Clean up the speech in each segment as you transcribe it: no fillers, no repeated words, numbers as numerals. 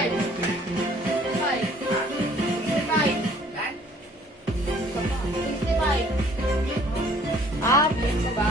65. 65. 65. Ah, please ka ba?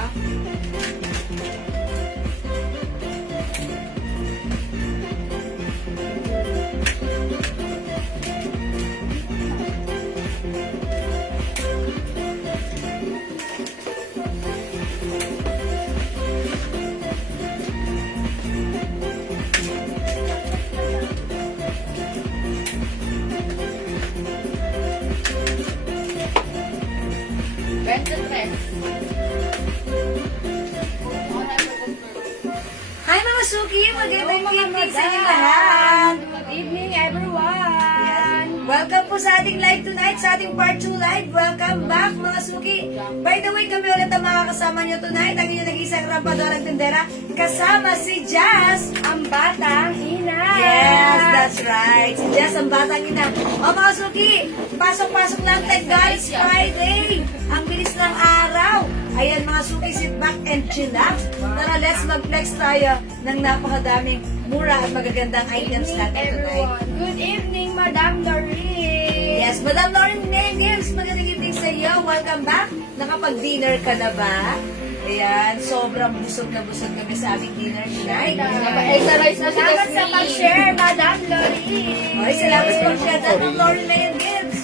Hi mga Suki! Magandang evening sa inyo lahat! Good evening, everyone! Welcome po sa ating live tonight, sa ating part 2 live. Welcome back mga Suki! By the way, kami ulit ang makakasama nyo tonight. Ang inyong nag-iisang rampadorang tindera. Kasama si Jazz, Ang batang ina! yes, that's right. Si Jazz, ang batang ina. O mga Suki, pasok-pasok lang tayo guys, Friday. Ang bilis ng araw. Ayan mga Suki, sit back and chillax. Tara, let's mag-flex tayo ng napakadaming mura at magagandang items natin tonight. Everyone. Good evening, Madam Doreen! Yes, Madam Lauren Neves, magandang evening sa iyo. Welcome back. Nakapag-dinner ka na ba? Ayan, sobrang busog na busog kami sa aming dinner tonight. Napa-exercise na si Salamat sa Jasmine. pag-share, Madam Doreen! Ay, salamat sa pag-share. Madam Lauren Neves.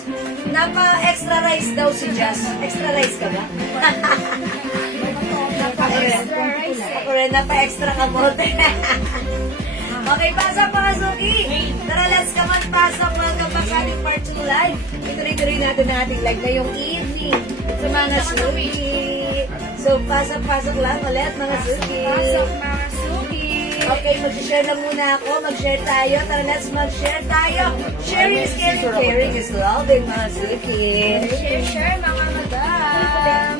Napa-extra rice daw si Jazz. Extra rice ka ba? Napa-extra rice. Ako rin, napa-extra kamote. Okay, pasok mga Suki. Tara, let's come on, pasok. Welcome back sa ating part 2 live. Ituloy-tuloy natin ang ating live ngayong evening sa mga Suki. So, pasok-pasok lang ulit mga Suki. Pasok, mga Suki! Okay, mag-share na muna ako. Mag-share tayo. Tara, let's mag-share tayo. Sharing is caring, caring is loving mga Suki. Share, mga madam!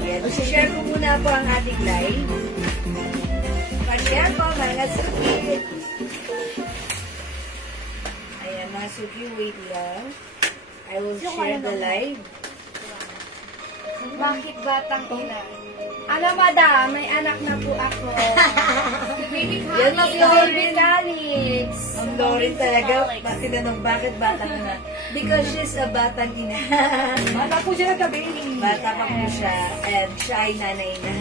Ayan, mag-share ko muna po ang ating live. Mag-share po mga Suki. Ayan mga Suki, wait lang. I will share the live. Bakit batang ina? Ano, madam? May anak na po ako. Yan, Ma'am Si Lauren. Baby Calix. Ang Lauren talaga, tinanong bakit batang ina? Because she's a batang ina. Bata po siya nagkabi. Bata pa po siya, and siya ay nanay na.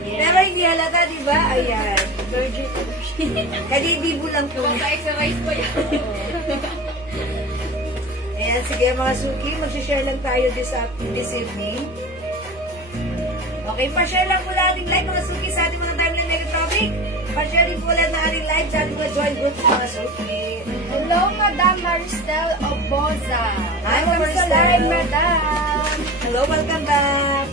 Pero hindi halata, di ba? Ayan. Kadidibo lang po. Exercise ko yan. Ayan, sige mga Suki, mag-share lang tayo this evening. Okay, pa-share lang po lang ating live mga Suki sa ating mga timeline megatropic. Pa-share din po lang na ating live sa ating mga join groups mga Suki. Hello, Madam Maristel Oboza. Hi, Ma'am Welcome sa Maristel. live, Madam. Hello, welcome back.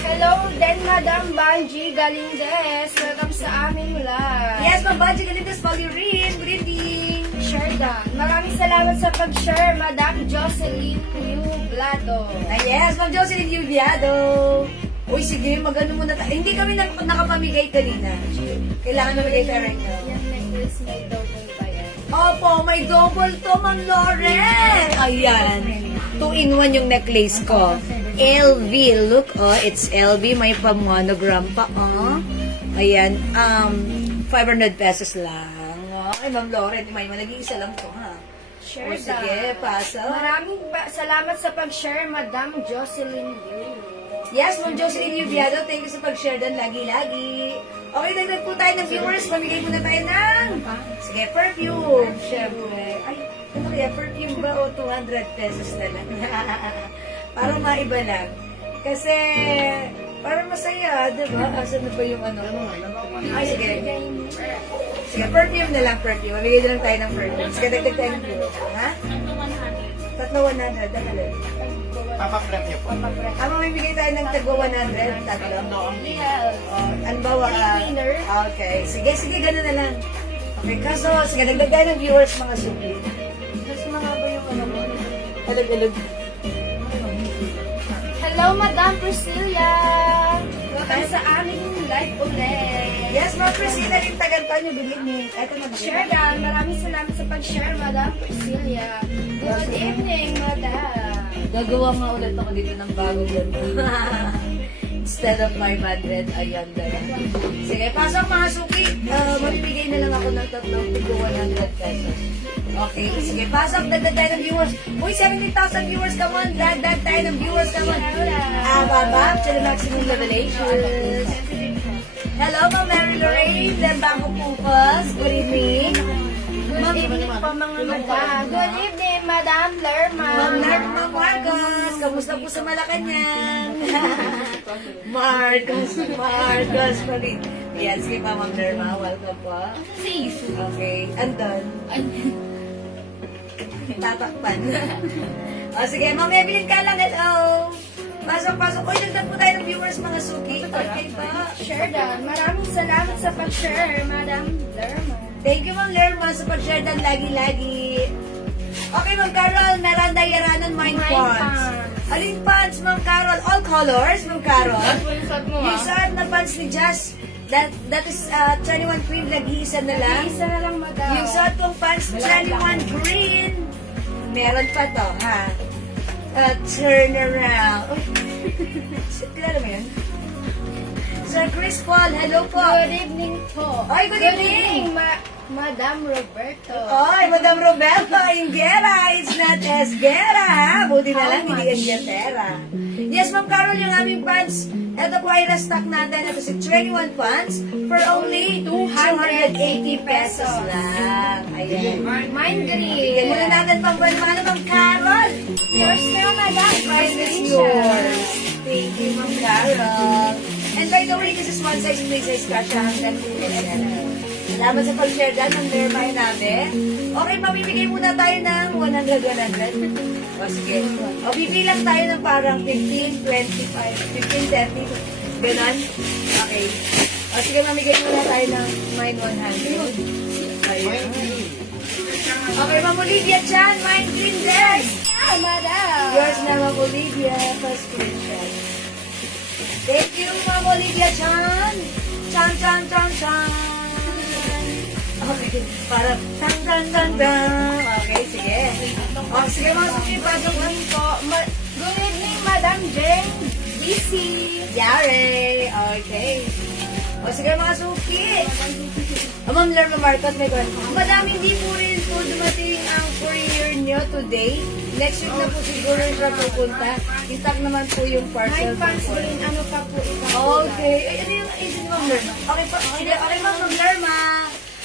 Hello din, Madam Banji Galindes. Welcome sa aming live. Yes, Ma'am Banji Galindes, Pauline. Good evening. Share dan. Maraming salamat sa pag-share, Madam Jocelyn Nublado. Ah, yes, Ma'am Jocelyn Yuviado. Uy, sige, mag-ano muna tayo. Hindi kami nakapamigay kanina. Kailangan namigay tayo right now. Yan, necklace may double ba yan? Opo, may double to, Ma'am Lauren. Ayan. 2-in-1 yung necklace ko. LV. Look, oh, it's LV. May pa-monogram pa, oh. Ayan, 500 pesos lang. Oh, ay, Ma'am Lauren, may nag-iisa lang to, ha? Share O, sige, dan. pasa. Maraming salamat sa pag-share, Madam Jocelyn Yu. Yes, Ma'am Jocelyn Yuviado, thank you sa pag-share doon lagi-lagi. Okay, dagdag po tayo ng viewers. Pamigay muna tayo ng... Sige, perfume. Siyempre. Ay, ano kaya, perfume ba o 200 pesos na lang? Parang maiba lang. Kasi, parang masaya, di ba? Asan na ba yung ano? Ay, sige. Sige, perfume na lang, perfume. Mamigay na lang tayo ng perfume. Sige, dagdag tayo ng viewers. Ha? 3,100. Dahil. Papaprep niyo po. Ama, may bigay tayo ng tagwa 100, tatlo. Yes. Ano ba, Winner. okay. Sige, gano'n na lang. Okay, kaso, sige, dagdag tayo ng viewers, mga suki. Kasi mga ba yung ano mo? Alag-alag. Hello, Madam Priscilla. Welcome sa aming live ulit. Yes, mga Priscilla, yung taganto nyo, bilhin niyo. Ito na, Share dan. Maraming salamat sa pag-share, Madam Priscilla. Good evening, Madam. Gagawa nga ulit ako dito ng bagong ganito. instead of 500. Ayan, ganyan. Sige, pasok mga suki. Magbibigay na lang ako ng tatlong tigdo 100 pesos. Okay, sige, pasok. Dagdag tayo ng viewers. Uy, 70,000 viewers. Come on, dagdag tayo ng viewers. Come on. Babab to the maximum revelations. Hello, Ma'am Mary Lorraine. Lembang Pupus. Good evening. Good evening po mga madam. Good evening, Madam Lerma. Ma'am Marcos. Kamusta po sa Malacanang? Marcos pa rin. Yes, kay Ma'am Lerma. Welcome po. Okay, andun. Tatakpan. O sige, Ma'am Evelyn ka lang. Hello. Pasok. Uy, nagdag po tayo ng viewers, mga suki. Okay po. Share down. Maraming salamat sa pag-share, Madam Lerma. Thank you, Ma'am Lerma, sa pag-share dan lagi-lagi. Okay, Ma'am Carol, Miranda Yaranan, Mind Mind Pants. Pants. Alin pants, Ma'am Carol? All colors, Ma'am Carol. Yung Isa suot na pants ni Jazz, that is 21 green, nag-iisa na lang. na lang, Madam. Yung suot kong pants, 21 green. Meron pa to, ha? Turn around. Kilala mo yun? Sir Chris Paul, hello po. Good evening po. Ay, good evening. Madam Roberto. Oy, Madam Roberto, Ingera. It's not Esguera, ha? Buti na lang, hindi Ingera. Yes, Ma'am Carol, yung aming pants. Ito po ay na-stock natin. Ito si 21 pants for only 280 pesos lang. Ayan. Mine Bigyan muna green. natin pang buwan mga Ma'am Carol. Yours na, Madam. Price is yours. Thank you, Ma'am Carol. And by the way, this is one size, three size kasha hanggang 2 Salamat sa pag-share dyan ng Lerma natin. Okay, mamimigay muna tayo ng 100. O sige. O bibilang tayo ng parang 15, 25, 15, 30. Ganon? Okay. O sige, mamigay muna tayo ng mine 100. Ayun. Okay, Ma'am Olivia Chan, mine green dress. Ah, Madam. Yours na, Ma'am Olivia. First screenshot. Thank you, Ma'am Olivia Chan. Chan. Okay, parang tang. Okay, sige. O, sige mga suki, pasok na. Good evening, Madam Jane. DC. Yare. Okay. O, sige mga suki. Ma'am Lerma Marcos, may kwento. Madam, hindi po rin po dumating ang courier nyo today. Next week na po siguro siya pupunta. Intact naman po yung parcel. Mine pants green. Ano pa po ito? Okay. Ay, ano yung agent Ma'am Lerma? Okay po. Sige, okay Ma'am Lerma.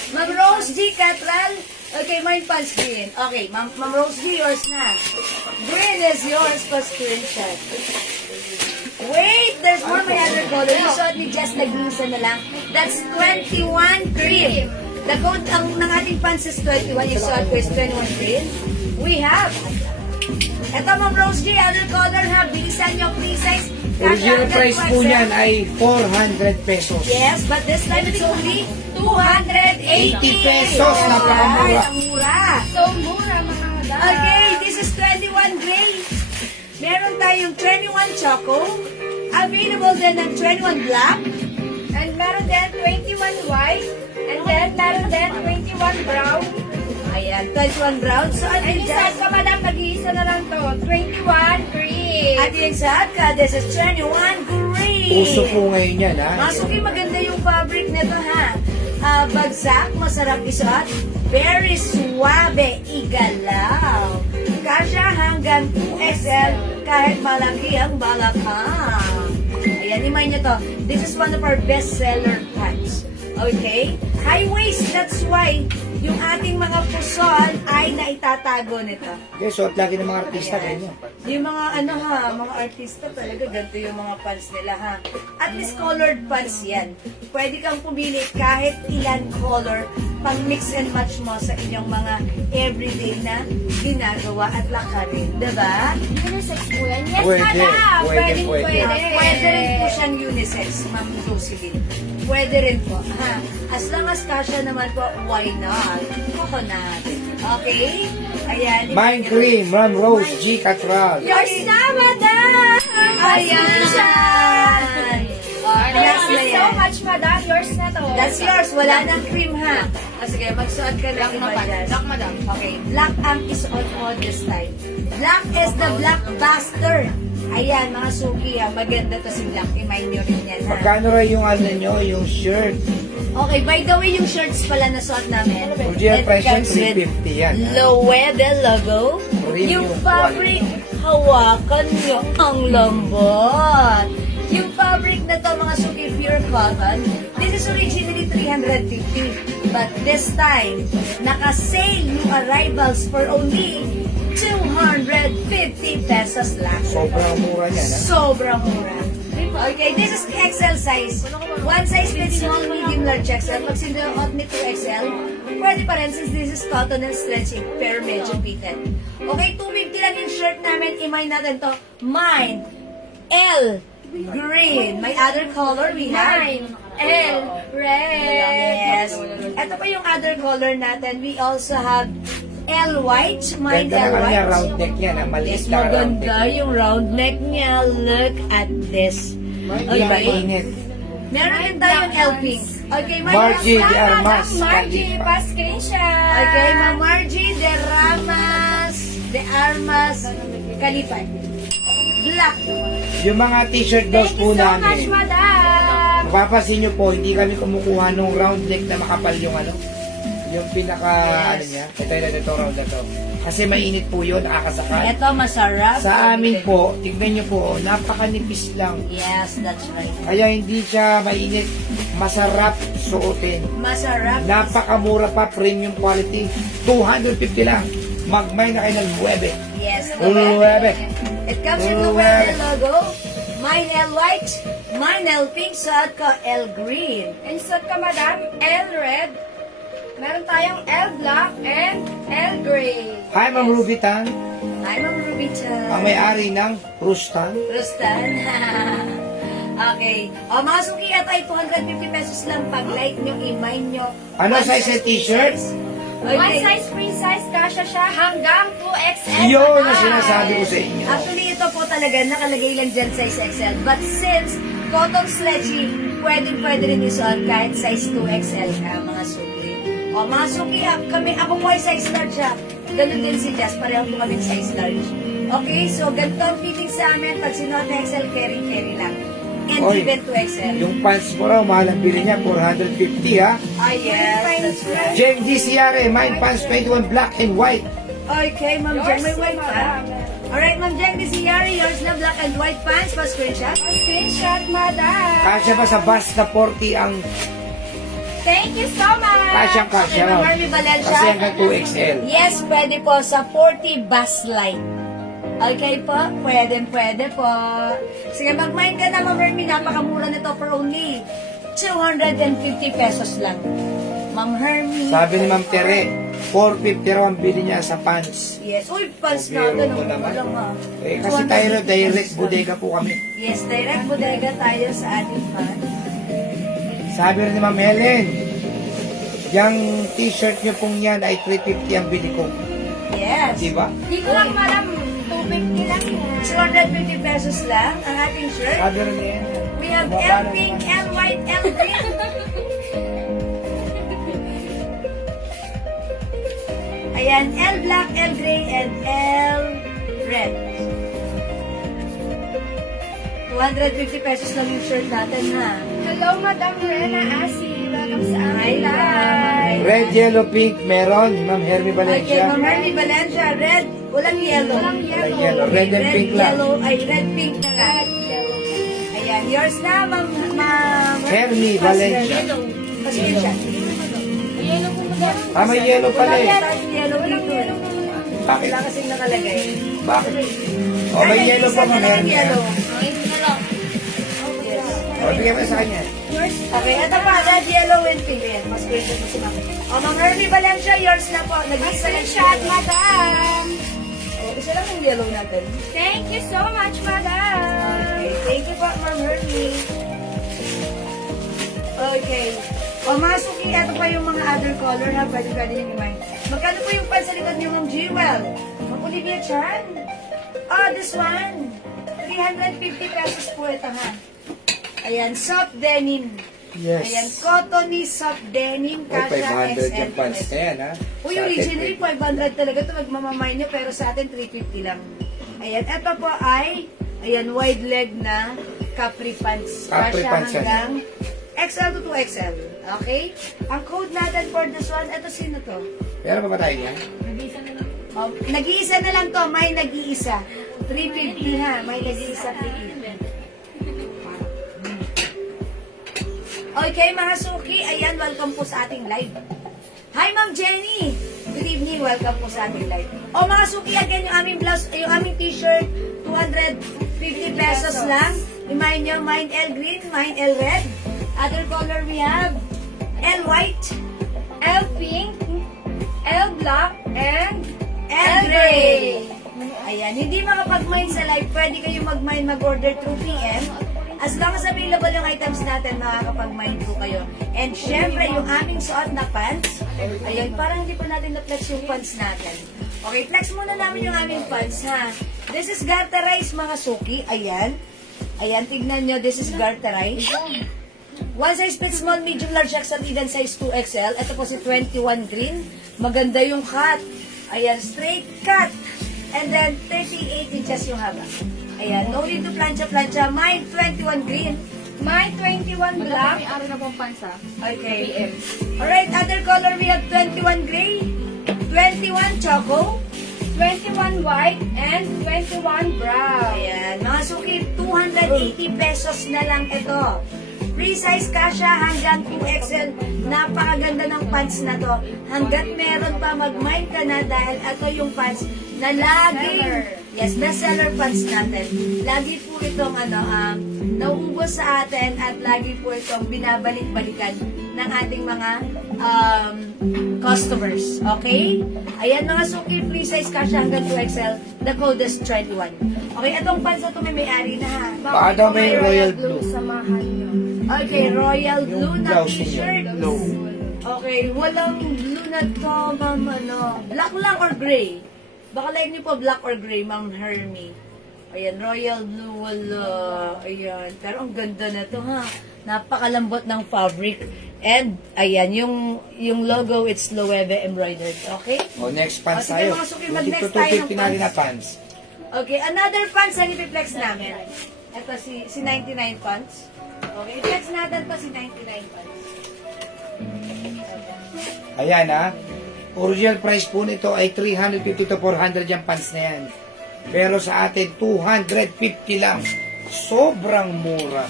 Ma'am Rose G. Catral. Okay, mine pants green. Okay, Ma'am Rose G, yours na. Green is yours pa screenshot. Wait, there's more my other color. Yung suot ni Jess nag-isa na lang. That's 21 cream. The code ng ating pants is 21. Yung suot ko is 21 green. We have. Ito, Ma'am Rose G, other color ha. Bilisan nyo, please size. Original price po niyan ay 400 pesos. Yes, but this time it's only 280 pesos. Napakamura. Ay, ang mura. So, mura, mga Madam. Okay, this is 21 grill. Meron tayong 21 choco. Available din ng 21 black. And meron din 21 white. And then meron din 21 brown. Ayan, 21 brown. So, ano And yung yung sad ka, Madam, nag-iisa na lang to. 21 green. At yung sad ka, this is 21 green. Uso po ngayon yan, ha? Masuki, maganda yung fabric nito, ha? Bagsak, masarap isuot. Very suabe, igalaw. Kasya hanggang 2XL, kahit malaki ang balakang. Ayan, imay nyo to. This is one of our best-seller pants. Okay? High waist, that's why yung ating mga puson ay naitatago nito. Okay, suot lagi ng mga artista ganyan. Yung mga mga artista talaga ganito yung mga pants nila ha. At least colored pants yan. Pwede kang pumili kahit ilan color pang mix and match mo sa inyong mga everyday na ginagawa at lakarin. Diba? Unisex po yan. Yes, Pwede, Madam. pwede. Pwede rin po siyang unisex, Ma'am Jocelyn. Pwede rin po. Ha? As long as kasha naman po, why not? Coconut. Okay? Ayan. Mind Cream, Ma'am Rose G. Catral. Yours na, Madam. Ayan. Last Thank na you so yan. much, Madam. Yours na to. That's yours. Wala nang cream, ha? Sige, magsuot ka ng iba dyan. Black, Madam. Okay. Black ang isuot mo this time. Black is the black buster. Ayan, mga suki, maganda to si Black. Imayin nyo rin yan, ha? Magkano raw yung ano nyo, yung shirt? Okay, by the way, yung shirts pala na suot namin. Original it price yan, comes with 350 yan. ha? Loewe logo. Premium Yung fabric, hawakan nyo ang lambot. Yung fabric na to, mga suki, pure cotton. This is originally 350. But this time, naka-sale yung arrivals for only 250 pesos lang. Sobrang mura yan, ha? Sobrang mura. Okay, this is XL size. One size fits small, medium, large XL. Pag sinuot ni 2XL, pwede pa rin since this is cotton and stretchy, pero medyo fitted. Okay, 250 lang yung shirt namin. Imay natin to. Mine, L, green. May other color we have. Mine, L, red. Yes. Ito pa yung other color natin. We also have L white. Mine Ganda L na kanya, white. round neck yan, ha? Maliit Yes, lang round maganda neck. yung round neck niya. Look at this. Hindi Okay. mainit. Meron din tayong L pink. Okay, Margie de Madam Armas. Margie, pa-screenshot. Okay, Ma'am Margie de Ramas de Armas Kalipan. Black. Yung mga t-shirt daws Thank po you so much, namin. madam. Mapapansin nyo po, hindi kami kumukuha nung round neck na makapal yung ano. Yung pinaka, ano niya. Ito, round na to. Kasi mainit po yun, nakakasakal. Ito masarap. Sa amin po, tignan nyo po, napakanipis lang. Yes, that's right. Kaya hindi siya mainit, masarap suotin. Masarap. Napakamura pa, premium quality. 250 lang. Magmay na kayo ng 9. Yes. 9. It comes with the Webber logo. Mine L white, mine L pink, suot ko L green. Insert ka, madam. L red. Meron tayong L black and L gray. Hi, Ma'am Ruby Tan, Hi, Ma'am Ruby Chan. ang may-ari ng Rustan. Rustan. Okay. O, mga suki at ay 250 pesos lang. Pag like nyo, imay nyo. Ano One size ng t-shirt? One Okay. size, free size, kasha siya hanggang 2XL. Yun madam. ang sinasabi ko sa inyo. Actually, ito po talaga, nakalagay lang dyan size XL. But since cotton sledgy, pwede rin isuot kahit size 2XL ka, mga suki. O, mga suki, ako po ay size large ha. Ganun din si Jess, pareho po kami size large. Okay, so ganito ang fitting sa amin. Pag sinuot na XL, carry lang. And Oy, even 2XL. yung pants mo raw, mahal ang bili niya, 450 ha. Ah, yes, that's right. Jeng DCR, mine pants 21 black and white. Okay, Ma'am Jeng, may Yours, white pa. madam. Alright, Ma'am Jeng, this is Yari. Yours na black and white pants. Pa-screenshot. Pa-screenshot, madam. Kasya ba sa bus na 40 ang Thank you so much. kasyang kasya Okay, raw? Ma'am Marmy Valencia. Kasi hanggang 2XL. Yes, pwede po sa 40 bus line. Okay po? Pwede po. Sige, mag-mind ka na, Ma'am Hermie. Napakamura nito for only 250 pesos lang. Ma'am Hermie. Sabi ni Ma'am Tere, 450 raw ang bili niya sa pants. Yes. Uy, pants Okay, natin. mo Ang naman. walang Eh, kasi tayo na direct bodega po kami. Yes, direct bodega tayo sa ating pants. Sabi rin ni Ma'am Helen, yung t-shirt niyo pong yan ay 350 ang bili ko. Yes. Diba? Di ko lang, madam. 250 lang yan. 250 pesos lang ang ating shirt. Sabi rin niya yan. We have Baba L na pink, naman. L white, L green. Ayan, L black, L gray, and L red. 250 pesos lang yung shirt natin, ha? Hello, Madam Rena Asi. Welcome sa Hi, aming live. Red, yellow, pink, meron. Ma'am Hermie Okay, Valencia. Ma'am Marmy Valencia, red, walang yellow. Walang Walang yellow. yellow. Red and pink lang. Yellow, ay red, pink na lang. Ayan, yours na, Ma'am Hermie Valencia. Pasensya siya. Yellow po, madam. Ah, may yellow pala eh. Walang yellow dito. Bakit? Wala kasing nakalagay. Bakit? O, may yellow pa, Ma'am Hermie. Yellow. Okay, ito na lang. Yes. O, bigyan mo sa kanya. Okay, ito pa, red, yellow, and pink. Ayan, mas screenshot mo si Ma'am. O, Ma'am Hermie Valencia, yours na po. Nag-isa lang siya. Screenshot, madam. O, isa lang yung yellow natin. Thank you so much, madam. Okay, thank you po, Ma'am Hermie. Okay. O, mga suki, ito pa yung mga other color ha. Pwede yung imahin. Magkano po yung pan sa likod niyo, Ma'am Jewel? Ma'am Olivia Chan? Oh, this one. 350 pesos po ito ha. Ayan, soft denim. Yes. Ayan, cottony soft denim. Ay, Kasha 500 XL. yung pants na yan, ha? Uy, Sa atin, originally 500 talaga ito. Magmamamay nyo, pero sa atin 350 lang. Ayan, ito po ay Ayan, wide leg na capri pants. Capri Kasya pants yan. hanggang XL to 2XL. Okay? Ang code natin for this one, ito sino to? Meron pa ba tayo yan? Oh, nag-iisa na lang to, may nag-iisa. 350 ha, may nag-iisa 350. Okay, mga suki, ayan, welcome po sa ating live. Hi, Ma'am Jenny! Good evening, welcome po sa ating live. O mga suki, again, yung aming blouse, yung aming t-shirt, 250 pesos lang. Remind nyo, mine L green, mine L red. Other color we have L white, L pink, L black, and L gray. Ayan, hindi makapag-mine sa live, pwede kayo mag-mine, mag-order through PM. As long as available yung items natin, makakapag-mine po kayo. And syempre, yung aming suot na pants, ayan, parang hindi pa natin na-flex yung pants natin. Okay, flex muna namin yung aming pants, ha. This is Garterize, mga suki. Ayan. Ayan, tignan nyo, this is Garterize. One size fit small, medium, large, XL, even size 2XL. Ito po si 21 green. Maganda yung cut. Ayan, straight cut. And then, 38 inches yung haba. Ayan, no need to plancha-plancha. Mine, 21 green. my 21 black. May araw na pong pansa. Okay. Alright, other color, we have 21 gray, 21 choco, 21 white, and 21 brown. ayan, mga suki, 280 pesos na lang ito. Free size kasha hanggang 2XL. Napakaganda ng pants na to. Hanggat meron pa, mag-mine ka na dahil ito yung pants na laging, yes, bestseller pants natin. Lagi po itong nauubos sa atin at lagi po itong binabalik-balikan ng ating mga customers. Okay? Ayan mga suki, free size kasha hanggang 2XL. The code is 21. Okay, itong pants na ito may-ari na ha. Baka daw may royal blue. Samahan nyo. Okay, royal blue Yung na blouse t-shirt. niya. No. Okay, walang blue na to, ma'am, black lang or gray? Baka like niyo po black or gray, ma'am Hermie. Ayan, royal blue, wala. Ayan, pero ang ganda na to, ha. Napakalambot ng fabric. And, ayan, yung logo, it's Loewe embroidered. Okay? O, next pants O, sige, tayo. mga suki, Yung mag-next dito tayo ng 250 natin na pants. pants. Okay, another pants na nipiplex namin. Ito si 99 pants. Okay, flex natin pa si 99 pants. Ayan ha. Original price po nito ay 350 to 400 yung pants na yan. Pero sa atin, 250 lang. Sobrang mura.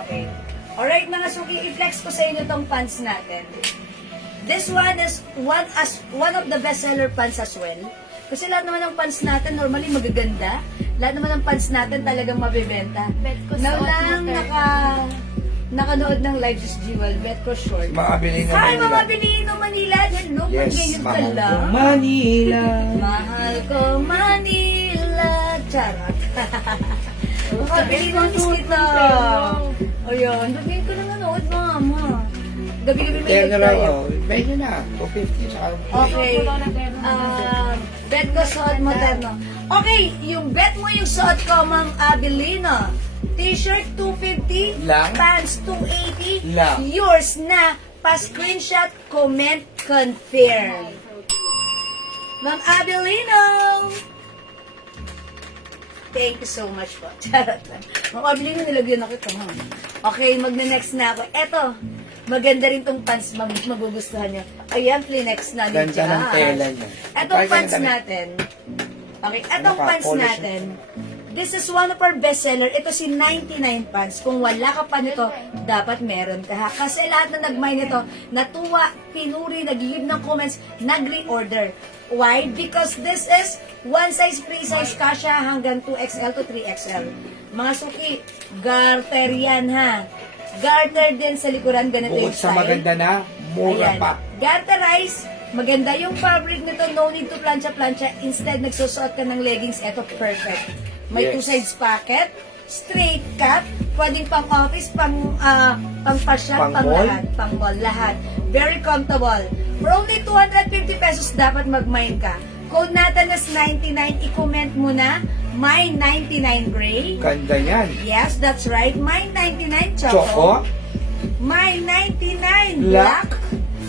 Okay. Alright mga suki, i-flex ko sa inyo tong pants natin. This one is one of the best-seller pants as well. Kasi lahat naman ng pants natin, normally magaganda. Lahat naman ng pants natin talagang mabibenta. Bet ko Now suot lang mo, nakanood ng live this Jewel, bet ko short. Makabili na Hi, Manila. mga Pilipino Manila! Hello, Yes, ngayon ka mahal ko lang. Manila. Mahal ko Manila. Charot. Makabili ng biskita. Ayun, gabihin ko na nanood, mama. Gabi-gabi may Kaya live na lang, tayo. oh. Medyo na. 250. Saka, Okay. Bet ko suot mo, Terno. Okay, yung bet mo yung suot ko, Ma'am Abilino. T-shirt 250, Lang. pants 280, Lang. yours na. Pa-screenshot, comment, confirm. Ma'am Abilino! Thank you so much po. Charot lang. Ma'am Abilino, nilagyan ako ito, ha? Okay, magna-next na ako. Eto, maganda rin tong pants, magugustuhan nyo. Ayan, Kleenex na din ganda ng tela niya. Etong Parang pants ganyan damit. natin. Okay, etong Ano ka, pants polish natin. This is one of our bestseller. Ito si 99 pants. Kung wala ka pa nito, dapat meron ka ha. Kasi lahat na nag-mine nito, natuwa, pinuri, nag-leave ng comments, nag-reorder. Why? Because this is one size, free size kasha hanggang 2XL to 3XL. Mga suki, garter yan ha. Garter din sa likuran, ganito yung Bukod sa style. maganda na, mura Ayan. pa. Garterize, maganda yung fabric nito, no need to plancha-plancha. Instead, nagsusuot ka ng leggings, eto perfect. May Yes. two sides pocket, straight cut, pwedeng pang office, pang pasyal, Pang pang mall? lahat, pang mall, lahat. Very comfortable. For only 250 pesos, dapat mag-mine ka. Code natin is 99, i-comment mo na, my 99 gray. Ganda yan. Yes, that's right. My 99 Choco. My 99 Black. black.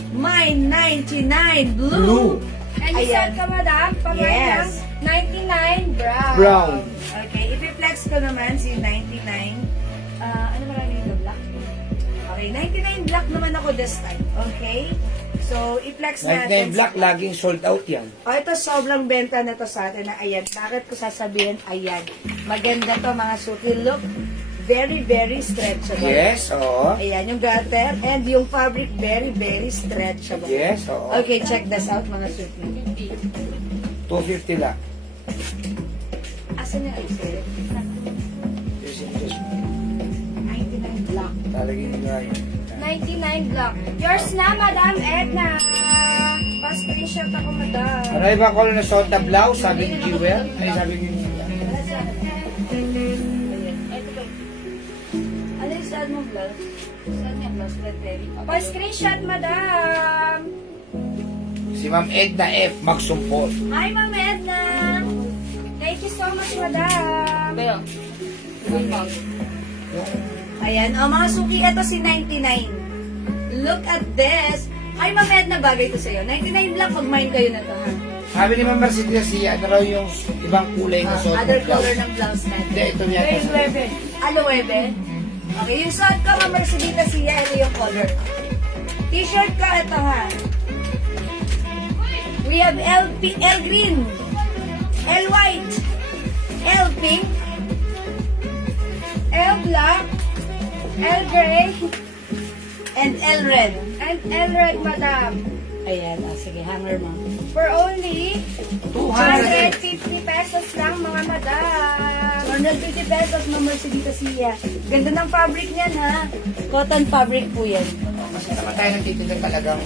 My 99 blue. Blue. And you Ayan. said ka, madam? Pamay Yes. 99 brown. Brown. Okay, i-flex ko naman si 99. Ano marami dito? Black? Okay, 99 black naman ako this time. Okay? So, i-flex natin. 99 black, laging sold out yan. Ito sobrang benta na to sa atin na ayan. Bakit ko sasabihin ayan? Maganda to mga suki. Look, very, very stretchable. Yes, oo. Ayan, yung gutter and yung fabric very, very stretchable. Yes, oo. Okay, check this out mga suki. 250 lang. Asan yung ice? Yes, yes. 99 black. Talagin nyo nga yun. 99 black. Yours na, Madam Edna. Pa-screenshot ako, Madam. Ano iba color na suot na blouse? Sabi ni Jewel? Ay, sabi ni Ano yung saan mong blouse? Saan yung blouse? Red berry? Pa-screenshot, Madam. Si Ma'am Edna F. Magsumpol. Hi, Ma'am Edna! Thank you so much, Madam. Ayan, mga suki, ito si 99. Look at this. Ay, Ma'am Edna, bagay to sa'yo. 99 black, mag-mine kayo na to, ha? Sabi ni Ma'am Mercedes siya, ano raw yung ibang kulay na suot Other ng color blouse? ng blouse natin. Hindi, ito niya. Aloe. Okay, yung suot ko, Ma'am Mercedes siya, ito yung color. T-shirt ka, ito ha. We have L green, L white, L pink, L black, L gray, and L red. and L red, Madam. Ayan, sige, hanger mo. For only 200. 250 pesos lang, mga Madam. 150 pesos, Ma'am Mercedes siya. Ganda ng fabric niyan, ha? Cotton fabric po yan. Kasi naman tayo nagtitinda talagang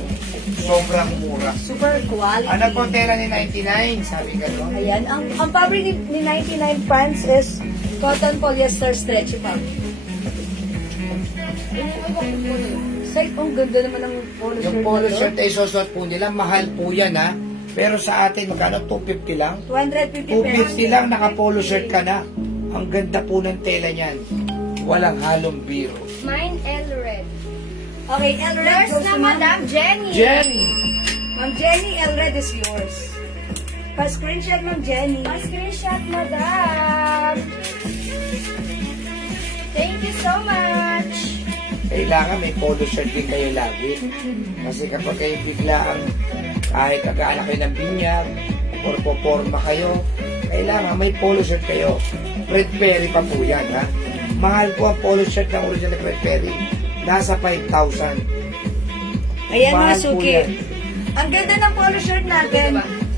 sobrang mura. Super quality. Ano po tela ni 99? Sabi ka doon. Ayan, ang fabric ni 99 pants is cotton polyester stretchy fabric. Say, ang ganda naman ng polo shirt. Yung polo shirt ay susot po nila, mahal po yan ha. Pero sa atin, magkano? 250 lang? 250 pesos. 250 lang, naka-polo shirt ka na. Ang ganda po ng tela niyan. Walang halong biro. Mine L red. Okay, L red Yours goes na, to Ma'am Madam Jenny. Jenny! Ma'am Jenny, L red is yours. Pa-screenshot, Ma'am Jenny. Pa-screenshot, Madam. Thank you so much. Kailangan may polo shirt din kayo lagi. Kasi kapag kayo biglaan, kahit nag-aanak kayo ng binyag, or poporma kayo, kailangan may polo shirt kayo. Fred Perry pa po yan, ha? Mahal po ang polo shirt ng original Fred Perry. Nasa 5,000. Ayan mga Mahal po suki. yan. Ang ganda ng polo shirt natin.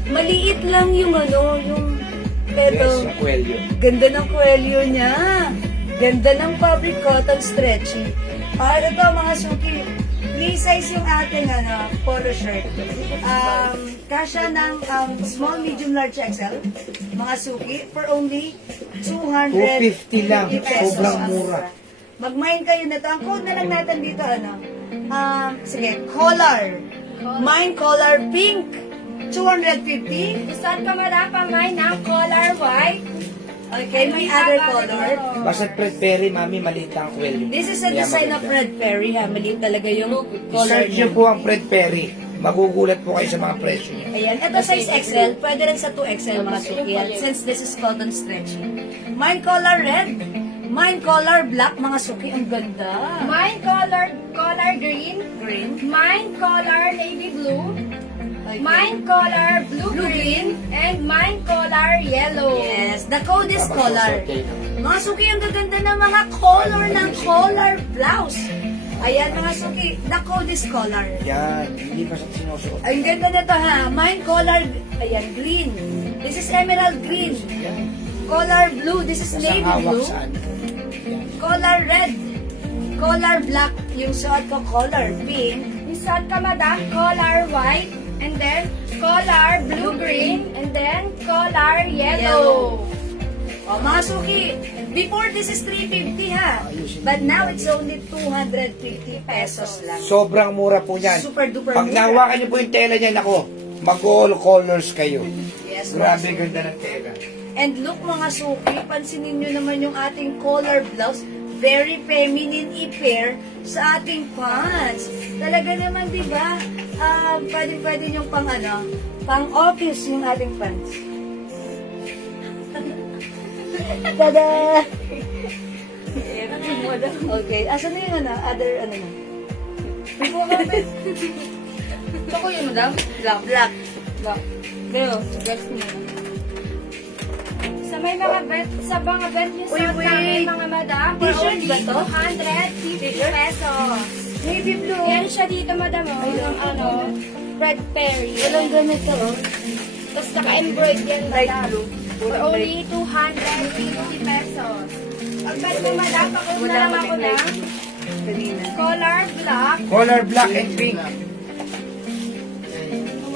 Maliit lang yung pero Yes, yung kwelyo. ganda ng kwelyo niya. Ganda ng fabric cotton stretchy. Para to mga suki, free size yung ating polo shirt. Kasya ng small, medium, large, XL. Mga suki, for only 250 lang. pesos. Sobrang mura. Mag-mine kayo na to. Ang code na lang natin dito, sige, color. Mine color pink. 250. Isot ka, Madam, pa mine ng color white. Okay, may other color. Basta Fred Perry, mami, maliit lang ang kwelyo. This is a Kaya design of maganda. Red Perry, ha? Maliit talaga yung color I-search nyo niya. po ang Fred Perry. Magugulat po kayo sa mga presyo niya. Ayan, ito size XL. Pwede rin sa 2XL mga suki. Since this is cotton stretchy. Mine color red. Mine color black mga suki. Ang ganda. Mine color green. Green. Mine color navy blue. Okay. Mine color blue-green. And mine color yellow. Yes, the code is Tapos color. susuotin. Mga suki, ang gaganda ng mga color ng color blouse. Ayan mga suki, the code is color. Yan, hindi pa sa sinusuot. Ang ganda na to ha, mine color, ayan, green. This is emerald green. Yan. Color blue, this is Tapos ang navy hawak blue. saan? Yan. Color red. Color black, yung suot ko color pink. Isot ka, Madam, color white. And then color blue-green. And then color yellow. O mga suki, before this is 350 ha. But now it's only 250 pesos lang. Sobrang mura po yan. Super duper Pag mura. nahawakan niyo po yung tela niyan, ako, mag-all colors kayo. Yes, Grabe ganda ng tela. And look mga suki, pansinin nyo naman yung ating collar blouse. Very feminine i-pair sa ating pants. Talaga naman, di ba? Pwede yung pang office yung ating pants. Tada! Okay, asan na yung other na? Choco yun, madam? Black. Black. Pero, guess mo. Sa may mga bet, sa mga bet yung Uy, suot wait. namin mga madam, for T-shirt only ba to? 250 pesos. Navy blue. Yan siya dito, madam, oh, yung ano, red berry. Walang ganito, oh. Tapos naka-embroid yan, Light madam. blue. For only 250 pesos. Ang bet mo, madam, pakuha na Wala lang ako kaming ng light blue. Kanina. color black. Color black and pink.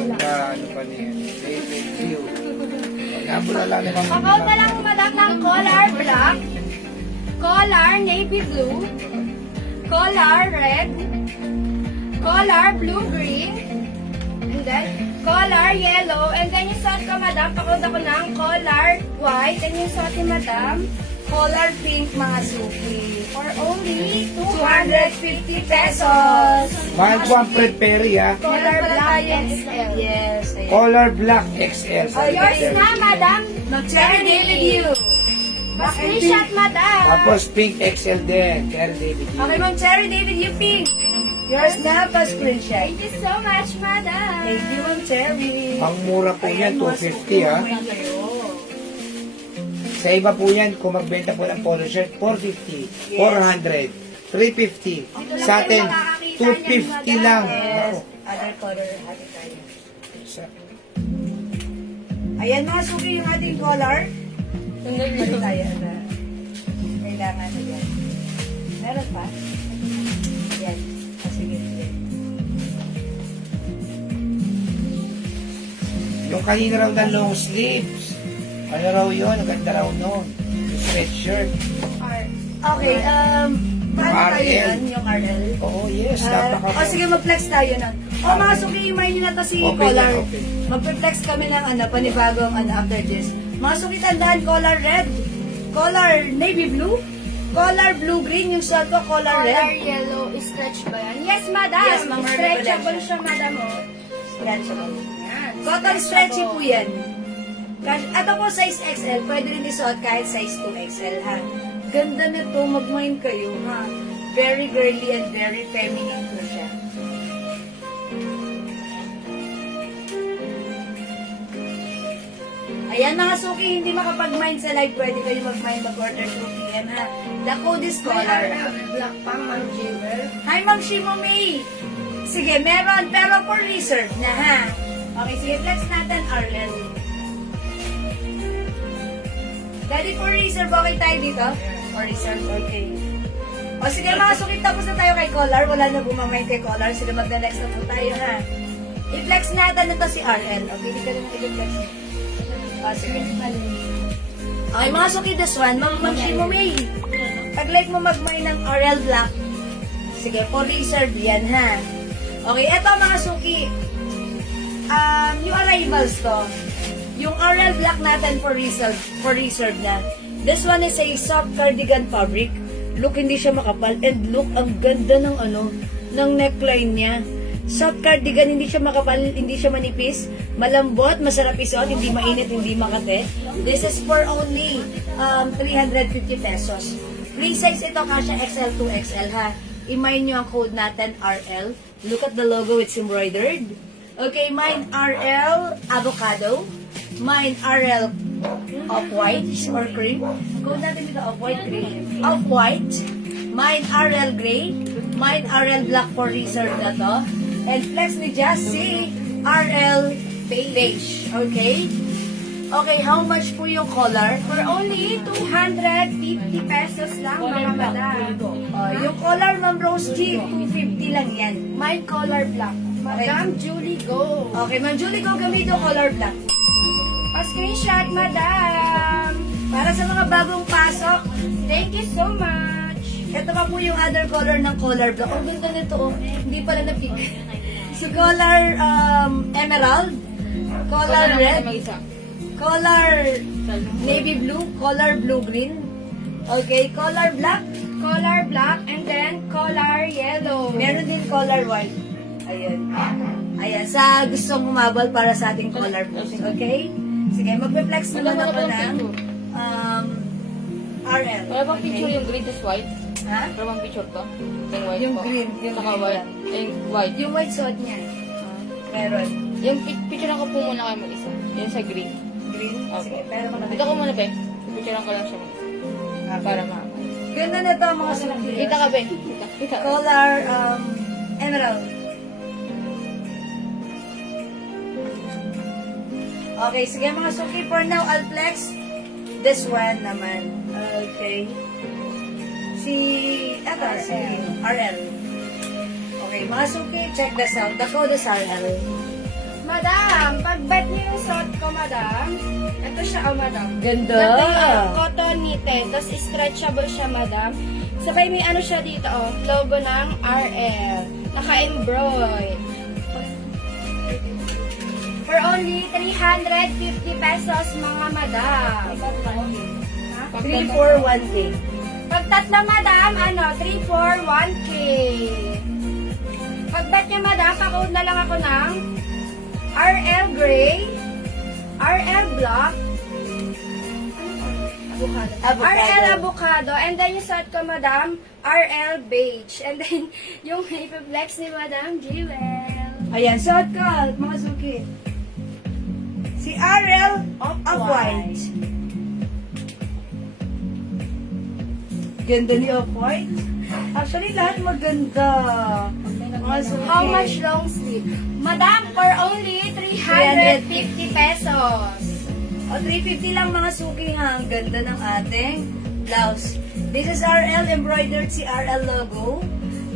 Ano pa niya? Navy blue. Nabulala naman. Pakuha na lang, madam, ng color black, color navy blue, color red, color blue-green, and then color yellow, and then yung suot ko, madam, pakuha ko ng color white, and yung suot ni madam, Color pink, mga suki. for only 250 pesos. Mahal po ang Perry ha. color black XL. Yes. ayan. Color black XL. Oh, Yours na, madam. Mag-cherry David you. Screenshot, madam. Tapos pink XL din. Cherry David. Okay, Ma'am Cherry David you pink. Yours na, pa-screenshot. Thank you so much, madam. Thank you, Ma'am Cherry. Ang mura po yan, 250 ha. Sa iba po yan, kung magbenta po ng polo shirt, 450, 400, 350. Sa atin, 250 lang. Yes. Ako. Other color, hati tayo. Sa- Ayan mga suki yung ating color. Hati tayo na. Kailangan na yan. Meron pa? Yan. Sige. Yung kanina raw na long sleeves. Ano raw yun? Ang ganda raw nun. Yung sweatshirt. Okay, paano tayo RL. yan? Yung RL? Oh yes, Sige, mag-flex tayo na. Mga suki, imayin nyo na to si Open color. yan, open. Mag-flex kami ng panibagong after this. Mga suki, tandaan, color red, color navy blue, color blue-green, yung suot ko, color Color red. yellow, stretch ba yan? Yes, madam. Yes, ma'am. Stretchable siya, madam. Oh. Yan siya. Yan. Cotton stretchy po yan. Ito po size XL, pwede rin isuot kahit size 2XL ha. Ganda na to, mag-mind kayo ha. Very girly and very feminine po siya. Ayan mga suki, hindi makapag-mind sa live, pwede kayo mag-mind mag-order 2 p.m. ha. The code is color. Black pang Ma'am Jewel. Hi Ma'am Shimo May! Sige, meron, pero for reserve na ha. Okay, sige, flex natin Arlen. Daddy, for reserve, okay tayo dito? For reserve, okay. O sige mga sukit, tapos na tayo kay Collar. Wala na bumamay kay Collar. Sige, magna-next na po tayo ha. I-flex natin na to si RL. Okay, hindi ka na i-flex. O sige. Okay, mga sukit, this one. Ma'am Shimo May. Pag-like mo mag-mine ng RL Black. Sige, for reserve yan ha. Okay, eto mga suki. Yung arrivals to. Yung RL Black natin for reserve na. This one is a soft cardigan fabric. Look, hindi siya makapal. And look, ang ganda ng ng neckline niya. Soft cardigan, hindi siya makapal, hindi siya manipis. Malambot, masarap isuot, hindi mainit, hindi makate. This is for only 350 pesos. Free size ito, kasha XL to XL ha. I-mine nyo ang code natin, RL. Look at the logo, it's embroidered. Okay, mine RL avocado. Mine RL off-white or cream. Code natin dito, off-white cream. Off-white. Mine RL gray. Mine RL black for reserve na to. And flex ni Jassy, RL beige. Okay? Okay, how much po yung color? For only 250 pesos lang, mga madam. Yung color, Ma'am Rose G, 250 lang yan. My color black. Madam Julie, go. Okay, Ma'am Julie, go gamitin yung color black. Pa-screenshot, madam. Para sa mga bagong pasok, Thank you so much. ito pa po yung other color ng color black. Ang ganda nito, oh. Hindi pala na-pick. Si color emerald, color red, color navy blue, color blue-green. Okay, color black. Color black and then color yellow. Meron din color white. Ayan. Ayan, sa gustong humabal para sa ating color books. Okay? Sige, magpe-flex naman ako ng RL. Wala bang picture yung green is white? Ha? Wala bang picture to? Yung white Yung po. green, yung Saka green white. lang. Yung white. Yung white suot niya. Meron. Yung picture ko po muna kayo mag-isa. Yung sa green. Green? Opo. Sige, pero mga Dito ko muna, be. Picture ko lang siya mag-isa. Para ma. Ganda na to mga suki. Kita ka, be. Kita. Kita. Color, emerald. Okay, sige mga suki. For now, I'll flex this one naman. Okay. Si RL. Okay, mga suki, check this out. The code is RL. Madam, pag-bet niyo yung suot ko, madam. Ito siya, oh, madam. Ganda. Ito yung cotton knitted. Tapos stretchable siya, madam. Sabay may ano siya dito, oh. Logo ng RL. Naka-embroid. For only 350 pesos, mga madam. Ha? 341K. Pag tatlo, madam, 3 for 1K. Pag bet niya, madam, pa-code na lang ako ng RL Gray, RL Black, Avocado. RL Avocado, and then yung suot ko, madam, RL Beige. And then, yung ipiflex ni Madam Jewel. Ayan, suot ka, mga suki. Si RL Off-White. Ganda ni Off-White. Actually, lahat maganda. Mga suki. How much long sleeve? Madam, for only 350 pesos. O, 350 lang mga suki ha. Ang ganda ng ating blouse. This is RL embroidered si RL logo.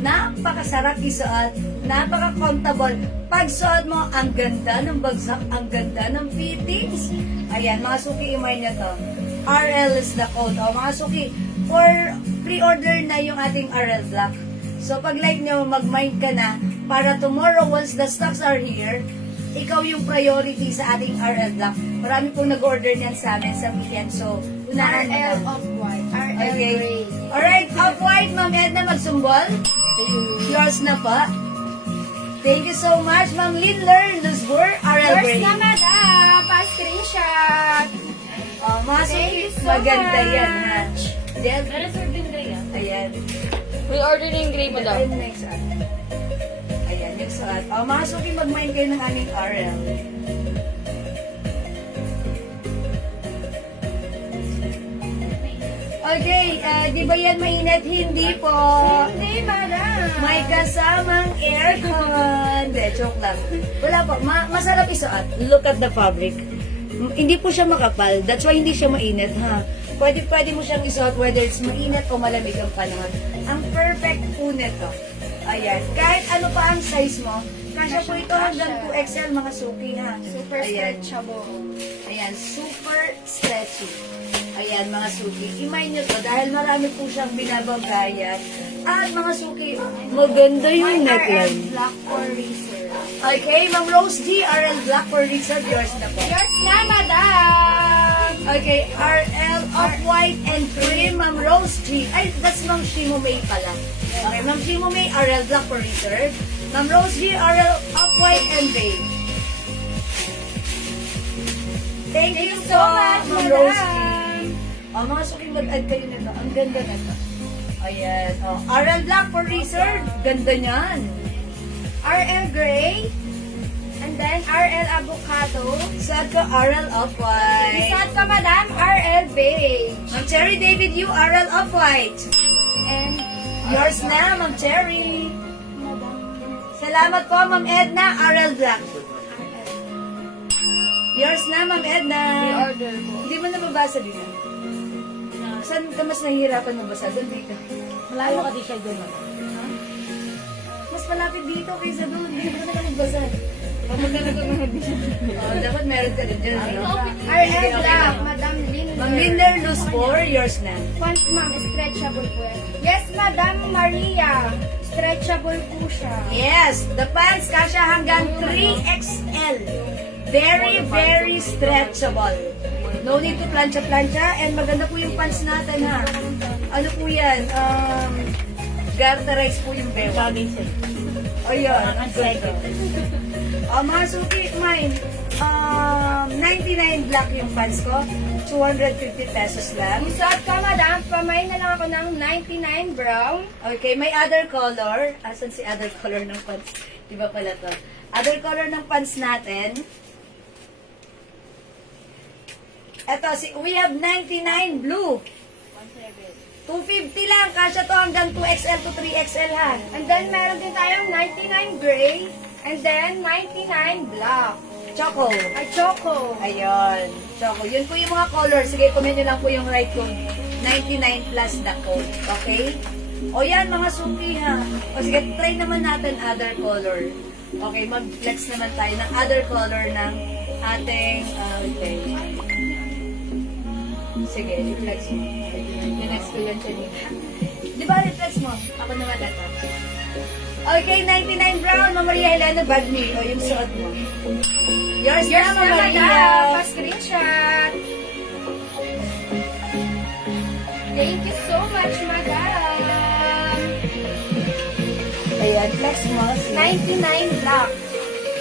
Napakasarap isuot. Napaka-comfortable. Pag suot mo, ang ganda ng bagsak, ang ganda ng fittings. Ayan, mga suki, imay niya to. RL is the code. O, mga suki, for pre-order na yung ating RL Black. So, pag like nyo, mag-mind ka na para tomorrow, once the stocks are here, ikaw yung priority sa ating RL Black. Marami pong nag-order niyan sa amin sa weekend. So, unahan mo RL na. Off-White, RL Okay. Gray. Alright, Off-White, Ma'am Edna, magsumbol. Yours na pa. Thank you so much, Ma'am Lindler, Luzbur, RL Yours Gray. na, madam. Pa-screenshot. Oh, mga Thank suki, you so maganda much. yan, ha? Del, Reserve din kayo. ayan. Pre-order na yung gray mo daw. Ayan na yung suot. Ayan, yung suot. Oh, mga suki, mag-mind kayo ng aming RL. Okay, di ba yan mainit? Hindi po. Hindi, madam. May kasamang aircon. De, joke lang. Wala po. Masarap isuot. Look at the fabric. Hindi po siya makapal. That's why hindi siya mainit, ha? Pwede mo siyang isuot whether it's mainit o malamig ang panahon. Ang perfect po nito. Ayan. Kahit ano pa ang size mo, kasya po ito hanggang 2XL mga suki, ha? Super Ayan. stretchable. Ayan, super stretchy. Ayan, mga suki. Imay nyo to dahil marami po siyang binabanggayan. At mga suki, maganda yung RL neckline. Black for research. Okay, Ma'am Rose G, RL Black for Reserve, yours na po. Yours na, madam. Okay, RL Off-White and Cream, Ma'am Rose G. Ay, that's Ma'am Shimo May pala. Okay, Ma'am Shimo May, RL Black for Reserve. Ma'am Rose G, RL Off-White and Beige. Thank you so much, Ma'am Rose G. Oh, mga suki, mag-add kayo na to. Ang ganda na to. Ayan. Oh, RL Black for Reserve. Ganda niyan. RL Gray. And then RL Avocado. Sad ka, RL Off-White. Isat ka, madam, RL Beige. Ma'am Cherry David Yu, RL Off-White. And Yours na, Ma'am Cherry. Salamat po, Ma'am Edna, RL Black. Yours na, Ma'am Edna. Pre-order po. Hindi mo nababasa din yan. Saan ka mas nahihirapan mabasa? Doon dito. Malayo ka di siya doon. Mas malapit dito kaysa doon. Hindi mo na nagbasa. Pag magkano ko na Oh, dapat meron ka rin dyan. Ano? RL Black, Madam Linder. Ma'am Linder, loose 4, yours na. Font, ma'am, stretchable po yan. Yes, Madam Maria. Stretchable po siya. Yes, the pants kasya hanggang 3XL. Very, very stretchable. No need to plancha-plancha. And maganda po yung pants natin, ha. Ano po yan? Garterize po yung bewa. Ayun, ang ganda. Mga suki, mine. 99 black yung pants ko. 250 pesos lang. Yung suot ko, madam, pamay na lang ako ng 99 brown. Okay, may other color. Asan si other color ng pants? Diba pala to? Other color ng pants natin. Eto, we have 99 blue. 250 lang. Kasya to hanggang 2XL to 3XL ha. And then, meron din tayong 99 gray. And then, 99 black. Choco. Ay, choco. Ayun. Choco. Yun po yung mga color. Sige, comment nyo lang po yung right kung 99 plus na code. Okay? O yan, mga suki ha. O sige, try naman natin other color. Okay, mag-flex naman tayo ng other color ng ating, okay. Sige, i-flex mo. Yung next ko yan siya dito. Di ba, i-flex mo? Ako naman ito. Okay, 99 brown, Mama Maria Helena, bag me. O, yung suot mo. Yours na, Mama Maria. Pa-screenshot. Thank you so much, madam. Ayan, flex mo. 99 black.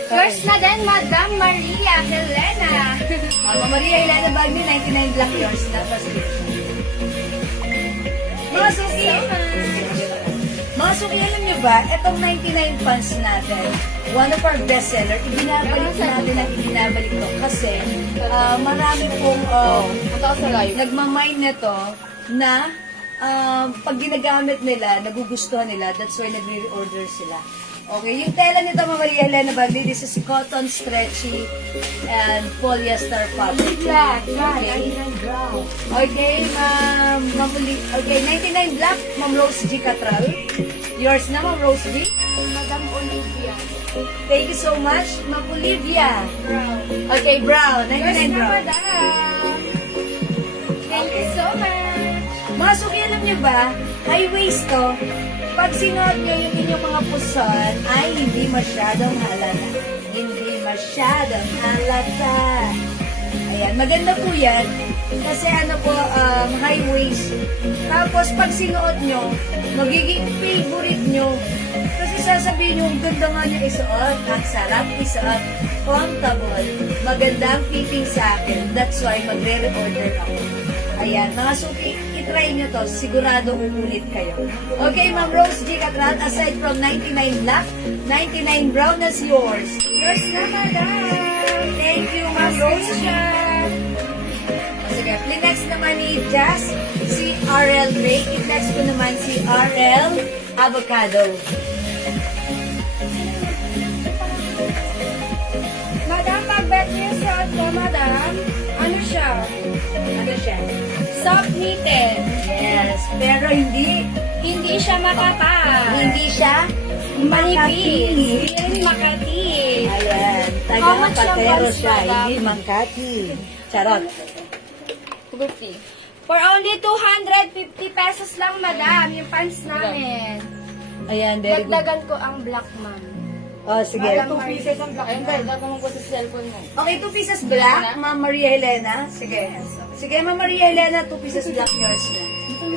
First na din, Madam Maria Helena. Mama Maria Helena, bag me, 99 black, yours na. Mga suki, mga suki, alam nyo ba, itong 99 pants natin, one of our bestseller, ibinabalik natin ang ibinabalik to kasi marami pong Punta ko sa live. nagmamine nito na pag ginagamit nila, nagugustuhan nila, that's why nagre-reorder sila. Okay, yung tela nito, Mama Maria Helena Bagli, this is cotton, stretchy, and polyester fabric. Black, Okay. Okay, okay, 99 black, Ma'am Rose G. Catral. Yours na, Ma'am Rose G. Madam Olivia. Thank you so much, Ma'am Olivia. Brown. Okay, brown, First 99 na, brown. madam. Thank you so much. Mga suki, alam nyo ba, high waist to, pag sinuot nyo yung inyong mga puson, ay hindi masyadong halata. Hindi masyadong halata. Ayan, maganda po yan. Kasi ano po, high waist. Tapos pag sinuot nyo, magiging favorite nyo. Kasi sasabihin nyo, ang ganda nga nyo isuot, ang sarap isuot, comfortable, maganda ang fitting sa akin. That's why magre-reorder ako. Ayan, mga suki, itry nyo to. Sigurado uulit kayo. Okay, Ma'am Rose G. Catral, aside from 99 black, 99 brown is yours. Yours na, madam. Thank you, Ma'am Rose G. Sige, next naman ni Jazz, si RL Ray. Next ko naman si RL Avocado. Madam, pag-bet niyo yung suot ko, madam, ano siya? Ano siya? Soft knitted. Yes, pero hindi Hindi siya makapal. hindi siya Manipis. Hindi Makati. Ayan, How much yung taga-patero pants, siya, madam? hindi Makati. Charot. 250. For only 250 pesos lang, madam, yung pants namin. Ayan, very good. Dagdagan ko ang black, ma'am. Oh, sige. Madam, 2 pieces ang black. Ayun, dahil dapat mo po sa cellphone mo. Okay, 2 pieces black, Ma'am Maria Helena. Sige. Sige, Ma'am Maria Helena, 2 pieces black yours na.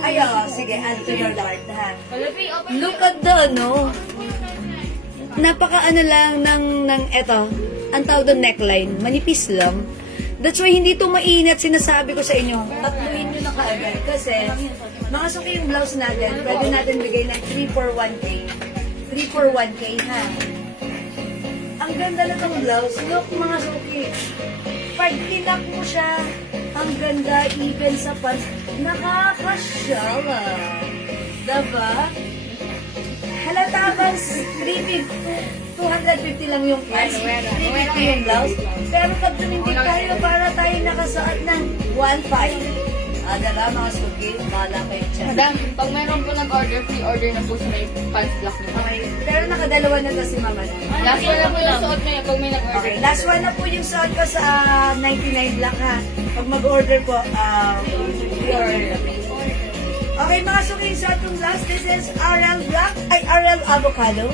Ay, sige, add to your cart, ha. Malapi, open. Look at the, no? Napaka ano lang ng eto, ang tawag doon neckline, manipis lang. That's why hindi to mainit, sinasabi ko sa inyo. Tatluin nyo na kaagad. Kasi, mga suki yung blouse natin, pwede natin bigay ng 3 for 1K. 3 for 1K, ha? Ang ganda na tong blouse. Look, mga suki. Pag tinak mo siya, ang ganda, even sa pants. Nakakasyawa. Diba? Halata bang 250 lang yung pants, 350 yung blouse. Pero pag tumindig tayo, para tayo nakasuot ng 1.5. Diba, mga suki? Bahala kayo dyan. Madam, pag mayroon po nag-order, pre-order na po sa may pants black niyo. Okay. Pero nakadalawa na to si Mama na. Last one na po yung suot niya pag may nag-order. Okay, last one na po yung suot ko sa 99 black ha. Pag mag-order po, pre-order. Okay, mga suki, yung suot kong blouse. This is RL Black, ay RL Avocado.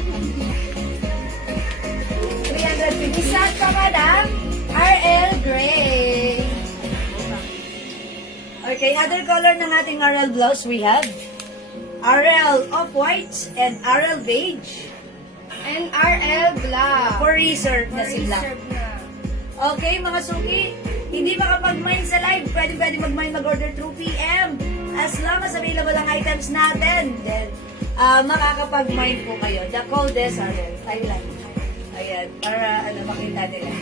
350. Isa ka, madam, RL Gray. Okay, other color ng ating RL blouse we have RL Off-White and RL Beige. And RL Black. For reserve na sila. Reserve na. Okay, mga suki, hindi makapag-mine sa live, pwede mag-mine, mag-order through PM. As long as available ang items natin, then makakapag-mine po kayo. The coldest are Thailand. Ayan, para makita nila.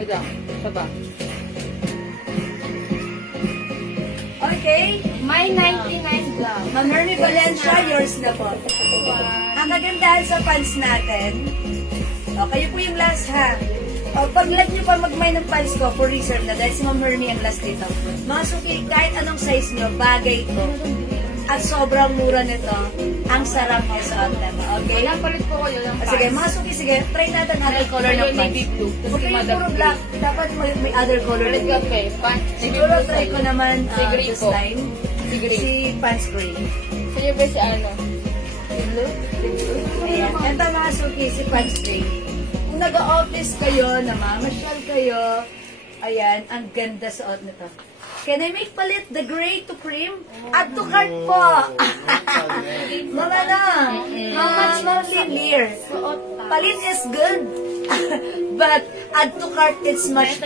Ito, saba. Okay, My 99 vlog. Ma'am Hermie Valencia, yours na po. Ang kagandahan sa pants natin, kayo po yung last ha. Pag like nyo pa mag-mine ng pants ko for reserve na dahil si Ma'am Hermie ang last dito. Mga suki, kahit anong size nyo, bagay ito. At sobrang mura nito. Ang sarap niya sa outlet. Okay? Walang palit po kayo ng Sige, mga suki, sige. Try natin other color ng pants. Navy blue. Tapos Huwag kayong mother puro blue. black. Dapat may other color. Palit din. kape. Siguro try ko naman Si gray this po. time. Si gray. Si pants gray. Sa'yo ba si ano? Ayan. Ito mga suki, si pants gray. Kung nag-office kayo, namamasyal kayo, ayan, ang ganda sa suot nito. Can I make palit the gray to cream? Add to cart po! Mama na! Mama Lilir. Palit is good. But add to cart is much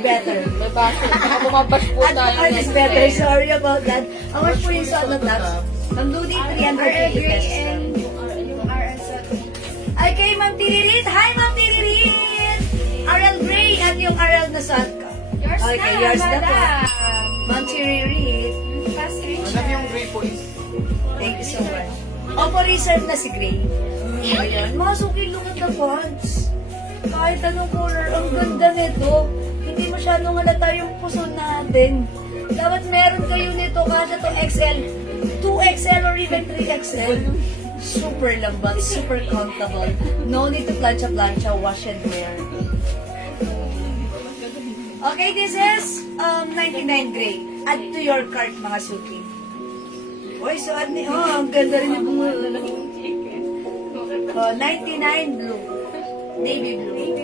better. May baso. Baka bumabash po Add to tayo. cart is next better. time. Sorry about that. How much po yung suot na tops? Ma'am Ludi, 380 pesos lang. Yung RL set. Okay, Ma'am Tiririt. Hi, Ma'am Tiririt! RL Gray at yung RL na suot ko. Yours Okay, na, yours na po. madam. Ma'am Tiririt. Fast rich. Alam yung gray po is Thank you so much. Opo, reserve na si Gray. Ayan. Mga suki, look at the fonts. Kahit anong color, ang ganda nito. Hindi masyadong halata yung puso natin. Dapat meron kayo nito kasi to XL, 2XL or even 3XL. Super lambat, super comfortable. No need to plancha-plancha, wash and wear. Okay, this is 99 gray. Add to your cart, mga suki. Uy, so ang ganda rin yung mga 99 blue. Navy blue.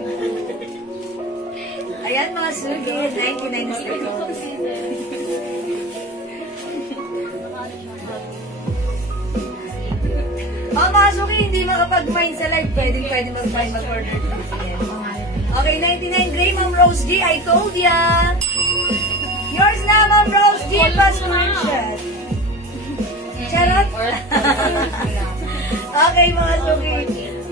Ayan mga suki, 99 is the gold. Mga suki, hindi makapag-mine sa live. Pwede mag-mine, mag-order. Okay, 99 gray, Ma'am Rose G. I told ya. Yours na, Ma'am Rose G. Pass screenshot. Charot. Okay, mga suki.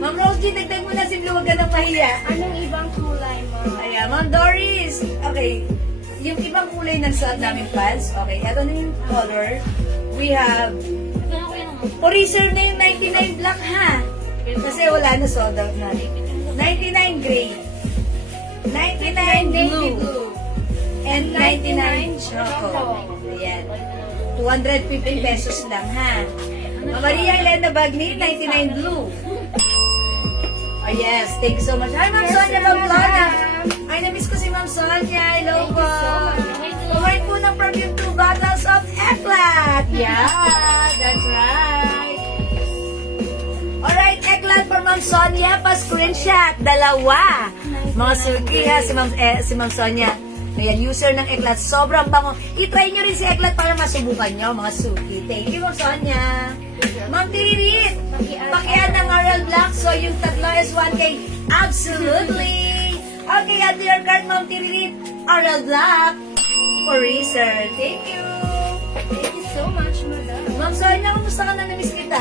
Ma'am Rose G, dagdag mo na si Blue. Huwag ka nang mahiya. Anong ibang kulay mo? Ayan, Ma'am Doris. Okay. Yung ibang kulay ng suot naming pants. Okay, ito na yung color. We have... reserve na yung 99 black, ha? Kasi wala na sold out na. 99 gray. 99 blue. And 99 choco. Ayan. 250 pesos lang, ha? Maria Elena Bagni, 99 blue. Oh, yes. Thank you so much. Hi, Ma'am Sonia Pamplona. Ay, na-miss ko si Ma'am Sonia. Hello po. Kumain po ng perfume 2 bottles of Eclat. Yeah, that's right. Alright, Eclat for Ma'am Sonia. Pa-screenshot. Dalawa. Mga suki ha, si Ma'am Sonia. Ayan, user ng Eclat. Sobrang bango. I-try nyo rin si Eclat para masubukan nyo, mga suki. Thank you, Ma'am Sonia. Ma'am Tiririt, pakian ng RL Black. So, yung tatlo is 1K. Absolutely. Okay, add to your card, Ma'am Tiririt. RL Black for research. Thank you. Thank you so much, madam. Ma'am Sonia, kumusta ka na? Namiss kita.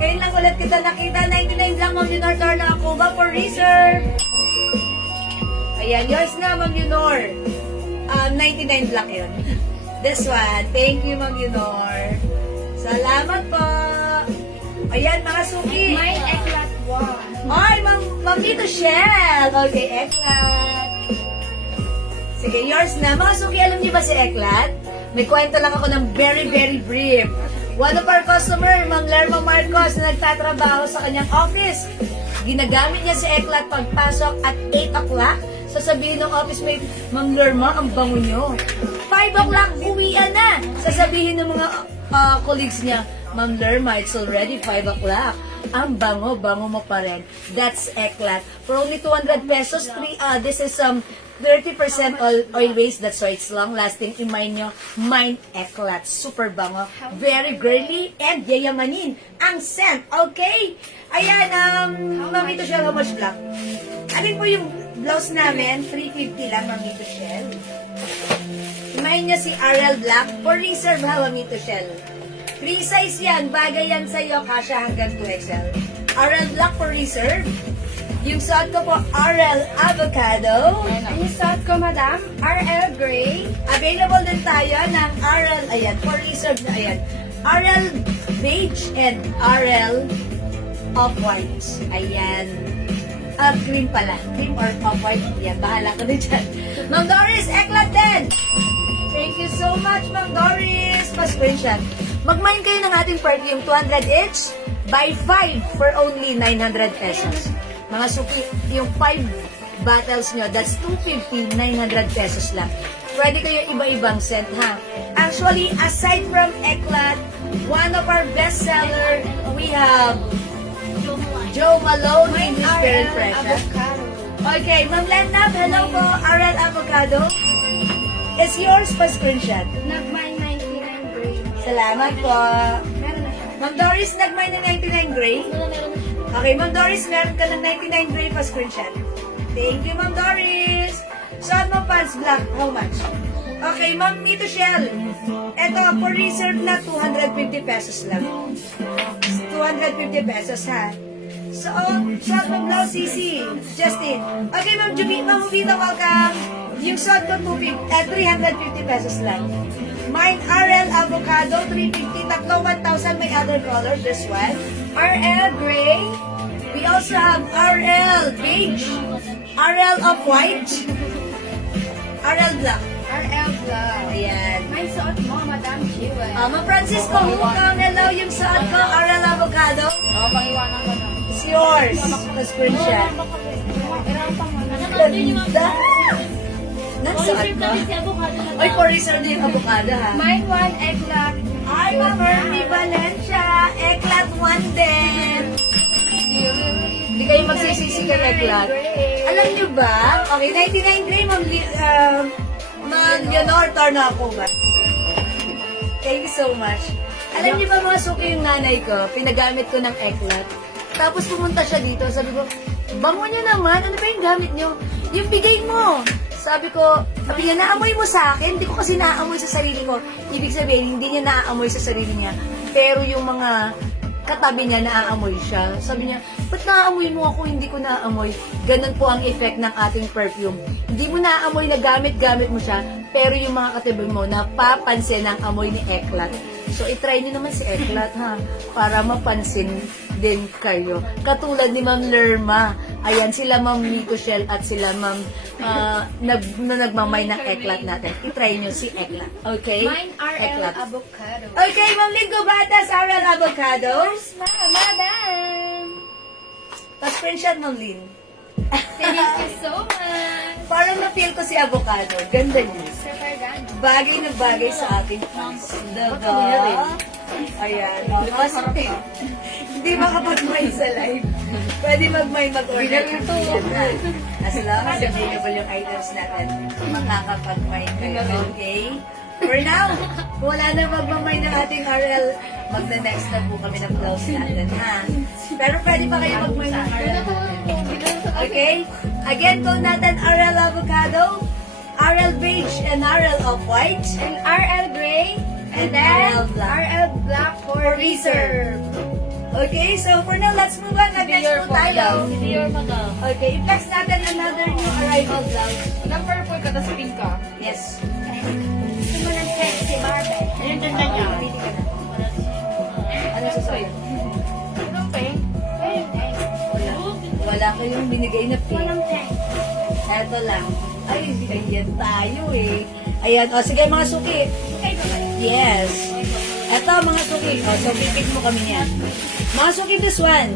Ngayon lang ulit kita nakita. 99 lang, Ma'am Yunor Torna Cuba for research. Ayan, yours na, Ma'am Yunor. 99 black yun. This one. Thank you, Ma'am Yunor. Salamat po. Ayan, mga suki. My Eclat one. Ay, Ma'am Tito Shell. Okay, Eclat. Sige, yours na. Mga suki, alam niyo ba si Eclat? May kwento lang ako ng very, very brief. One of our customer, Ma'am Lerma Marcos, na nagtatrabaho sa kanyang office. Ginagamit niya si Eclat pagpasok at 8 o'clock. Sasabihin ng office mate, Ma'am Lerma, ang bango niyo. 5 o'clock, uwian na. Sasabihin ng mga colleagues niya, Ma'am Lerma, it's already 5 o'clock. Ang bango mo pa rin. That's Eclat. For only 200 pesos, this is 30% oil waste, that's why it's long lasting. Imay nyo, Mind Eclat. Super bango. Very girly and yayamanin ang scent. Okay? Ayan, Mamito Shell, how much black? Alin po yung blouse namin? 350 lang, Mamito Shell. Imay nyo si RL Black for reserve ha, Mamito Shell. Free size yan. Bagay yan sa'yo. Kasha hanggang 2XL. RL Black for reserve. Yung suot ko po, RL Avocado. Yung suot ko, madam, RL Gray. Available din tayo ng RL, ayan, for reserve na ayan. RL Beige and RL Off-White. Ayan. Cream pala. Cream or Off-White. Ayan, bahala ka din dyan. Ma'am Doris, Eclat din! Thank you so much, Ma'am Doris. Pa-screenshot. Mag-mine kayo ng ating perfume, 200 each, buy 5 for only 900 pesos. Mga suki, yung 5 bottles nyo, that's 250, 900 pesos lang. Pwede kayo iba-ibang scent, ha? Actually, aside from Eclat, one of our best seller, we have Joe Malone English Very Fresh, ha? Avocado. Okay, Ma'am Lennab, hello po, RL Avocado. Is yours pa screenshot? Nagmay 99 Gray. Salamat po. Meron na siya. Ma'am Doris, nagmay na 99 gray? Okay, Ma'am Doris, meron ka ng 99 gray pa screenshot. Thank you, Ma'am Doris. Suot mo pants black, how much? Okay, Ma'am Mito Shell. Ito, for reserve na 250 pesos lang. 250 pesos, ha? So, suot mo blouse, CC. Justin. Okay, Ma'am Jubita, welcome. Yung suot ko, 350 pesos lang. Mine, RL Avocado, 350. Tatlo, 1,000. May other color, this one. RL Gray. We also have RL Beige. RL Off-White. RL Black. RL Black. Ayan. May suot mo, Madam Jewel. Ma'am Francisco Hukang, hello. Yung suot ko, RL Avocado. Oo, pangiwanan ko na. It's yours. Pa-screenshot. Ganda. Nagsuot mo? Oy, for reserve din yung avocado, ha? Mine 1 Eclat. Ay, Ma'am Ernie Valencia. Eclat 1 din. Hindi kayo magsisisi kay Eclat. Alam niyo ba? Okay, 99 gray, Ma'am Leonor Tornaco ba? Thank you so much. Alam niyo ba mga suki yung nanay ko, pinagamit ko ng Eclat. Tapos pumunta siya dito, sabi ko, bango niyo naman, ano ba yung gamit niyo? Yung bigay mo. Sabi niya, naamoy mo sa akin. Hindi ko kasi naamoy sa sarili ko. Ibig sabihin, hindi niya naamoy sa sarili niya. Pero yung mga katabi niya, naaamoy siya. Sabi niya, ba't naaamoy mo ako, hindi ko naaamoy? Ganun po ang effect ng ating perfume. Hindi mo naaamoy na gamit mo siya, pero yung mga katabi mo, napapansin ang amoy ni Eclat. So, itry niyo naman si Eclat, ha? Para mapansin din kayo. Katulad ni Ma'am Lerma. Ayan, sila Ma'am Mito Shell at sila Ma'am nagmamay ng Eclat natin. I-try nyo si Eclat. Okay? Mine RL Eclat. Avocado. Okay, Ma'am Linggo Batas, RL Avocado. Madam. Pa-screenshot, Ma'am Lin. Thank you so much. Parang na-feel ko si Avocado. Ganda niya. Super ganda. Bagay na bagay sa ating face. Diba? Ayan. Kasi, hindi makapag-mind sa live. Pwede mag-order. As long as available yung items natin, makakapag-mind kayo. Okay? For now, wala na magmamay ng ating RL. Magna-next na po kami ng blouse natin, ha? Pero pwede pa kayo magmay ng RL natin. Okay? Again, code natin RL Avocado, RL Beige, and RL Off-White. And RL Gray. And then RL Black. RL Black for reserve. Okay, so for now, let's move on. Nag-next po tayo. Dior pa ka. Okay, i-flex natin another new arrival blouse. Nag-purple ka, tapos pink ka. Yes. Gusto mo ng sexy Barbie. Ayun, ganda niya. Pili ka na. Ano susunod? Anong pink? Wala. Wala kayong binigay na pink. Walang pink. Eto lang. Ay, ayan tayo eh. Ayan, o sige mga suki. Okay ba kayo? Yes. Eto mga suki. O, so pipig mo kami niyan. Mga suki, this one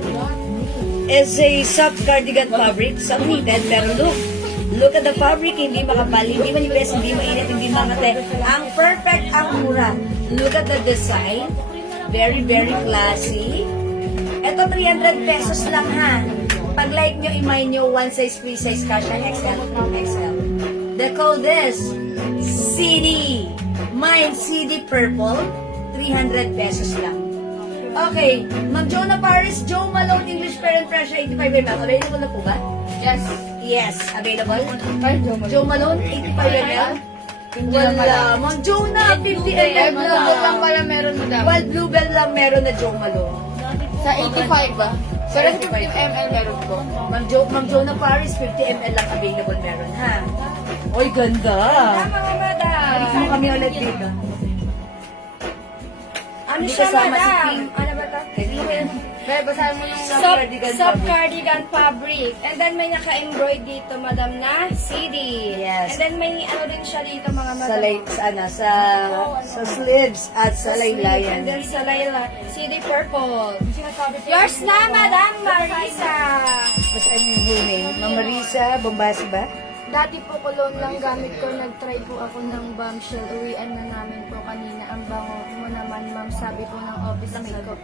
is a soft cardigan fabric. Soft knitted, pero look at the fabric. Hindi makapal, hindi manipis, hindi mainit, hindi makate. Ang perfect, ang mura. Look at the design. Very, very classy. Ito, 300 pesos lang ha. Pag like nyo, imay nyo, one size, free size, kasha, XL, XL. The code is CD. Mine, CD Purple. 300 pesos lang. Okay, Ma'am Jonah Paris, Joe Malone, English Parent Pressure, 85 ml. Available na po ba? Yes. Yes, available. Ay, Joe Malone. Joe Malone, 85 ml. Wala. Ma'am Jonah, 50 ml Blue Bell lang na. pala meron, madam. Well, Bluebell lang meron na Joe Malone. Sa 85 ba? Pero sa 50 ml meron po. Ma'am Jonah Paris, 50 ml lang available meron, ha? Oy, ganda. Mga madam. Balik mo kami ulit dito. Ano Hindi siya, kasama si madam? Pink. Ano ba ito? Bebe, basahin mo yung Soft cardigan fabric. And then may naka-embroid dito, madam, na CD. Yes. And then may ano din siya dito, mga madam. Sa sleeves at sa And laylayan. then sa layla, CD purple. Yours na, madam Marisa. Basahin mo yung whole name. Ma'am Marisa, Bombasi ba? Dati po cologne lang gamit ko. Nag-try po ako ng bombshell. Uwian na namin po kanina. Ang bango mo naman, ma'am. Sabi po ng office mate ko,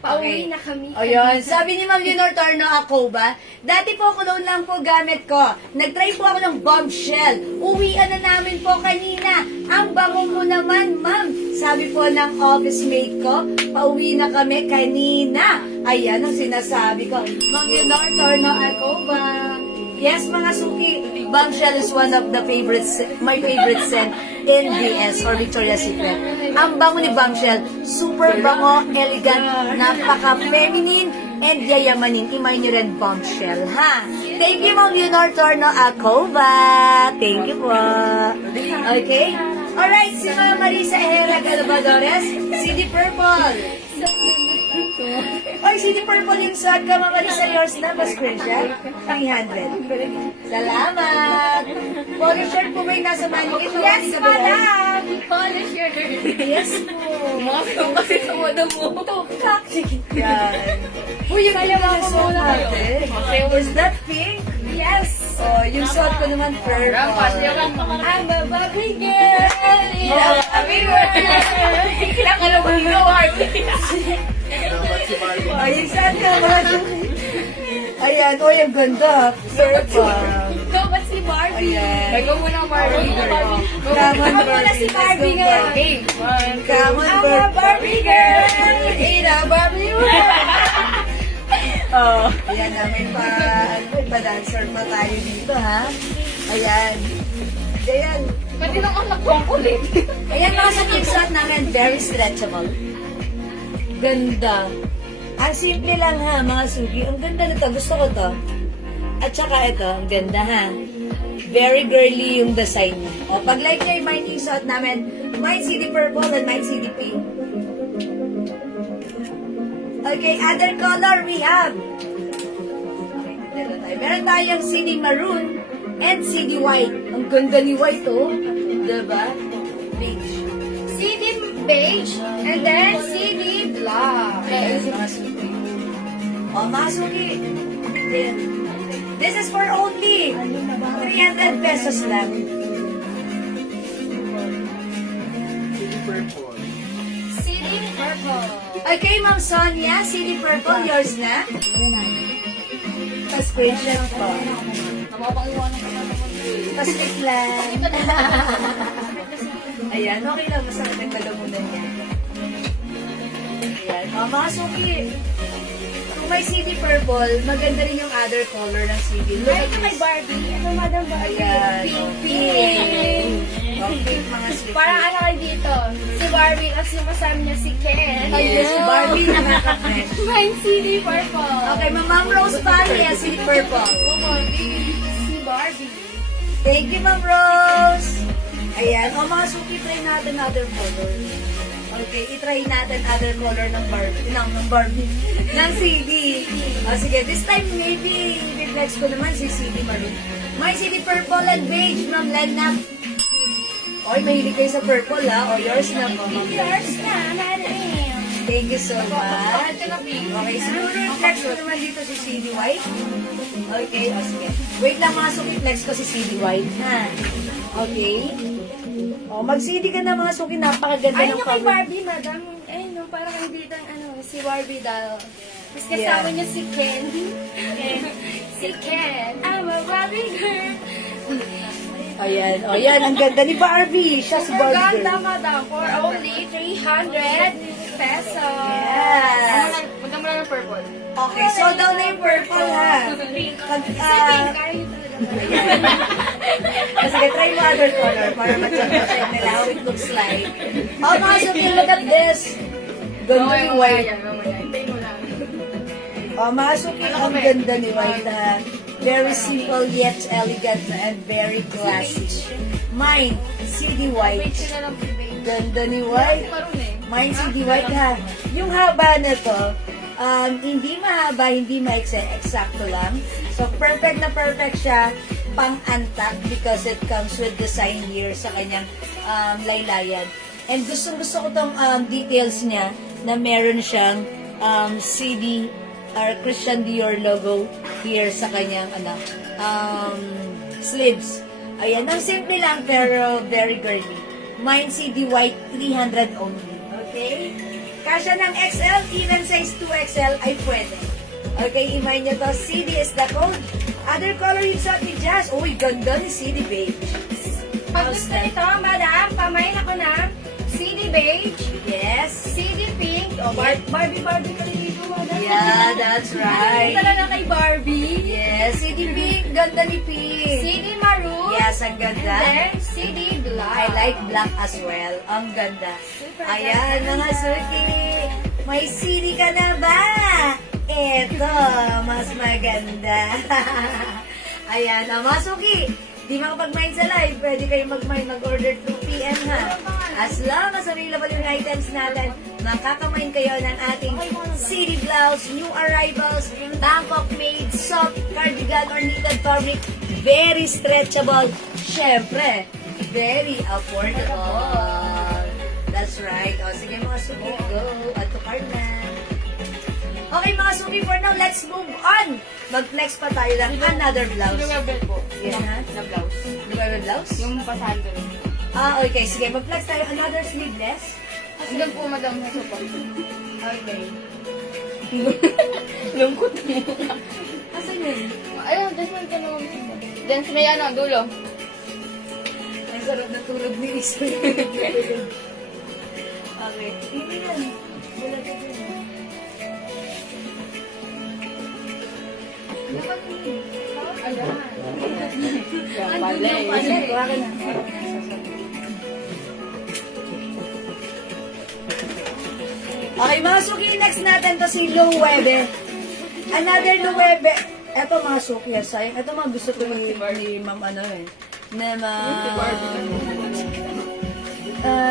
pauwi na kami. O yun, sabi ni Ma'am Leonor Torno, ako ba? Dati po cologne lang po gamit ko. Nag-try po ako ng bombshell. Uwian na namin po kanina. Ang bango mo naman, ma'am. Sabi po ng office mate ko, pauwi na kami kanina. Ayan ang sinasabi ko. Ma'am Leonor Torno, ako ba? Yes, mga suki, bombshell is one of the favorites, my favorite scent in VS or Victoria's Secret. Ang bango ni bombshell, super bango, elegant, napaka-feminine, and yayamanin. Imay niyo rin bombshell, ha? Thank you, Ma'am Leonor Torno Acova. Thank you po. Okay? Alright, si Ma'am Marisa Ehera Galvadores, CD Purple. Oy, CD Purple yung suot ka, Ma'am Marisa, yours na, pa-screenshot. 300. Salamat! Polo shirt po ba yung nasa mannequin? Yes, Hindi ka ba yan? madam! Polish your Yes po. mga film kasi sa moda mo. tukak. Yan. Uy, yung pinasuot natin. Is that pink? Yes! Oh, yung suot ko naman purple. I'm a Barbie girl in a Barbie world. Kailangan na ba yung Dapat si Barbie. Ay, yung suot ka naman. Ayan, oh, yung ganda. Purple. Ikaw ba si Barbie? Ayan. Ikaw muna ang Barbie girl. Come on, Ako muna si Barbie ngayon. Okay, one, Come on, I'm a Barbie girl in a Barbie world. Oh. Ayan na, may pa-dancer pa tayo dito, ha? Ayan. Ayan. Pwede lang anak ko ang kulit. Ayan mga suot namin, very stretchable. Ganda. Ang simple lang ha, mga sugi. Ang ganda nito, gusto ko to. At saka ito, ang ganda ha. Very girly yung design niya. O, pag like nyo yung mine suot namin, mine CD purple and mine CD pink. Okay, other color we have. Okay, dito tayo. Meron tayong CD maroon and CD white. Ang ganda ni white oh. Diba? Beige. CD beige and then CD black. Ayan, mga suki. O, mga suki. This is for only 300 pesos lang. Pink purple. CD purple. Okay, Ma'am Sonia, CD Purple, yours na? Pa-screenshot po. Pa-stick lang. Ayan, okay lang. Masakit ang kalamunan niya. Ayan. O, mga suki. Kung may CD Purple, maganda rin yung other color ng CD. Look Ay, at ito kay this. Barbie. Ito, Madam Barbie. Ayan. Pink, Pink. O, pink, mga suki. Parang ano kayo dito? Si Barbie, tapos yung kasama niya si Ken. Yes, si Barbie nakaka-fresh. Mine CD purple. Okay, Ma'am Rose Palia, CD Purple. Si Barbie. Thank you, Ma'am Rose. Ayan. O, mga suki, try natin other color. Okay, itry natin other color ng Barbie. Ng Barbie. ng CD. O, sige. This time, maybe, i-flex ko naman si CD Maroon. My CD Purple and Beige, Ma'am Lena. Oy, mahilig kayo sa purple, ha? O, yours na po. Yours na, madam. Thank you so much. Okay, siguro i-flex ko naman dito si CD White. Okay, o sige. Wait lang mga suki, flex ko si CD White, ha? Okay. O, mag-CD ka na mga suki, napakaganda Ay, ng yung kay cover. Barbie, madam. Ay, no, parang ang dito ang ano, si Barbie doll. Tapos kasama Yeah. niya si Ken. Si Ken. I'm a Barbie girl. Ayan, o yan, ang ganda ni Barbie. Siya si Barbie. Ganda, madam, for only 300 pesos. Yes. Maganda mo na ng purple. Okay, so down na yung purple ha. Sige, try mo other color para ma-check nila how it looks like. Oh, mga Suki, look at this. Ganda ni white. Oh, mga Suki, ang ganda ni white ha. Very simple yet elegant and very classy. Mine, CD white. Ganda ni white. Mine, CD white ha. Yung haba na to, hindi mahaba, hindi maikse, eksakto lang. So, perfect na perfect siya pang-antak because it comes with design here sa kanyang laylayan. And gustong-gusto ko tong details niya na meron siyang CD or Christian Dior logo here sa kanyang sleeves. Ayan, ang simple lang pero very girly. Mine CD white 300 only. Okay? Kasya ng XL, even size 2XL ay pwede. Okay, imay nyo to. CD is the code. Other color yung sa ating Jazz. Uy, ganda ni CD beige. Pag gusto nito, madam, pamain ako na CD beige, Yes. CD pink, o Barbie ka rin dito, madam. Yeah, that's right. Talaga kay Barbie. Yes, CD pink. Ganda ni pink. CD maroon. Yes, ang And ganda. then, CD black. I like black as well. Ang ganda. Ayan, mga Suki. May CD ka na ba? Eto, mas maganda. Ayan, mga Suki. Di makapag-mine sa live, pwede kayo mag-mine, mag-order 2 p.m. ha. As long as available yung items natin, makakamine kayo ng ating CD blouse, new arrivals, Bangkok made, soft, cardigan, or knitted fabric. Very stretchable. Syempre, very affordable. That's right. O, sige mga Suki, go. Add to cart na. Okay mga Suki, for now, let's move on. Mag-flex pa tayo ng another blouse. Luwebel po. Yan ha? Na blouse. Lugar blouse? Yung pasahan doon. Okay. Sige, mag-flex tayo. Another sleeveless. Hanggang po, madam, na support. Okay. Lungkot mo. Asan yun? Ayun, just one ka naman. Then, sinaya na, dulo. Ang sarap na tulog ni Isa. Okay. Hindi yan. Wala ka dun. Andun yung pala eh. Kuha ka na. Okay, mga Suki, next natin to si Loewe. Another Loewe. Eto mga Suki, sayang. Eto mga gusto ko ni Ma'am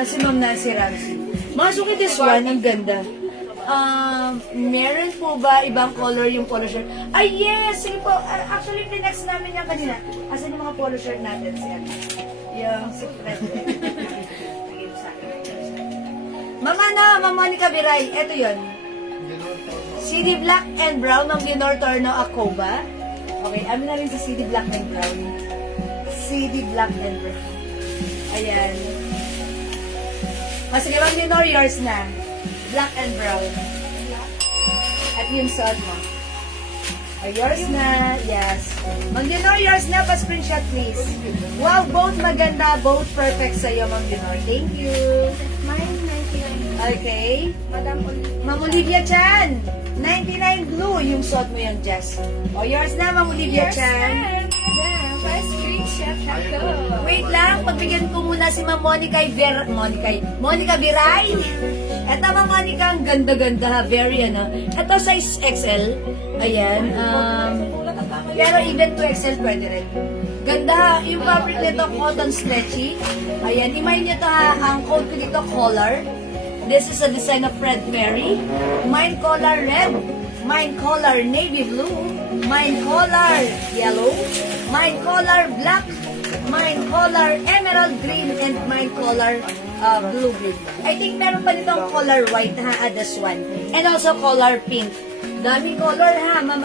si Ma'am Nancy Ramsey. Mga Suki, this one, ang ganda. Meron po ba ibang color yung polo shirt? Ay, yes! Sige po. Actually, tinext namin yan kanina. Asan yung mga polo shirt natin? Yung si Fred. Ma'am Monica Biray. Ito yun. CD Black and Brown ng Ginor Torno Acoba. Okay, amin na rin sa CD Black and Brown. CD Black and Brown. Ayan. Sige, Ma'am Ginor, yours na. Black and brown. At yung suot mo. Yours na. Yes. Ma'am Ginor, yours na. Pa-screenshot please. Wow, both maganda. Both perfect sa'yo, Ma'am Ginor. Thank you. Mine, 99. Okay. Madam Olivia. Ma'am Olivia Chan. 99 blue. Yung suot mo yung Jess. Yours na, Ma'am Olivia Chan. Madam, pa-screenshot ako. Wait lang, pagbigyan ko muna si Ma'am Monica Biray. Ito Ma'am Monica, ang ganda-ganda ha, very Ito size XL. Ayan. Pero even 2XL pwede rin. Ganda ha, yung fabric nito cotton stretchy. Ayan, imay nyo to ha, ang code ko dito color. This is a design of Fred Perry. Mine color red. Mine color navy blue. Mine color yellow. Mine color black. Mine color emerald green. And mine color blue green. I think meron pa ditong color white ha, this one. And also color pink. Dami color ha, Ma'am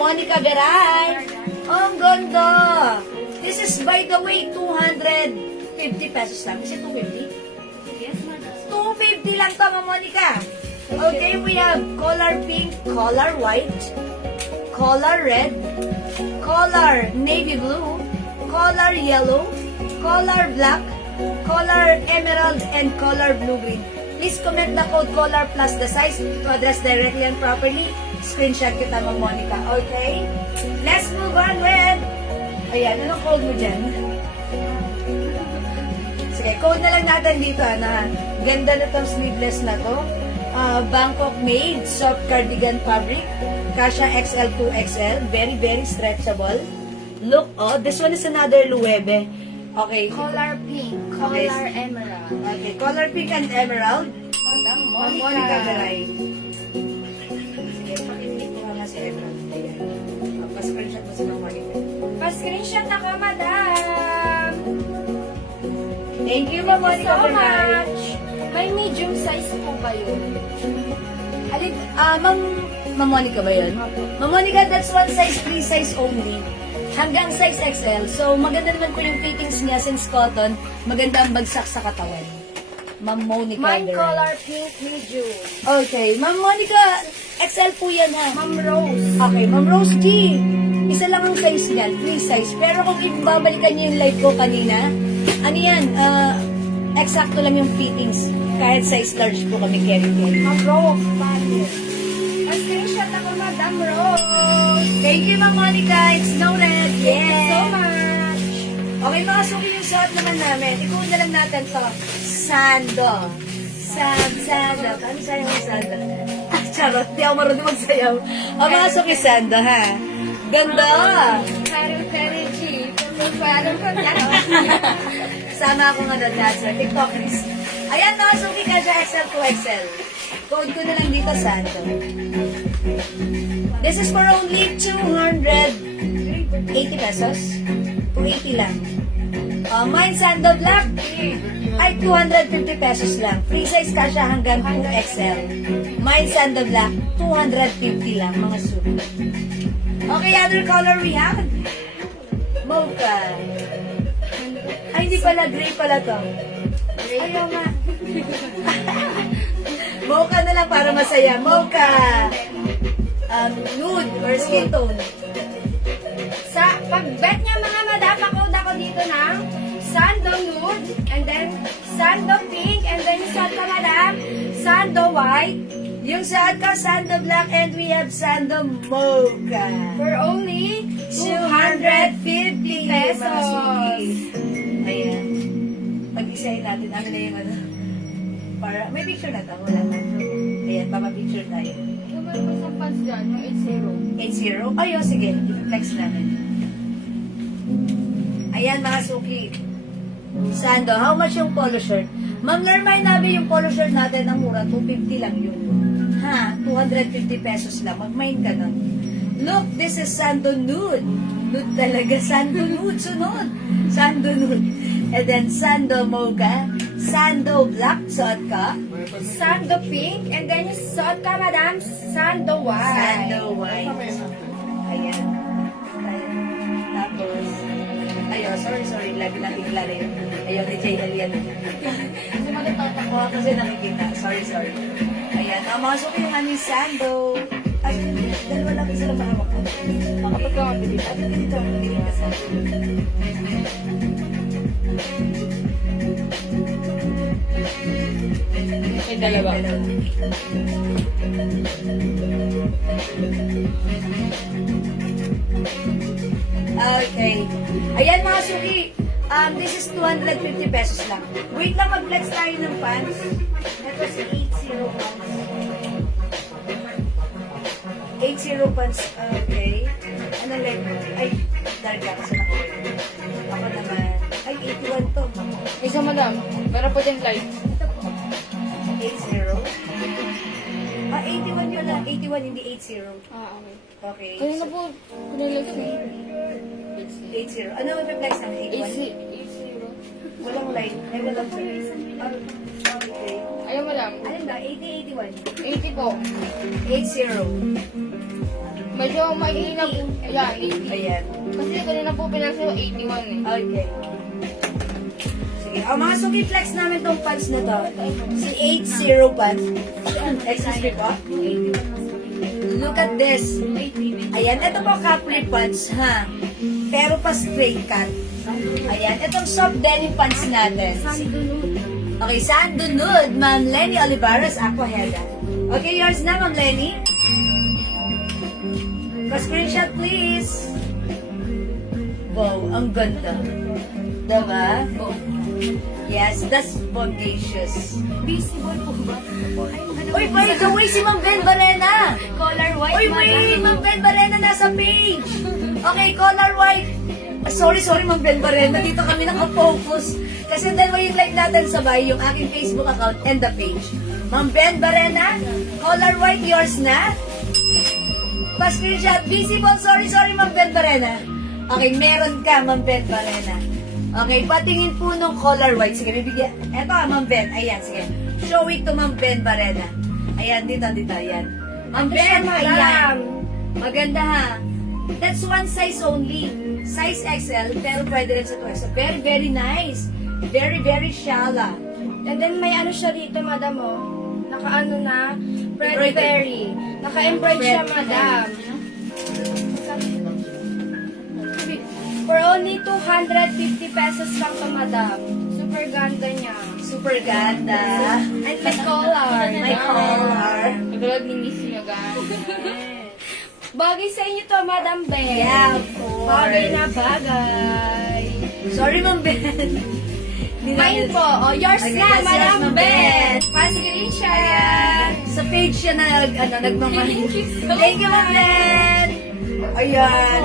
Monica Beray. Oh, ang ganda. This is by the way, 250 pesos lang. Is it 250? Yes, madam. 250 lang to, Ma'am Monica. Okay, we have color pink, color white, color red, color navy blue, color yellow, color black, color emerald, and color blue-green. Please comment the code color plus the size to address directly and properly. Screenshot kita, Ma'am Monica. Okay? Let's move on with... Ayan, anong code mo dyan? Sige, code na lang natin dito, na ganda na tong sleeveless na to. Bangkok made, soft cardigan fabric. Kasha XL to XL. Very, very stretchable. Look, oh, this one is another Luebe. Okay. Color pink, Okay. color emerald. Okay, color pink and emerald. Madam Monica Garay. Sige, pakikuha nga si emerald. Ayan. Pa-screenshot mo si Ma'am Monica. Pa-screenshot ako, madam. Thank you, Ma'am Thank you Monica so Garay. much. May medium size po ba yun? Alin, Ma'am Monica ba yun? Ma'am Monica, that's one size, free size only. Hanggang size XL. So, maganda naman po yung fittings niya since cotton. Maganda ang bagsak sa katawan. Ma'am Monica. Mine Garay. color pink medium. Okay, Ma'am Monica, XL po yan ha. Ma'am Rose. Okay, Ma'am Rose G. Isa lang ang size niyan, free size. Pero kung ibabalikan niyo yung live ko kanina, ano yan, eksakto lang yung fittings. Kahit size large po kami carry. Ma'am Rose. Pa-screenshot ako, Madam Rose. Thank you, Ma'am Monica. It's noted. Thank you so Yeah. much. Okay, mga suki yung suot naman namin. Ikuha na lang natin to. Sando. Sando. Ano sa'yo yung sando? Charot, di ako marunong magsayaw. O, mga suki sando, ha? Ganda. Very, very cheap. Parang pagkano. Sana ako nga dancer. TikTokers. Ayan, mga suki ka siya XL to XL. Code ko na lang dito, Sando. This is for only 280 pesos. 280 lang. Mine Sando Black ay 250 pesos lang. Free size ka siya hanggang 2XL. Mine Sando Black, 250 lang, mga suki. Okay, other color we have. Mocha. Ay, hindi pala. Gray pala to. Ayaw nga. Mocha na lang para masaya. Mocha. Nude or skin tone. Sa pag-bet niya mga madam, pakode ako dito ng Sando Nude, and then Sando Pink, and then yung suot ka madam, Sando White, Yung suot ko, Sando Black, and we have Sando Mocha. for only 250 pesos. mga suki. Ayan. Pag-isahin natin. Ano na yung ano? Para, may picture na to. Wala na. Ayan, papapicture tayo. Yung meron pa isang pants dyan, yung 8-0? 8-0. Ayun, sige. Flex namin. Ayan, mga suki. Sando, how much yung polo shirt? Ma'am Lermay Nabi, yung polo shirt natin, ang mura, 250 lang yun. Ha? 250 pesos lang. Mag-mind ka nun. Look, this is Sando Nude. Nude talaga. Sando Nude. Sunod. Sando Nude. And then Sando Mocha. Sando Black. Suot ka. Sando Pink, and then yung suot ka madam, Sando White. Sando White. Ayan. Tapos, ayun, sorry. Lagi natin kilala yun. Ayun, ni Jay Alian. Kasi malitaw Kasi nakikita. Sorry. Ayan, masok yung aming Sando. Ay, dalawa lang sila mahamak ko. Kapag ka mabili. At dito, hindi ka sa May dalawa. Okay. Ayan mga suki. This is 250 pesos lang. Wait lang, mag-flex tayo ng pants. Ito si 80 pants. 80 pants. Okay. Ano lang? Ay, darga kasi nakuha. Ako naman. Ay, 81 to. Isa madam, meron po din light. 80. 81 yun lang. 81, hindi 80. Okay. Okay. Kanina po, kunilag ko. 80. Ano mag-flex ng 81? 8-0. Walang light. Ay, walang light. Okay. Ayaw madam. Alin ba? 80, 81. 80 po. 80. Medyo mahina po. Ayan, 80. Ayan. Kasi kanina po pinasa 81 eh. Okay. Sige. Mga suki flex namin tong pants na to. Si 80 pants. Excuse me po. look at this. Ayan, ito po capri pants, ha? Pero pa straight cut. Ayan, itong soft denim pants natin. Okay, Sando Nude, Ma'am Lenny Olivares, Aquaheda. Okay, yours na, Ma'am Lenny. Pa-screenshot, please. Wow, ang ganda. Diba? Yes, that's bodacious. Visible po ba? Uy, by the way, si Ma'am Ben Barena. Color white, Uy, wait, Ma'am Ben Barena nasa page. Okay, color white. Sorry, Ma'am Ben Barena. Dito kami nakafocus. Kasi dalawa yung like natin sabay, yung aking Facebook account and the page. Ma'am Ben Barena, color white, yours na. Pa-screenshot, visible. Sorry, Ma'am Ben Barena. Okay, meron ka, Ma'am Ben Barena. Okay, patingin po nung color white. Sige, bibigyan. Eto, Ma'am Ben. Ayan, sige. Show it to Ma'am Ben Barena. Ayan, dito, ayan. Ma'am Ben, ayan. Maganda ha. That's one size only. Size XL, pero pwede rin sa 2XL. Very, very nice. Very, very shala. And then may ano siya dito, madam, oh. Naka-ano na, Fred Perry. Naka-embroid siya, Fred madam. For only 250 pesos lang to, madam. Super ganda niya. Super ganda. And may collar. May collar. Nagulog ni Miss Yogan. Bagay sa inyo to, Madam Ben. Yeah, of course. Bagay na bagay. Sorry, Ma'am Ben. Mine po. Oh, yours Okay, na, that's yours, Madam Ma'am Ben. Ben. Pa-screenshot. Sa page siya na nagmamahal. Thank you so Thank you, Ma'am Ben. Ayan.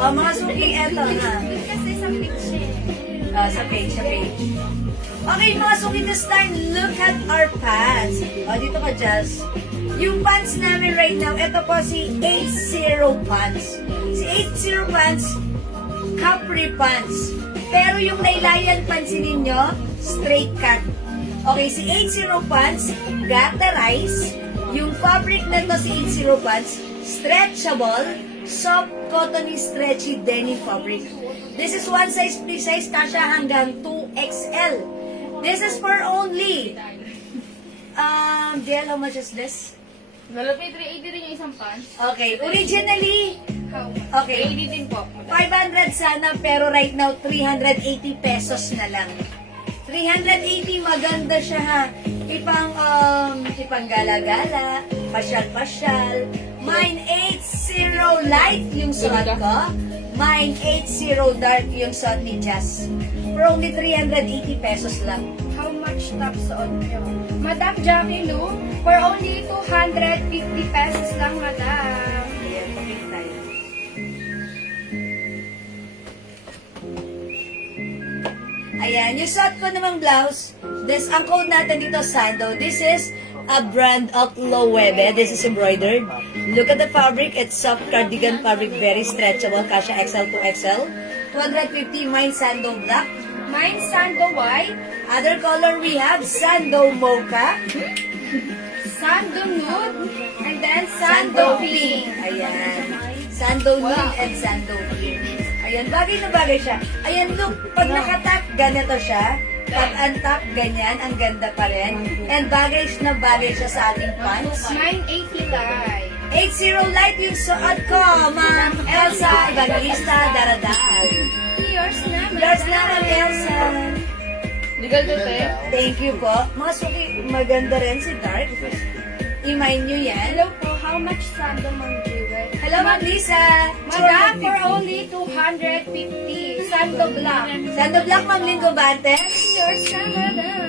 Oh, mga suki, eto ha. Kasi sa picture. Sa page. Okay, mga suki, this time, look at our pants. Dito ka, Jazz. Yung pants namin right now, ito po si 80 pants. Si 80 pants, capri pants. Pero yung laylayan, pansinin nyo, straight cut. Okay, si 80 pants, gutterize. Yung fabric na to si 80 pants, stretchable, soft, cottony, stretchy denim fabric. This is one size, free size, kasha hanggang 2XL. This is for only, Del, how much is this? Malapit, 380 rin yung isang pants. Okay, originally, okay, 380 din po. 500 sana, pero right now, 380 pesos na lang. 380, maganda siya ha. Ipang gala-gala, pasyal-pasyal. Mine 80 light yung suot ko. Mine 80 dark yung suot ni Jazz. For only 380 pesos lang. How much top suot nyo? Madam Jackie Lou, for only 250 pesos lang, madam. Ayan, pabili tayo. Ayan, yung suot ko namang blouse, ang code natin dito, Sando. This is a brand of Loewe. This is embroidered. Look at the fabric. It's soft cardigan fabric, very stretchable. Kasha XL to XL. 250, mine Sando black. Mine Sando White, Other color we have Sando Mocha, Sando Nude, and then Sando Pink. Ayan. Sando Nude and Sando Pink. Ayan, bagay na bagay siya. Ayan, look, pag nakatap, ganito siya. Pag untap, ganyan, ang ganda pa rin. And bagay na bagay siya sa ating pants. Mine 80 light. 80 light yung suot ko, Ma'am Elsa Evangelista Daradal. Yours na, Yours na, Ma'am Elsa. Legal to, te. Thank you po. Mga suki, maganda rin si Dark. I-mind nyo yan. Hello po, how much Sando, Ma'am Jewel? Hello, Ma'am Lisa. Madam, for only 250. Sando Black. Sando Black, Ma'am Lynn Bantes. Yours na, madam.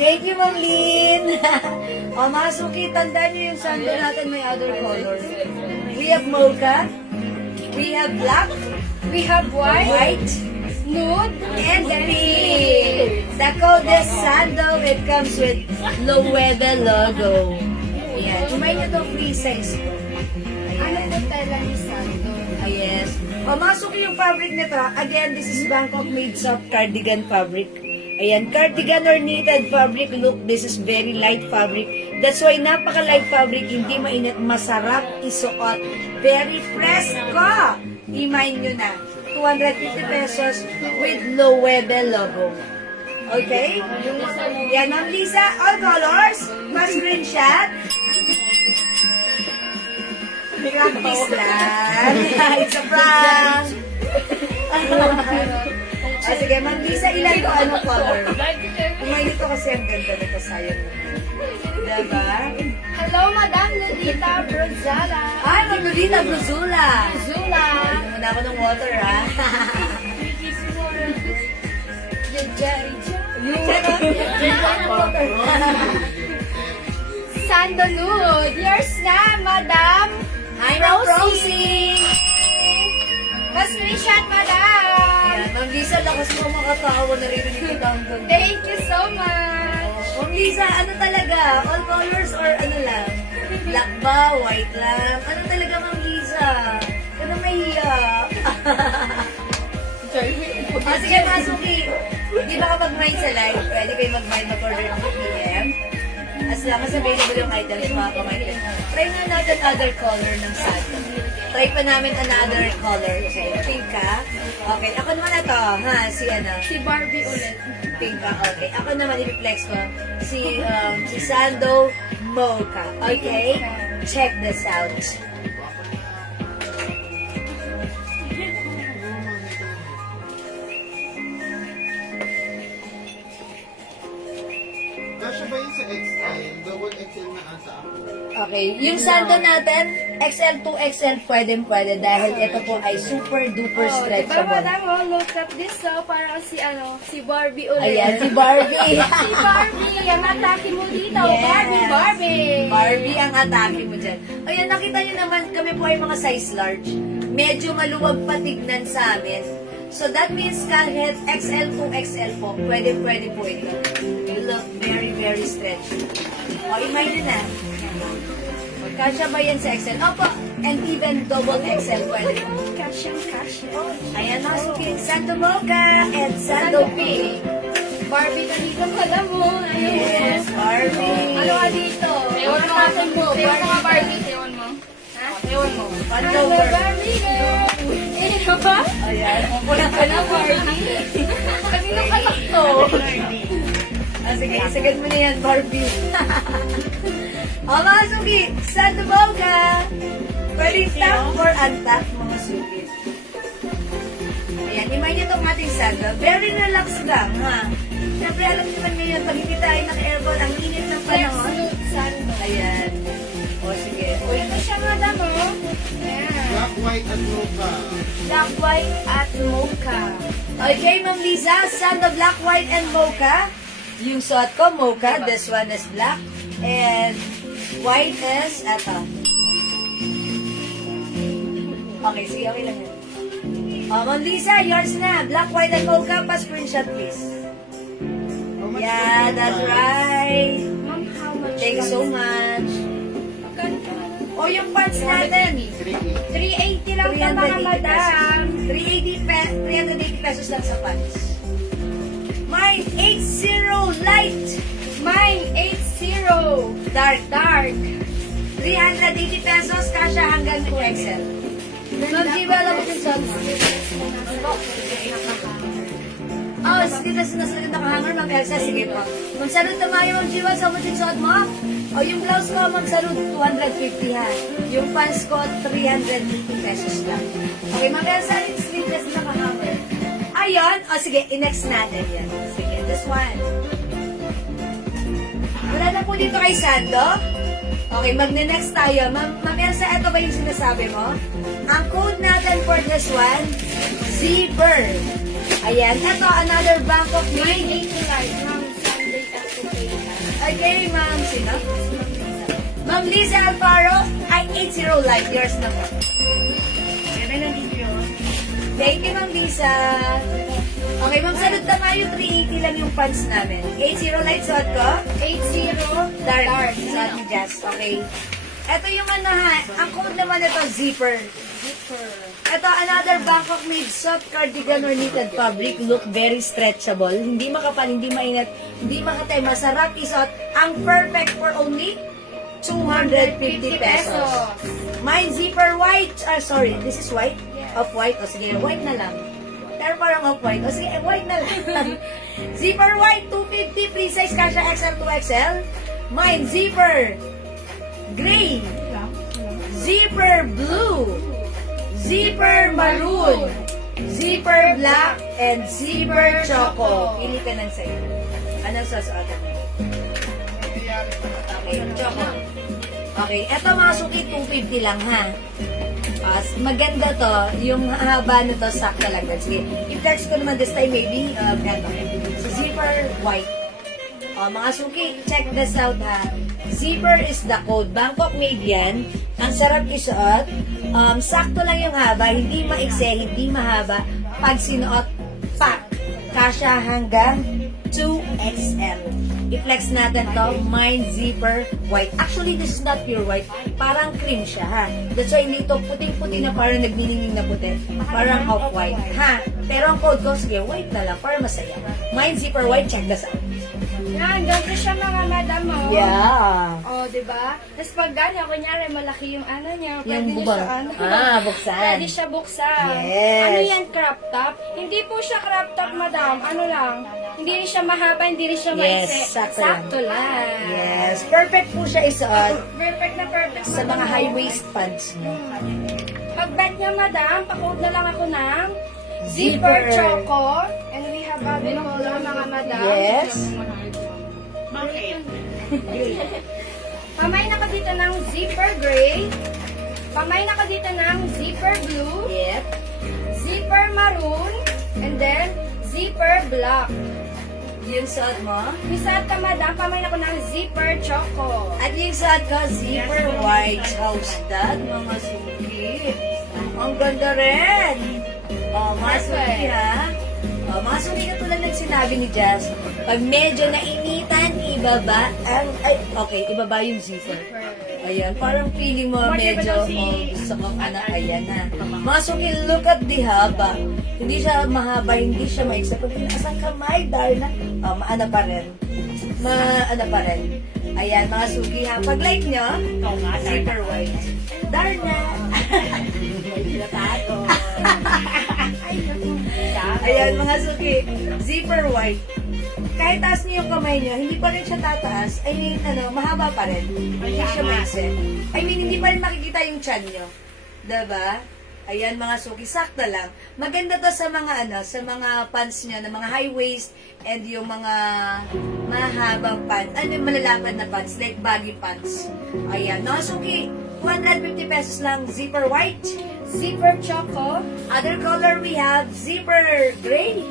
Thank you, Ma'am Lynn. O, mga suki, tandaan nyo yung sando natin may other color. We have mocha. We have black. We have white, nude, And pink. The code is Sando. It comes with Loewe logo. Ayan. Umay nyo to free size ko. ano Ayan. po tela ni Sando? Yes. O, masok yung fabric nito. Again, this is Bangkok made soft cardigan fabric. Ayan, cardigan or knitted fabric. Look, this is very light fabric. That's why napaka-light fabric, hindi mainit, masarap isuot. Very fresco. I-mind nyo na. 250 pesos with Loewe logo. Okay? Yan, Ma'am Lisa, all colors. Mas screenshot. Practice lang. It's a prank. Sige, Ma'am Lisa, ilan to? Anong color? May dito kasi ang ganda nito, sayang naman. Diba? Hello, Madam Lolita Brozala. Ay, Ma'am Lolita Bruzula. Zula. Muna ako ng water, ha? Sandalwood. Yours na, Madam. Hi, Ma'am Rosie. Pa-screenshot, Madam. Ayan, Ma'am Lisa, lakas mo makatawa. Naririnig kita ang ganda. Thank you so much. Ma'am Lisa, ano talaga? All colors or ano lang? Black ba? White lang? Ano talaga, Ma'am Lisa? Ano mahiya? Sige, Masuki. Di ba kapag mind sa live, pwede kayo mag-mind mag-order ng PM? As long as available yung items, mga kamay. Try na natin other color ng satin. Try pa namin another color. Okay, pink ka. Okay, ako naman na to, ha? Si ano? Si Barbie ulit. Pink ka. Okay, ako naman i-flex ko. Si Sando Mocha. Okay? Check this out. Kasya ba yun sa XL? Double XL na ata ako. Okay, yung Sando natin, XL to XL pwede dahil ito po ay super duper Oh, diba, stretchable. Madam, oh, look at this, oh, parang si Barbie ulit. Ayan, si Barbie. Si Barbie, ang atake mo dito. Yes. Barbie. Barbie ang atake mo dyan. Ayan, nakita nyo naman, kami po ay mga size large. Medyo maluwag patignan sa amin. So that means kahit XL to XL po, pwede po ito. You look very, very stretchy. O, imagine na. Kasya ba yan sa XL? Opo, and even double XL pwede po. Kasha. Ayan, nasuking Sando Mocha and Sando Pink. Barbie ka dito, alam mo. Yes, Barbie. Ano ka dito? Ewan mo. Ewan mo nga, Barbie. Ewan mo. Ha? Ewan mo. Hello, October. Barbie girl. Eh, ba? Ayan. Kulang ka na, Barbie. Kanino ka to? Sige, isagad mo na yan, Barbie. O, mga sugi, Sando Mocha. Pwede tap or untap, mga sugi. Ayan, imay niyo itong ating Sando. Very relaxed lang, ha? Siyempre, alam niyo man ngayon, pag hindi tayo naka-aircon, ang init ng panahon. Sando. Ayan. O, sige. Uy, ito siya, Madam, oh. Ayan. Black, white, at mocha. Black, white, at mocha. Okay, Ma'am Liza, Sando Black, White, and Mocha. Yung suot ko, Mocha. This one is black. And white is, eto. Okay, sige, okay lang yan. Ma'am Liza, yours na. Black, white, and mocha. Pa-screenshot, please. How much Yeah, for that's the price? right. Ma'am, how much? Thank you so much. Magkano? O, yung pants natin. 380 lang sa mga 380 madam. 380 pesos lang sa pants. Mine, 80 light. Mine, 80. Dark. Dark. 380 pesos, kasha hanggang 2XL. Ma'am Jiwa, alam mo yung sons? Oh, sige, nasa nakahanger, Ma'am Elsa, sige po. Magsalud na tayo, Ma'am Jiwa, sa muting suot mo? O, yung blouse ko, magsalud, 250 ha. Yung pants ko, 380 pesos lang. Okay, Ma'am Elsa, yung sleeveless na nakahanger. Ayun, o sige, i-next natin yan. Sige, this one. Wala na po dito kay Sando. Okay, magne-next tayo. Ma'am Elsa, ito ba yung sinasabi mo? Ang code natin for this one, Zipper. Ayan, ito, another Bangkok Mine, made. 80 light. Ma'am, Sunday at Okay, Ma'am, sino? Ma'am Lisa Alfaro, ay 80 light. Yours na po. Ganda ng video. Thank you, Ma'am Lisa. Okay, Ma'am, salud na nga yung 380 lang yung pants namin. 80 light suot ko. 80. Dark. Sa ating Jazz. Okay. Ito yung ano ha. Ang code naman ito, Zipper. Ito, another Bangkok made soft cardigan or knitted fabric. Look very stretchable. Hindi makapal, hindi mainit, hindi makatay. Masarap isuot. Ang perfect for only 250 pesos. Mine zipper white. Sorry, this is white? Off-white. O sige, white na lang. Pero parang off-white. O sige, white na lang. Zipper white, 250. Free size, kasha XL to XL. Mine zipper gray. zipper blue, zipper maroon, zipper black, and zipper choco. Pili ka ng sa'yo. Anong susuotan mo? Okay, choco. Okay, eto mga suki, 250 lang ha. Maganda to, yung haba nito, sakto lang. Sige, i-flex ko naman this time, maybe, ganito. So, zipper white. Mga suki, check this out ha. Zipper is the code. Bangkok made yan. Ang sarap isuot. Sakto lang yung haba, hindi maikse, hindi mahaba. Pag sinuot, pak! Kasya hanggang 2XL. I-flex natin to, mine zipper white. Actually, this is not pure white. Parang cream siya, ha? That's why hindi ito puting-puti na parang nagniningning na puti. Parang off-white, ha? Pero ang code ko, sige, white na lang, para masaya. Mine zipper white, check this out. Yan, ganito siya mga madam, oh. Yeah. Oh, di ba? Tapos pag ganyan, kunyari, malaki yung ano niya. Pwede Yung niyo bubong. siya, ano. Buksan. Pwede siya buksan. Yes. Ano yan, crop top? Hindi po siya crop top, madam. Ano lang. Hindi rin siya mahaba, hindi rin siya Yes, maiksi. sakto lang. Sakto lang. Yes, perfect po siya isuot Perfect na perfect. sa madam. mga high-waist pants niyo. Pag bet niya, madam, pakode na lang ako ng Zipper. zipper choco. And we have other color, mga madam. Yes. Pamay na ka dito ng zipper gray. Pamay na ka dito ng zipper blue. Yep. Zipper maroon. And then, zipper black. Yung suot mo. Misat ka, madam. Pamay na ko ng zipper choco. At yung suot ko, zipper white. How's that, mga suki? Ang ganda rin. Mga suki, ha? Mga suki, katulad ng sinabi ni Jazz, pag medyo nainitan, ibaba, ibaba yung zipper. Ayan, parang feeling mo medyo, gusto kong ayan ha. Mga suki, look at the haba. Hindi siya mahaba, hindi siya maiksa. Pag pinasang kamay, Darna, maana pa rin. Maana pa rin. Ayan, mga suki ha. Pag like nyo, zipper white. Darna! Ayan, mga suki, zipper white. Kahit taas niyo yung kamay niyo, hindi pa rin siya tataas. I mean, mahaba pa rin. Hindi siya maikse. I mean, hindi pa rin makikita yung chan niyo. Diba? Ayan, mga suki, sakto lang. Maganda to sa mga, sa mga pants niyo, na mga high waist, and yung mga mahabang pants, malalapad na pants, like baggy pants. Ayan, mga suki, 250 pesos lang, zipper white. Zipper choco. Other color we have zipper gray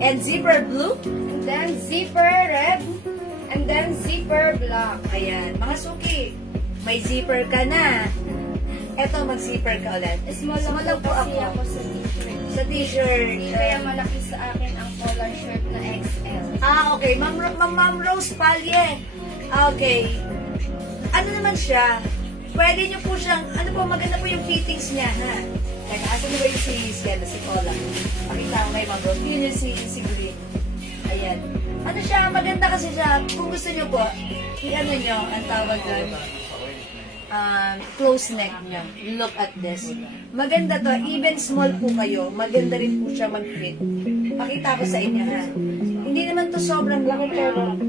and zipper blue. And then, zipper red. And then, zipper black. Ayan, mga suki, may zipper ka na. Eto, mag-zipper ka ulit. Small Small lang po kasi ako sa t-shirt. Sa t-shirt. Hindi kaya malaki sa akin ang collar shirt na XL. Okay. Ma'am Rose Palye. Okay. Ano naman siya? Pwede niyo po siyang, maganda po yung fittings niya, ha? Teka, asan mo ba yung si Cola? Pakita ko kay Ma'am Rose. Yun yung si Green. Ayan. Ano siya, maganda kasi siya. Kung gusto niyo po, i-ano niyo, ang tawag doon, close neck niya. Look at this. Maganda to. Even small po kayo, maganda rin po siya mag-fit. Pakita ko sa inyo, ha? Hindi naman to sobrang laki, pero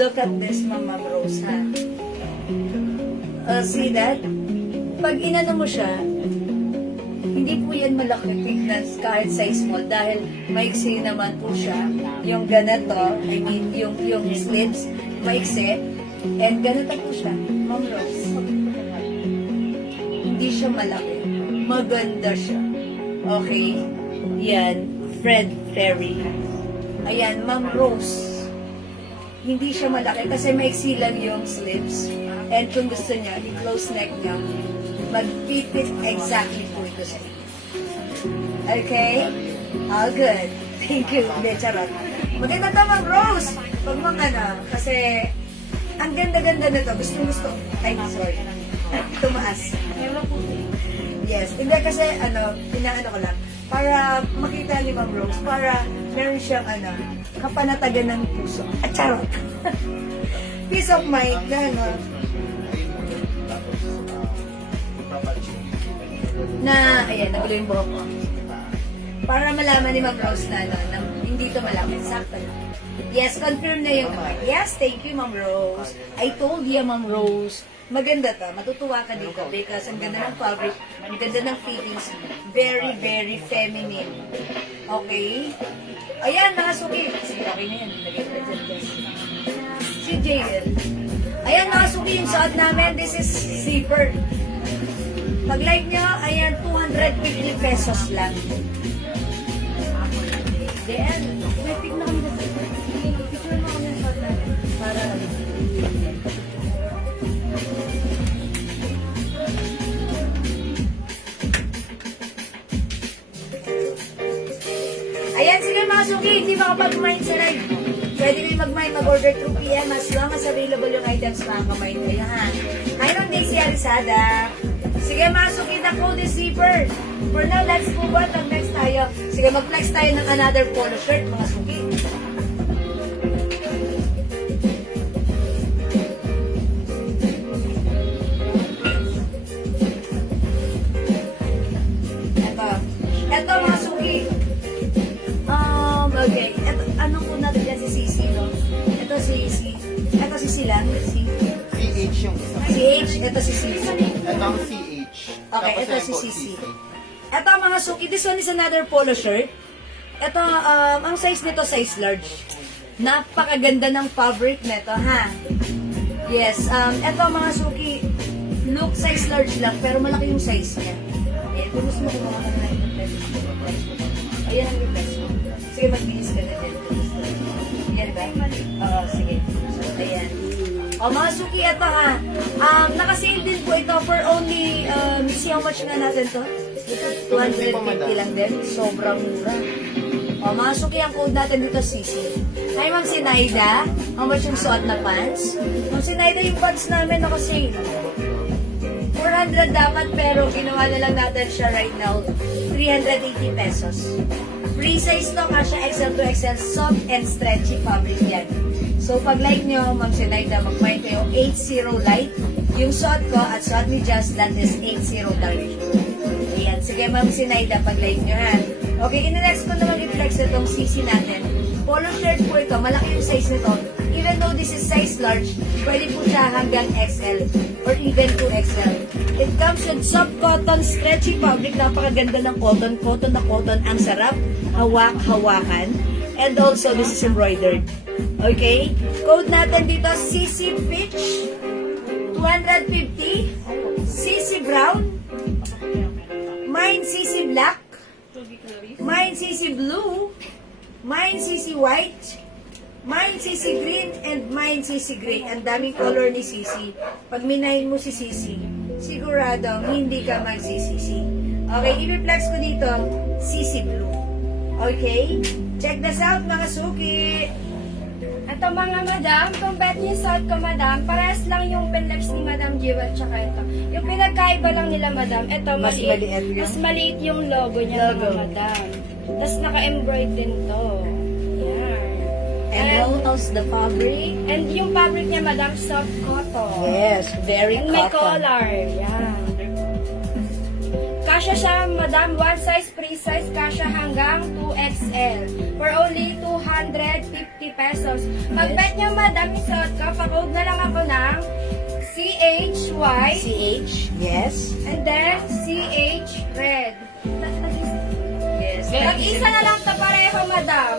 look at this, Ma'am Rose, ha? See that? Pag inano mo siya, hindi po yan malaki tignan kahit size small dahil maiksi naman po siya. Yung ganito, I mean, yung slits, maiksi. And ganito po siya, Ma'am Rose. Hindi siya malaki. Maganda siya. Okay? Yan, Fred Perry. Ayan, Ma'am Rose. Hindi siya malaki kasi maiksi lang yung slits. And kung gusto niya, i-close neck niya, mag-fit exactly po ito sa inyo. Okay? All good. Thank you. Hindi, charot. Maganda to, Ma'am Rose. Pag kasi ang ganda-ganda na to. Gusto. Ay, sorry. Tumaas. Yes. Hindi kasi, inaano ko lang. Para makita ni Ma'am Rose. Para meron siyang, kapanatagan ng puso. At charot. Peace of mind na, ayan, nagulo yung buhok ko. Para malaman ni Ma'am Rose na hindi to malapit. Sakto na. Yes, confirm na yung kamay. Yes, thank you, Ma'am Rose. I told you, Ma'am Rose, Maganda to. Matutuwa ka dito because ang ganda ng fabric, ang ganda ng fittings, very, very feminine. Okay? Ayan, mga suki. Sige, okay na yan. Lagay ko na dyan, guys. Si JL. Ayan, mga suki, yung suot namin, this is zipper. Pag-like nyo, ayan, 250 pesos lang. Then, may pick na kami na zipper. Picture mo kami ng suot namin. Para, ayan, sige mga suki, hindi makapag-mind sa live. Pwede kayo mag-mind, mag-order through PM as long as available yung items mga kamay kayo, ha? Mayroon Daisy Arizada. Sige mga suki, the code is zipper. For now, let's move on. Mag-next tayo. Sige, mag-flex tayo ng another polo shirt, mga suki. Ito mga suki. Okay. Ito, anong po natin yan si Sisi, no? Ito si Sisi. Ito si Silang. CH yung isa. CH. Ito si Sisi. Ito ang CH. Okay, Tapos ito yan si po, Sisi. CC. Ito mga suki. This one is another polo shirt. Ito, ang size nito, size large. Napakaganda ng fabric nito, ha? Yes. Ito mga suki. Look size large lang, pero malaki yung size niya. Ayan, kung gusto mo kumuha ka na yung ayan ang request mo. Sige, magbilis ka na din. Ayan ba? Oo, sige. Ayan. O, mga suki, ito ha. Nakasale din po ito for only, see how much na natin to? 250 lang din. Sobrang mura. O, mga suki, ang code natin dito, CC. Hi, Ma'am Sinaida. How much yung suot na pants? Ma'am Sinaida, yung pants namin nakasale. 400 dapat, pero ginawa na lang natin siya right now. 380 pesos. Free size to, kasha XL to XL, soft and stretchy fabric yan. So, pag like nyo, Ma'am Sinaida, mag-mind kayo 80 light. Yung suot ko at suot ni Justland is 80 dark. Ayan, sige Ma'am Sinaida, pag like nyo ha. Okay, in-next ko naman i-flex itong CC natin. Polo shirt po ito, malaki yung size nito. Even though this is size large, pwede po siya hanggang XL or even 2XL. It comes with soft cotton, stretchy fabric, napakaganda ng cotton, cotton na cotton, ang sarap, hawak-hawakan. And also, this is embroidered. Okay? Code natin dito, CC Peach, 250, CC Brown, mine CC Black, mine CC Blue, mine CC White, mine CC Green, and mine CC Gray. Ang daming color ni CC. Pag minahin mo si CC, siguradong hindi ka mag-CC. Okay, i-flex ko dito, CC Blue. Okay? Check this out, mga suki. Ito mga madam, kung bet niyo suot ko madam, parehas lang yung pinlex ni Madam Jewel tsaka ito. Yung pinagkaiba lang nila madam, ito Mas maliit yun? Mas maliit yung logo niya mga madam. Tapos naka-embroid din to. Yan. And how's the fabric? And yung fabric niya madam, soft cotton. Yes, very And may cotton. collar. Yan. Kasya siya, madam, one size, free size, kasya hanggang 2XL for only 250 pesos. Pag-bet nyo, madam, isuot ko, pa-code na lang ako ng CHY CH, yes. and then CH red. Yes. Tag-isa na lang to pareho, madam.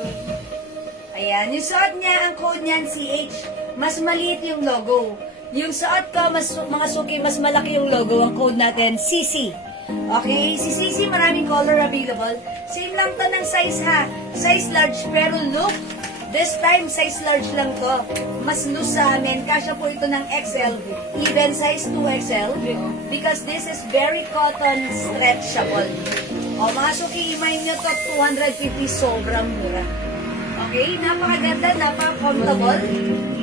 Ayan, yung suot niya, ang code niyan, CH, mas maliit yung logo. Yung suot ko, mga suki, mas malaki yung logo. Ang code natin, CC. Okay, si CC, maraming color available. Same lang to ng size ha. Size large, pero look, this time, size large lang to. Mas loose sa amin. Kasya po ito ng XL, even size 2XL. Because this is very cotton stretchable. O, mga suki, imayin nyo to, 250, sobrang mura. Okay, napakaganda, napaka-comfortable.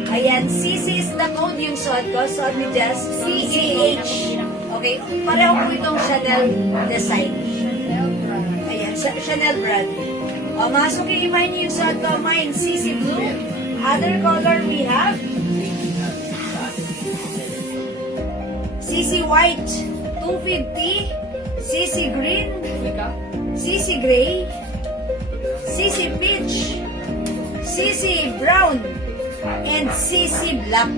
Ayan, CC is the code yung suot ko. Suot ni Jess, CH. Okay, pareho po itong Chanel design. Ayan, Chanel brand. O, mga suki, imayin niyo yung suot ko. Mine, CC Blue. Other color we have CC White, 250. CC Green. CC Gray. CC Peach. CC Brown. And CC Black.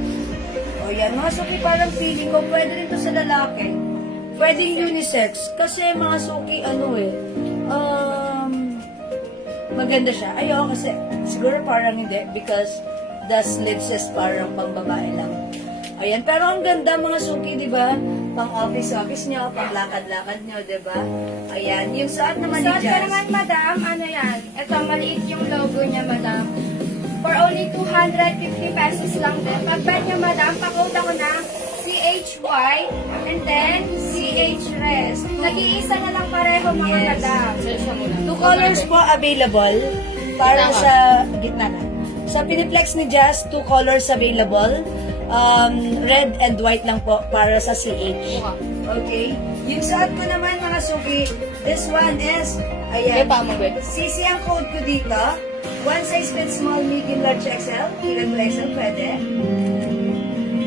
O, O yan, mga suki, parang feeling ko, pwede rin to sa lalaki. Pwedeng unisex. Kasi mga suki, maganda siya. Ayoko kasi, siguro parang hindi, because the sleeves is parang pang babae lang. Ayan, pero ang ganda mga suki, di ba? Pang office nyo, pang lakad-lakad nyo, di ba? Ayan, yung suot naman ni Suot ko Jazz. naman, madam, ano yan? Ito, maliit yung logo niya, madam. For only 250 pesos lang din. Pag-bet niyo, madam, pakota ko na CHY and then CH Rest. Nag-iisa na lang pareho, mga Yes. madam. Siya muna. Two colors po available para Gitna ka. sa gitna na. Sa Piniplex ni Jazz, 2 colors available. Red and white lang po para sa CH. Mukha. Okay? Yung suot ko naman mga suki, this one is, Kaya ayan, pa mo, Bet. CC ang code ko dito. One size fit small, medium, large XL. Even 2XL pwede.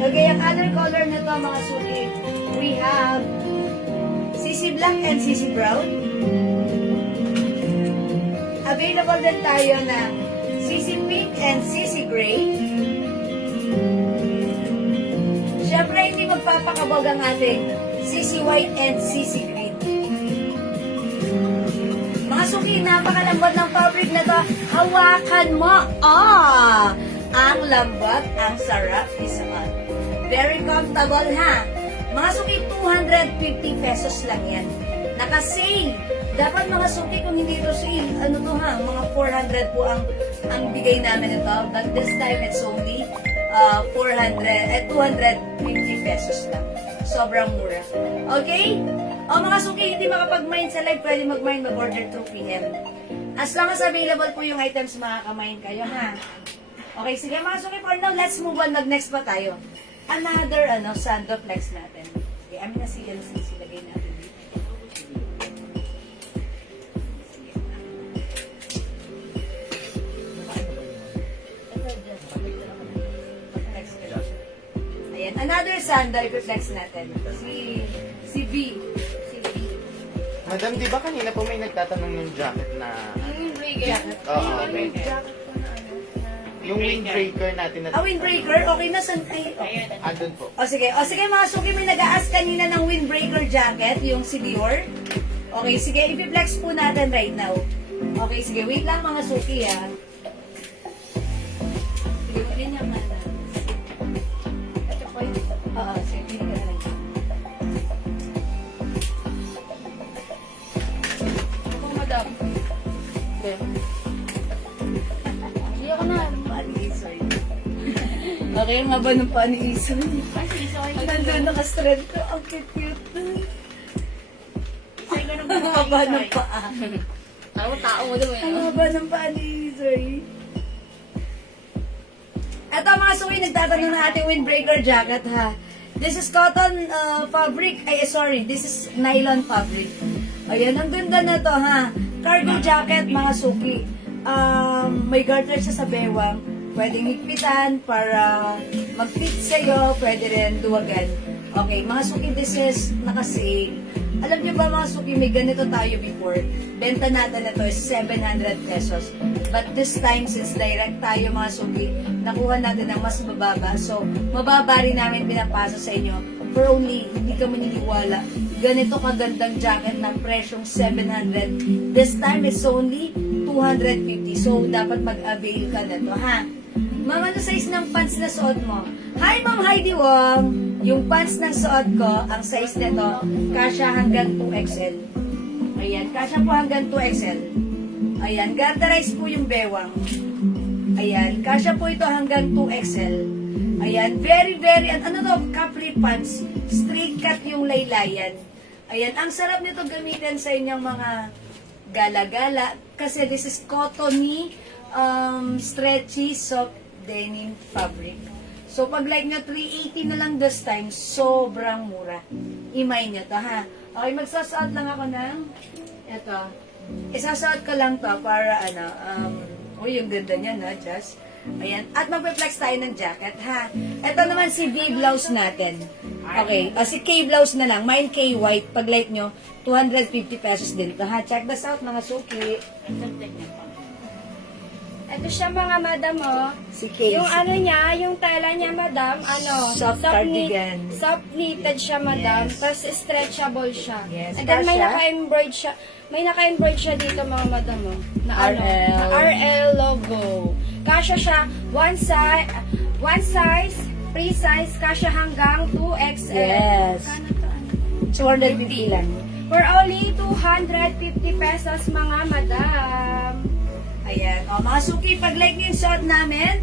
Okay, ang other color nito mga suki, we have CC black and CC brown. Available din tayo na CC pink and CC gray. Siyempre, hindi magpapakabog ang ating CC white and CC green. Mga suki, napakalambot ng fabric na to. Hawakan mo. Ang lambot, ang sarap isuot. Very comfortable, ha? Mga suki, 250 pesos lang yan. Naka-sale. Dapat mga suki, kung hindi ito sale, ano to ha, mga 400 po ang bigay namin ito. But this time, it's only 250 pesos lang. Sobrang mura. Okay? O mga suki, hindi makapag-mine sa live, pwede mag-mine, mag-order through PM. As long as available po yung items, makaka-mine kayo, ha? Okay, sige mga suki, for now, let's move on. Mag-next pa tayo. Another, Sandoflex natin. Okay, amin na CLC, lagay natin dito. Ayan, another sandal reflex natin. Si B. Madam, di ba kanina po may nagtatanong ng jacket na... Jacket. Oo. Jacket ko na ano. Yung windbreaker natin na... Windbreaker? Okay na, Andun po. O sige mga suki, may nag-aas kanina ng windbreaker jacket, yung si Dior. Okay, sige, i-flex po natin right now. Okay, sige, wait lang mga suki ha. Sige, ganyan nga na. Ito po yung... Oo, sige, pili ka na lang. Ako, madam. Bet. Hindi ako na. Paniisoy. Okay, ang haba ng paniisoy. Nandun naka-strength ko. Ang cute-cute. Ang haba ng paa. Ako, tao mo daw Ang haba ng paniisoy. Eto mga suki, nagtatanong na ating windbreaker jacket ha. This is cotton fabric. This is nylon fabric. Ayan, ang ganda na to ha. Cargo jacket mga suki. May garter siya sa bewang. Pwedeng higpitan para mag-fit sa'yo. Pwede rin duwagan. Okay, mga suki, this is naka-sale. Alam niyo ba mga suki, may ganito tayo before. Benta natin na to is 700 pesos. But this time, since direct tayo mga suki, nakuha natin ng mas mababa. So, mababa rin namin pinapasa sa inyo for only, hindi ka maniniwala, ganito kagandang jacket na presyong 700. This time, it's only 250. So, dapat mag-avail ka na to, ha? Ma'am, ano size ng pants na suot mo? Hi, Ma'am Heidi Wong! Yung pants ng suot ko, ang size nito, kasya hanggang 2XL. Ayan, kasya po hanggang 2XL. Ayan, garterize po yung bewang. Ayan, kasya po ito hanggang 2XL. Ayan, very, ano to, capri pants. Straight cut yung laylayan. Ayan, ang sarap nito gamitin sa inyong mga gala-gala. Kasi this is cottony, stretchy, soft denim fabric. So, pag like nyo, 380 na lang this time, sobrang mura. Imay nyo to, ha? Okay, magsasuot lang ako ng, eto, isasuot ko lang to para, yung ganda niya, no, Jess? Ayan, at mag-flex tayo ng jacket, ha? Ito naman si V blouse natin. Okay, si K blouse na lang, mine K white, pag like nyo, 250 pesos din to, ha? Check this out, mga suki. Ito siya mga madam, oh. Si Casey. Yung ano niya, yung tela niya, madam, ano, Soft cardigan. Soft knitted siya, madam. Yes. Tapos stretchable siya. Yes. And then may Kasha? naka-embroid siya. May naka-embroid siya dito, mga madam, oh. Na ano, RL. na RL logo. Kasya siya, one size, free size, kasya hanggang 2XL. Yes. Kano to, ano? 250 lang. For only 250 pesos, mga madam. Ayan. O, mga suki, pag like niyo yung suot namin,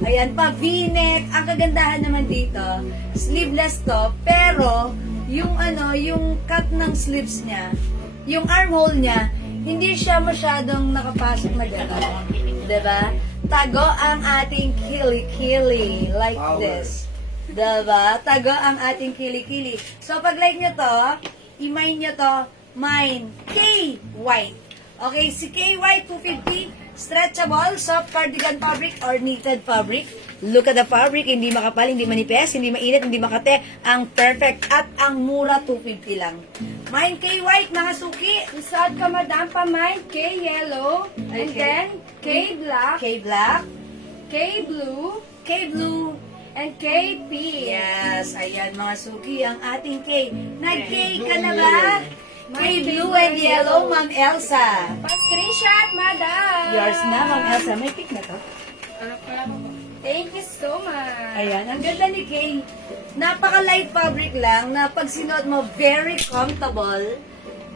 ayan pa, V-neck. Ang kagandahan naman dito, sleeveless to, pero yung ano, yung cut ng sleeves niya, yung armhole niya, hindi siya masyadong nakapasok na gano'n. Diba? Tago ang ating kili-kili, like Power. this. Diba? Tago ang ating kili-kili. So, pag like nyo to, i-mine nyo to, mine, K White. Okay, si K White 250, stretchable, soft cardigan fabric or knitted fabric. Look at the fabric, hindi makapal, hindi manipis, hindi mainit, hindi makate. Ang perfect at ang mura, 250 lang. Mine K White, mga suki. Isuot ka, madam, pa-mine, K yellow, and Okay. then K black, K Black, K blue, K Blue. and K pink. Yes, ayan mga suki, ang ating K. Nag-K ka na ba? May blue and yellow, Ma'am Elsa. Pa-screenshot, madam. Yours na, Ma'am Elsa. May pick na to. Thank you so much. Ayan, ang ganda ni Kay. Napaka-light fabric lang na pag sinuot mo, very comfortable.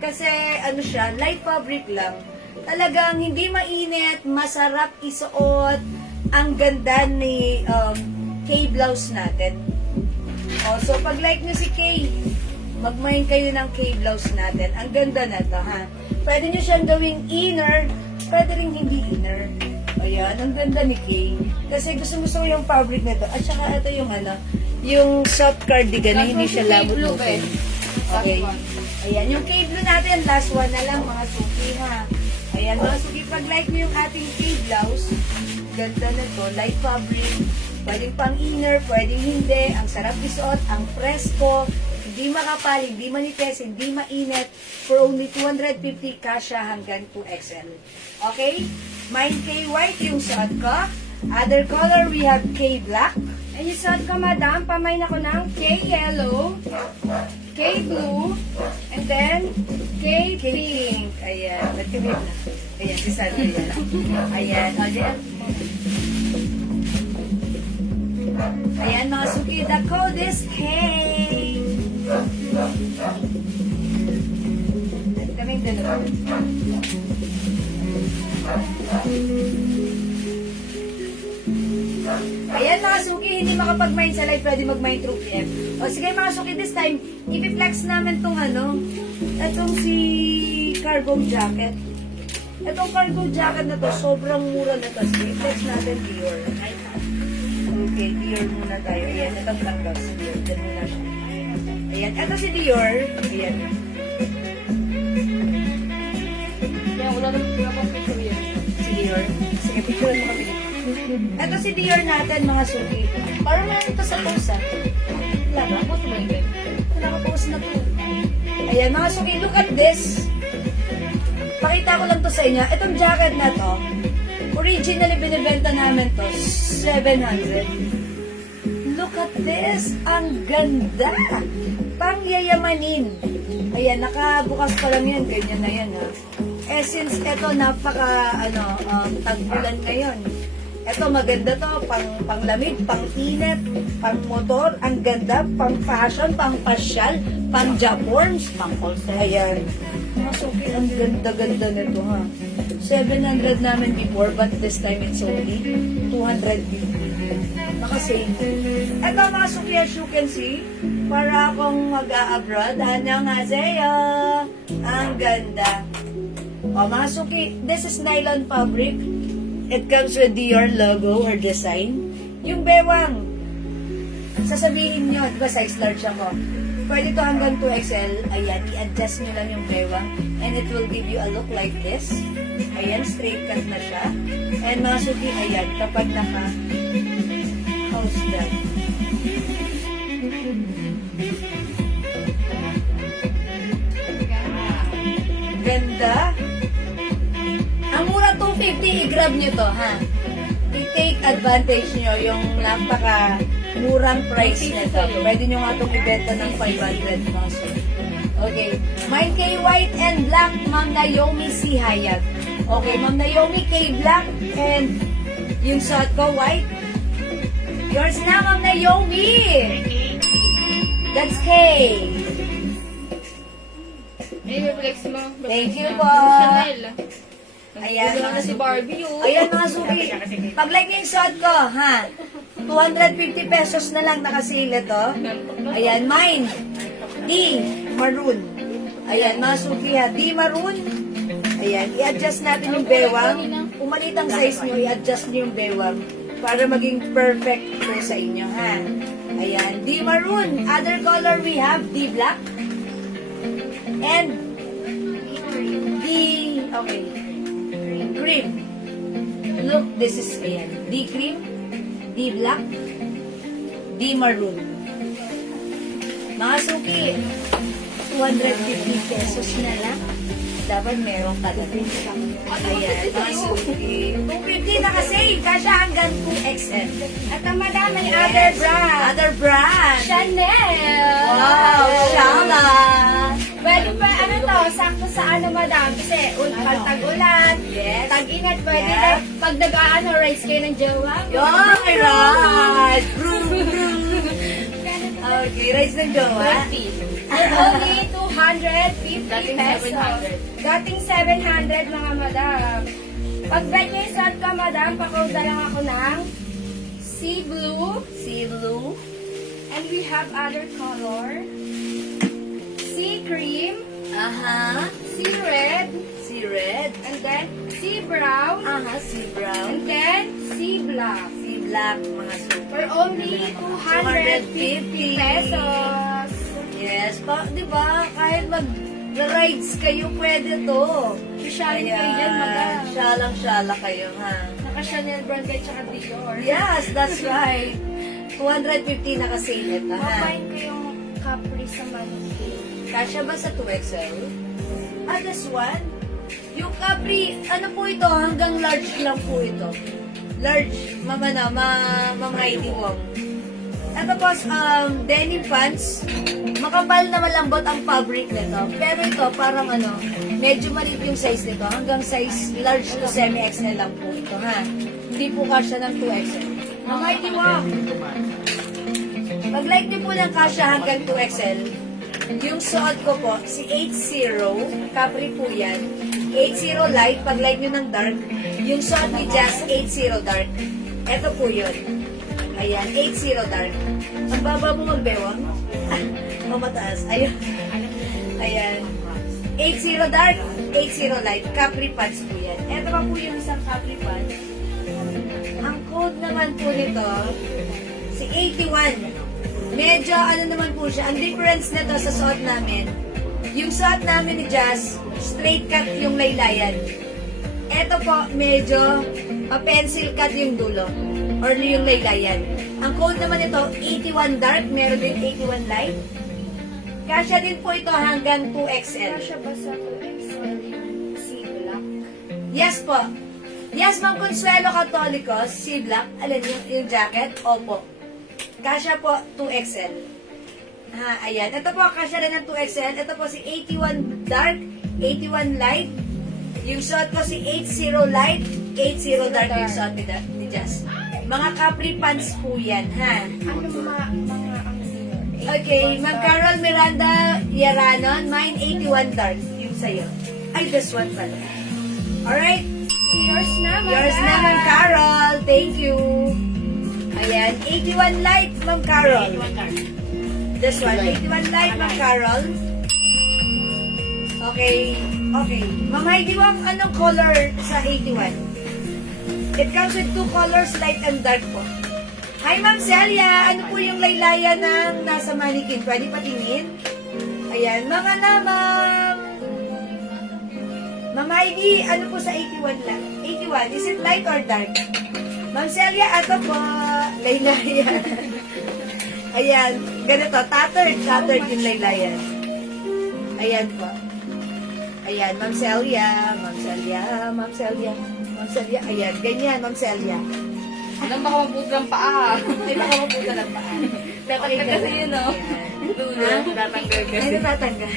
Kasi ano siya, light fabric lang. Talagang hindi mainit, masarap isuot. Ang ganda ni Kay blouse natin. O, so pag like nyo si Kay, mag-mine kayo ng K-blouse natin. Ang ganda na to, ha? Pwede nyo siyang gawing inner, pwede rin hindi inner. Ayan, ang ganda ni Kay. Kasi gusto ko yung fabric na to. At saka ito yung ano, yung soft cardigan na hindi siya labot-lupin. Okay. Ayan, yung K-blue natin, last one na lang, mga suki, ha? Ayan, mga suki, pag like nyo yung ating K-blouse, ganda na to, light fabric, pwedeng pang inner, pwedeng hindi, ang sarap isuot, ang presko, hindi makapal, hindi manipis, hindi mainit. For only 250, kasha hanggang 2XL. Okay? Mine K White yung suot ko. Other color, we have K Black. And isuot ka, madam, pamain ako ng K yellow, K blue, and then K K pink. Pink. Ayan. Nagkabit na. Ayan, si Sandra yan. Ayan. O, diyan. Ayan, mga suki. The code is K. Kaming dalawa. Ayan mga suki, hindi makapag-mine sa live, pwede mag-mine through PM. O sige mga suki, this time, ipiflex namin tong ano, etong si cargo jacket. Etong cargo jacket na to, sobrang mura na to. Sige, flex natin Dior. Okay, Dior muna tayo. Ayan, itong black box. Dior, dyan muna siya. Ayan, eto si Dior. Ayan. Kaya wala naman pinapang picture yan. Si Dior. Sige, picture mo kami. Ito si Dior natin, mga suki. Parang meron ito sa post, ah. Wala ba? Tapos mo yun. Nakapost na po. Ayan, mga suki, look at this. Pakita ko lang to sa inyo. Itong jacket na to, originally binibenta namin to, 700. Look at this. Ang ganda. Pangyayamanin. Ayan, nakabukas pa lang yan. Ganyan na yan, ha. Eh, since ito napaka, tag-ulan ngayon. Ito, maganda to. Panglamig, pang-init, pang-motor. Ang ganda. Pang-fashion, pang-pasyal, pang-japorms, pang-polster. Ayan. Mga suki, ang ganda-ganda nito, ha. 700 namin before, but this time it's only 250. Naka-sale. Ito, mga suki, as you can see, para akong mag-a-abroad. Annyeonghaseyo! Ang ganda. O, mga suki, this is nylon fabric. It comes with your logo or design. Yung bewang, sasabihin nyo, di ba size large ako? Pwede to hanggang 2XL. Ayan, i-adjust nyo lang yung bewang and it will give you a look like this. Ayan, straight cut na siya. And mga suki, ayan, kapag naka-house done. Ganda. Ang mura 250, i-grab nyo to, ha? i-take advantage nyo yung napaka-murang price nito. Pwede nyo nga itong ibenta ng 500 pesos. Okay. Mine kay white and black, Ma'am Naomi C. Hayat. Okay, Ma'am Naomi kay black and yung suot ko white. Yours na, Ma'am Naomi! That's K. May flex mo. Thank you po. Chanel. Ayan, Wala na si Barbie yun. Ayan mga suki. Pag-like niyo yung suot ko, ha? 250 pesos na lang nakasale ito. Ayan, mine. D, maroon. Ayan, mga suki ha. D, maroon. Ayan, i-adjust natin yung bewang. Kung maliit ang size nyo, i-adjust nyo yung bewang para maging perfect po sa inyo, ha? Ayan, D, maroon. Other color we have D, black. And D, okay. Cream. Look, this is, ayan, D cream, D black, D maroon. Mga suki, 250 pesos na lang. Dapat meron ka na rin. Ayan, mga suki. 250 na kasi, kasya hanggang 2XL. At ang madam, may other brand. Other brand. Chanel! Wow, Shala. Pwede pa, ano to, sakto sa ano, madam. Kasi, pag tag-ulan, Yes. tag-inat, pwede Yes. na, pag nag-ano, rice kayo ng jowa. Yung, right. Broom, broom. Okay, rice ng jowa. Only 250 Dating pesos. 700. Dating 700, mga madam. Pag bet niyo yung suot ka, madam, pakauda lang ako ng sea blue. Sea blue. And we have other color. Sea cream. Aha. Sea red. Sea red. And then sea brown. Aha, sea brown. And then sea black. Sea black, mga super. For only 250 pesos. Yes, di ba? Kahit mag-rides kayo, pwede to. Shine kayo dyan, madam. Syalang-syala kayo, ha? Naka-Chanel brand kayo tsaka Dior. Yes, that's right. 250 na kasi ito, ha? Papain ko yung Capri sa mannequin. Kasya ba sa 2XL? Ah, this one? Yung Capri, ano po ito? Hanggang large lang po ito. Large, Ma'am Heidi Wong. Ito po, denim pants. Makapal na malambot ang fabric nito. Pero ito, parang ano, medyo maliit yung size nito. Hanggang size large to semi-XL lang po ito, ha? Hindi po kasya ng 2XL. Ma'am Heidi Wong. Pag-like niyo po ng kasya hanggang 2XL, yung suot ko po, si 80, Capri po yan. 80 light, pag-like nyo ng dark. Yung suot ni Jazz, 80 dark. Ito po yun. Ayan, 80 dark. Ang baba mo magbewang. O mataas. Ayan. Ayan. 80 dark, 80 light. Capri pants po yan. Ito pa po yung isang Capri pants. Ang code naman po nito, si 81. Medyo ano naman po siya. Ang difference nito sa suot namin, yung suot namin ni Jazz, straight cut yung laylayan. Ito po, medyo pencil cut yung dulo. Or yung laylayan. Ang code naman ito, 81 dark, meron din 81 light. Kasya din po ito hanggang 2XL. Kasya ba sa 2XL yung sea black? Yes po. Yes, Ma'am Consuelo Catolicos, si Black. Alin yung jacket? Opo. Kasya po, 2XL. Ha, ayan. Ito po, kasya rin ng 2XL. Ito po si 81 dark, 81 light. Yung shot ko si 80 light, 80 dark yung shot ni Jazz. Mga Capri pants po yan, ha? Ano mga ang Okay, Ma'am Carol Miranda Yaranon, mine 81 dark. Yung sa'yo. Ay, this one pala. Alright. Yours na, madam. Yours na, Ma'am Carol. Thank you. Ayan, 81 light, Ma'am Carol. This one, 81 light, Ma'am Carol. Okay, okay. Ma'am Heidi, Ma'am, anong color sa 81? It comes with two colors, light and dark po. Hi, Ma'am Celia. Ano po yung laylaya ng nasa mannequin? Pwede patingin? Ayan, mga na, Ma'am. Ma'am Heidi, ano po sa 81 lang? 81, is it light or dark? Ma'am Celia, ato po. Laylayan. Ayan, ganito, tattered yung laylayan. Ayan po. Ayan, Ma'am Celia, Ma'am Celia, Ma'am Celia, Ma'am Celia. Ayan, ganyan, Ma'am Celia. Alam, baka mabuto ng paa. Ay, baka mapunta lang pa. Tatanggal kasi yun, no? Dulo, tatanggal Ay, kasi. natatanggal.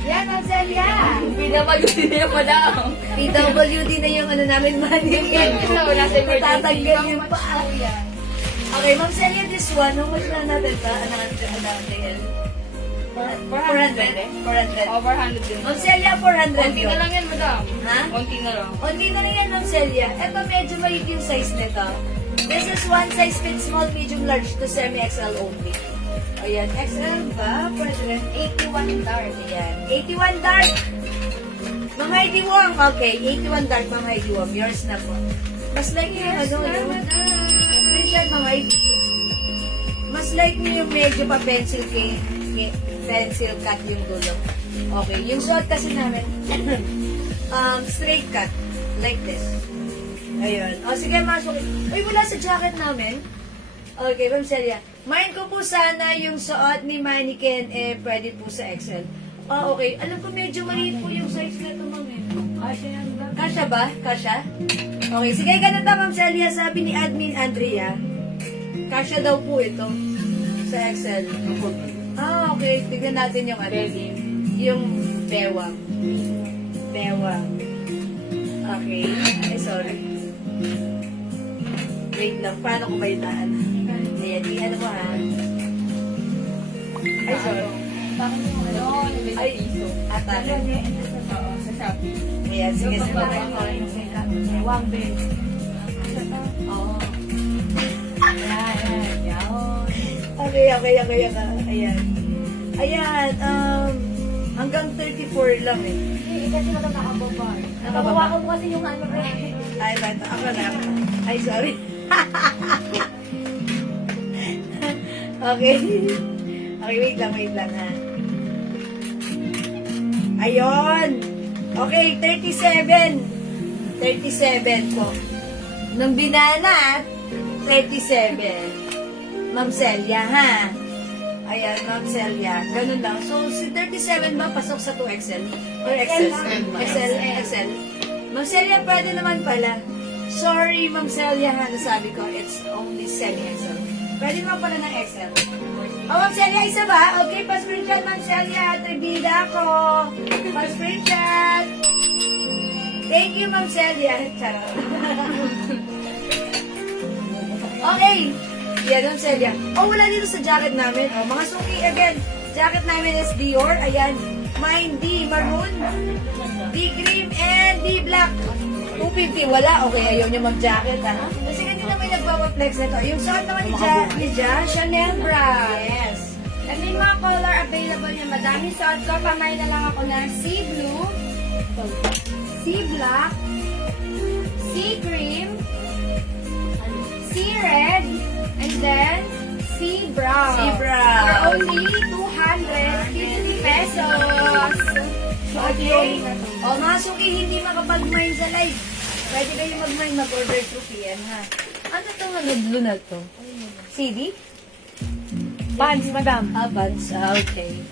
Yan, Ma'am Celia. PWD na yung madam. PWD na yung ano namin mannequin. Ito, nasa emergency. Natatanggal yung paa. Okay, Ma'am Celia, this one, how much na natin ba? Ano natin? 400. 400. Over 100 din. Ma'am Celia, 400 Konti yun. na lang yan, madam. Ha? Konti na lang. Only na rin yan, Ma'am Celia. Ito medyo maliit yung size nito. This is one size fits small, medium, large to semi-XL only. Ayan, XL ba? Pwede rin. 81 dark. Ayan, 81 dark. Ma'am Heidi Wong. Okay, 81 dark, Ma'am Heidi Wong. Yours na po. Mas like yung ano, no? Screenshot, Ma'am Heidi. Mas like niyo yung medyo pa pencil pencil cut yung dulo. Okay, yung shot kasi namin, straight cut. Like this. Ayun. O, sige, masok. Uy, wala sa jacket namin. Okay, Ma'am Celia. Mind ko po sana yung suot ni Mannequin, pwede po sa XL. Oh, okay. Alam ko medyo maliit po yung size na ito, Ma'am. Kasha ba? Kasha? Okay, sige, ganun na, Ma'am Celia. Sabi ni Admin Andrea, kasha daw po ito sa XL. Ah, okay. Tignan natin yung ano. Yung bewang. Bewang. Okay. Ay, sorry. Wait lang. Paano ko ba itaan? Ayan. Ano mo ha? Ay, sorry. Bakit yung ano? Ay, piso. atake. Oo, sa Shopee. Ayan. Sige, sige. One bed. Oo. Ayan, yan. Okay. Ayan. Ayan. Hanggang 34 lang eh. Hindi, kasi wala nakababa. Nakababa? Nakabawa ko kasi yung ano eh. Ay, bato. Ako na. Ay, sorry. Okay. Okay, wait lang ha. Ayun. Okay, 37. 37 po. Nung binana, 37. Ma'am Celia, ha? Ayan, Ma'am Celia. Ganun lang. So, si 37 ba pasok sa 2XL? Or XL? XL. Ma'am Celia, pwede naman pala. Sorry, Ma'am Celia, ha? Nasabi ko, it's only semi-XL. Pwede naman pala ng XL. Oh, Ma'am Celia, isa ba? Okay, pa-screenshot, Ma'am Celia. Tribida ko. Pa-screenshot. Thank you, Ma'am Celia. Charot. Okay. Yan, Ma'am Celia. Oh, wala dito sa jacket namin. Oh, mga suki, again. Jacket namin is Dior. Ayan. Mine D, maroon. D cream and D black. 250, wala. Okay, ayaw niya mag-jacket, ha? Kasi kanina may nagpapaflex na to. Yung suot naman ni Ja, Chanel bra. Yes. And yung mga color available niya, madami suot ko. Pamay na lang ako ng sea blue, sea black, sea cream, sea red, and then sea brown. Sea brown. For only 250 pesos. Okay. O, mga suki, hindi makapag-mine sa live. Pwede kayo mag-mine, mag-order through PM, ha? Ano itong blue na to? CD? Pants, madam. Pants. Okay.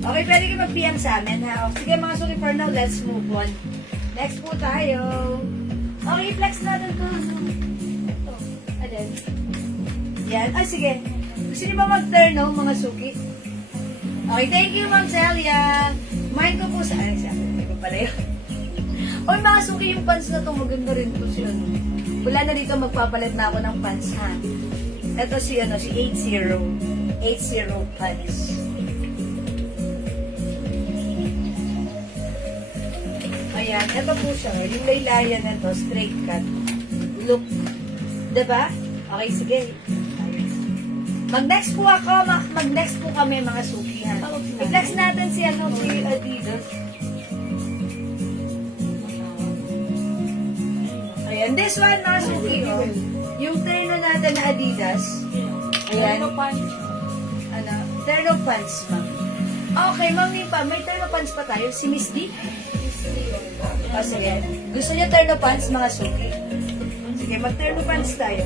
Okay, pwede kayo mag-PM sa amin, ha? O, sige, mga suki, for now, let's move on. Next po tayo. Okay, flex natin to. Ito. Alin? Yan. Ay, sige. Gusto niyo ba mag-turn, no, mga suki? Okay, thank you, Ma'am Celia. Mind ko po sa... Ay, sabi ko pala yun. Oy, mga suki, yung pants na to, maganda rin po si ano. Wala na dito, magpapalit na ako ng pants, ha? Ito si, ano, si 80. 80 pants. Ayan, ito po siya. Yung laylayan na to, straight cut. Look. Diba? Okay, sige. Mag-next po ako, mag-next po kami mga suki, ha? I-flex natin si, ano, si Adidas. Ayan, this one mga suki, oh. Yung terno natin na Adidas. Ayan. Ano? Terno pants, ma'am. Okay, ma'am, may terno pants pa tayo. Si Miss D? O, sige. Gusto niyo terno pants, mga suki? Sige, mag-terno pants tayo.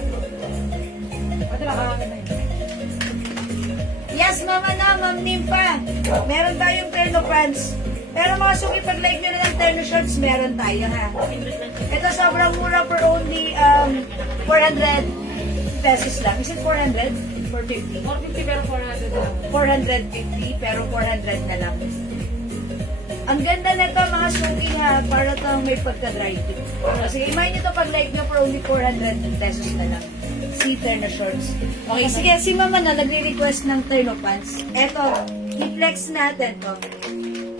Yes, mama na, Ma'am Nimpa. Meron tayong terno pants. Pero mga suki, pag like nyo na ng terno shorts, meron tayo ha. Ito sobrang mura for only 400 pesos lang. Is it 400? 450? 450 pero 400 lang. 450 pero 400 na lang. Ang ganda nito mga suki ha, para itong may pagka-dry fit. Sige, imayin nyo ito pag like nyo for only 400 pesos na lang. Si terno shorts. Okay, sige, si mama na nagre-request ng terno pants. Eto, i-flex natin to.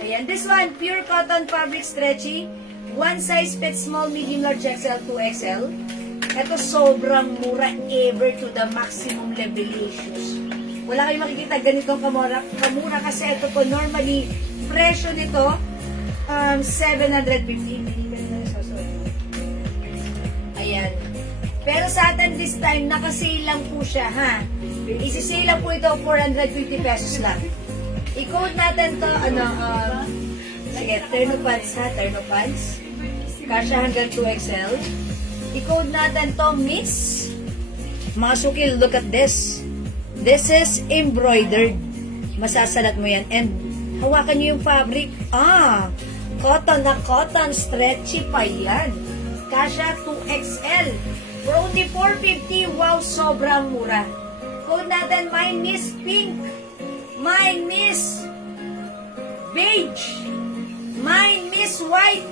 Ayan, this one, pure cotton fabric stretchy. One size fits small, medium, large, XL, 2XL. Ito sobrang mura ever to the maximum levelations. Wala kayong makikita ganitong kamura kasi ito po normally presyo nito 750. Ayan. Pero sa atin this time naka-sale lang po siya ha. Isi-sale lang po ito 450 pesos lang. I-code natin to sige, terno pants ha, terno pants. Kasya hanggang 2XL. I-code natin to Miss. Mga suki, look at this. This is embroidered. Masasalat mo yan. And hawakan niyo yung fabric. Cotton na cotton. Stretchy pa yan. Kasya 2XL. For only 450. Wow, sobrang mura. Code natin, my Miss Pink. My Miss Beige. My Miss White.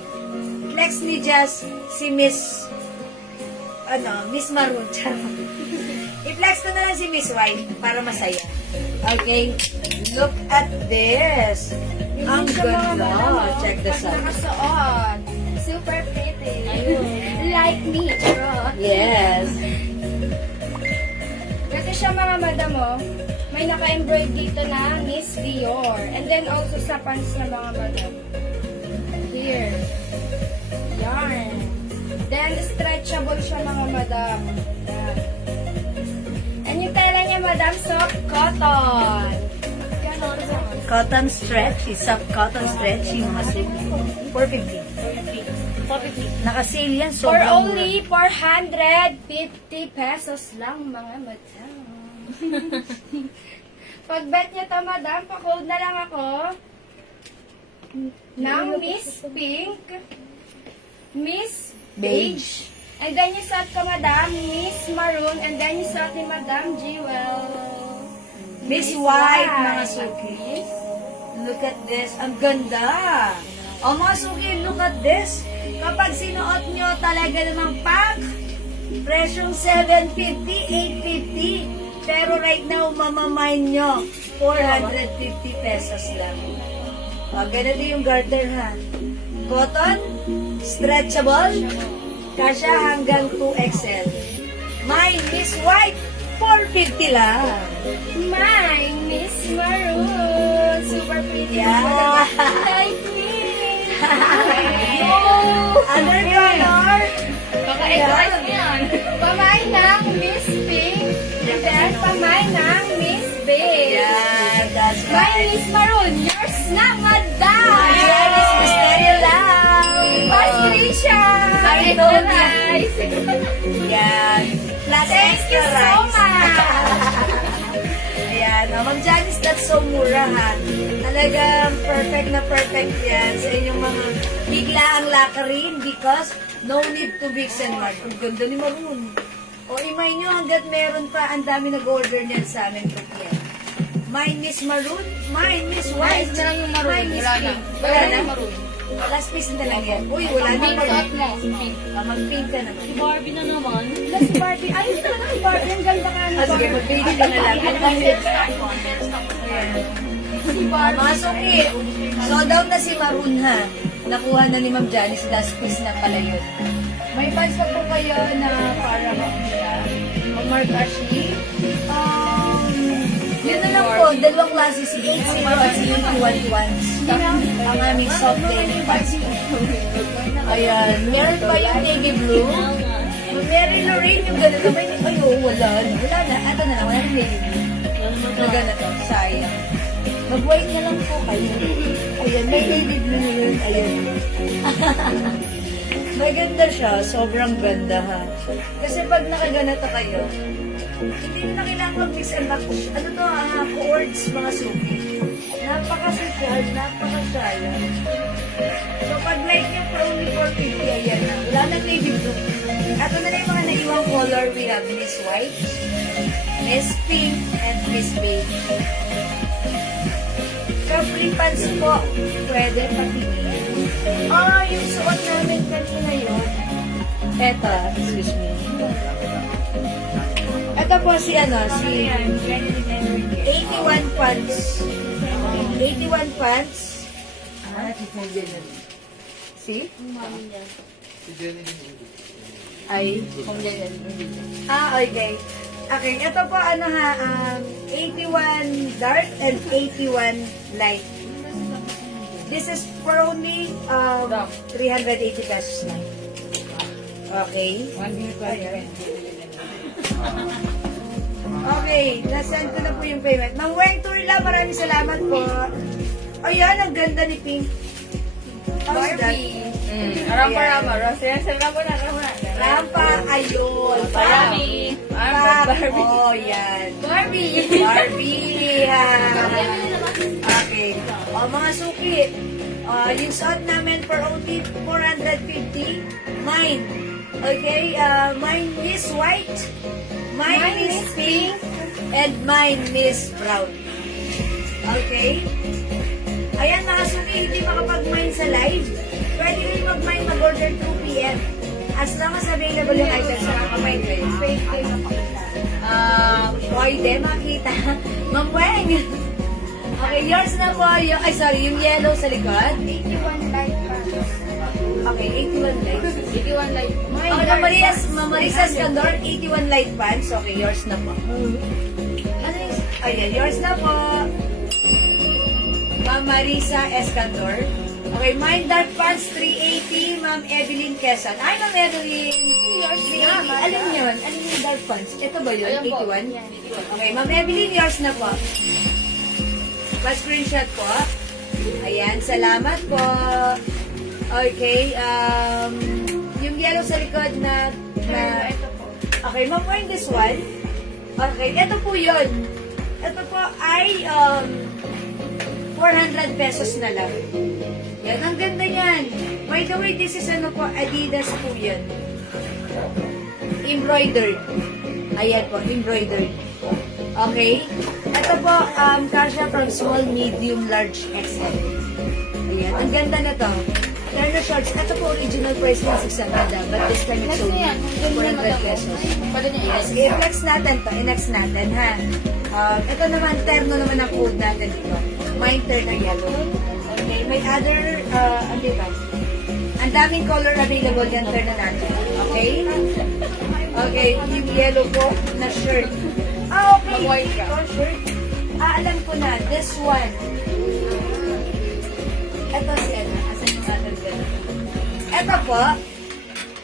Flex ni Jazz si Miss Miss Maroon. I-flex ko na lang si Miss White para masaya. Okay? Look at this. Ang ganda. Check this out. Nakasuot. Super pretty. Like me, charot. Yes. Kasi siya mga madam mo, may naka-embroid dito na Miss Dior. And then also sa pants na mga madam. Here. Yarn. Then stretchable siya mga madam. Yan. And yung tela niya madam, soft cotton. Ganon. Cotton stretchy. Soft cotton stretchy. Mga suki. 450. 450. Naka-sale yan. For Sobrang only 450 pesos lang mga madam. Pag bet niyo to madam, pa-code na lang ako ng Miss Pink, Miss Beige, and then yung suot ko madam, Miss Maroon, and then yung suot ni Madam Jewel. Miss White, mga suki. Look at this. Ang ganda. O mga suki, look at this. Kapag sinuot nyo talaga namang pack, presyong 750, 850. Pero right now, mamamain nyo, 450 pesos lang. O, ganito yung garter ha. Cotton, stretchable, kasya hanggang 2XL. My Miss White, 450 lang. My Miss Maroon, super pretty. Yeah. Like me. Other color, Kaka-exercise mo yan. Pamay ng Miss Pink, and then pamay ng Miss Beige. yeah, that's My right. Miss Maroon, yours na, madam! Janice Misterio lang. Patricia! I told ya. Guys! Yan. Plus Thank you extra so rice. much! Ayan. Ma'am Janice, that's so mura ha. Talagang perfect yan sa inyong mga biglaang lakarin because no need to mix and match. Ang ganda ni Maroon. O imay nyo hanggat meron pa, ang dami nag-order niyan sa amin. Yan. My Miss Maroon, My Miss White, Ayos na lang yung maroon. My Miss Wala na. Pink. Wala na yung maroon. Last piece na lang yan. Uy, wala na Pink Maroon. suot mo. Pink. Mag-pink ka naman. Si Barbie na naman. Plus Barbie. Ay, ito na si Barbie. Ang ganda ka ni Sige, Barbie. mag-pink ka na lang. Si Barbie. Mga suki, so down na si Maroon ha. Nakuha na ni Ma'am Janice, last piece na pala yun. May pants pa po kayo na para siya. O Mark Ashley. Yun na lang po, dalawang klase si 80 at si 81 ang aming soft lady pants. Ayan, meron pa yung navy blue. Mary Lorraine yung ganito. Ayo, wala na. Wala na. Ito na lang, wala na navy blue. Na ganito, sayang. Mag-white na lang po kayo. Ayan, may navy blue na yun. Ayan. Maganda siya. Sobrang ganda ha. Kasi pag nakaganito kayo, hindi na kailangan mag-mix and match. Ano to, chords, mga suki. Napaka-social, napaka-shy. So, pag like nyo for only 450, ayan na. Wala nang navy blue. Ito na lang yung mga naiwang color. We have Miss White, Miss Pink, and Miss Beige. Capri pants po, pwede papili. Yung suot namin kanina yun. Eto, excuse me. Ito po si 81 pants. 81 pants. See? Si Jenny din. Ay. Kung ganyan, hindi. Okay. Okay, ito po 81 dark and 81 light. This is for only 380 pesos lang. Okay. Okay, nasend ko na po yung payment. Ma'am Weng Turla, maraming salamat po. Ayan, ang ganda ni Pink. How's that? Rampa-rama. Rosel, rampa na. Rampa, ayun. Marami. Barbie. Oh, yan. Barbie! Barbie. Okay. O, mga suki. Yung suot namin for only 450. Mine. Okay? Mine is white. Mine is pink. And mine is brown. Okay? Ayan, mga suki, hindi makapag-mine sa live. Pwede rin mag-mine, mag-order 2 p.m. As long as available yung items na makapag-mine kayo. Pwede makita. Ma'am Weng. Okay, yours na po. Yung yellow sa likod. 81 light pa. Okay, 81 light. 81 light. Okay, Ma'am Marisa Escandor, 81 light pants. Okay, yours na po. Ano yung... Ayan, yours na po. Ma'am Marisa Escandor. Okay, mine dark pants, 380. Ma'am Evelyn Quezon. Ay, Ma'am Evelyn. Yours na. Alin yun? Alin yung dark pants? Ito ba yun? Ayan po. 81? Okay, Ma'am Evelyn, yours na po. Pa-screenshot po. Ayan, salamat po. Okay, yung yellow sa likod na Ito po. okay, Ma'am Weng, this one. Okay, ito po yun. Ito po ay 400 pesos na lang. Yan, ang ganda yan. By the way, this is Adidas po yan. Embroidered. Ayan po, embroidered. Okay? Ito po, kasha from small, medium, large, XL. Ayan, ang ganda na to. Terno shorts, ito po original price ng 600, but this time it's only 400 pesos. Pwede niya Yes, i-flex natin to, i-nex natin, ha? Ito naman, terno naman ang code natin dito. Mine terno yellow. Okay, may other, ano ba? Ang daming color available yan, terno natin. Okay? Okay, yung yellow po na shirt. Okay. White ka. Ito, shirt. Alam ko na, this one. Ito si Ena. Asan yung other gano'n? Ito po.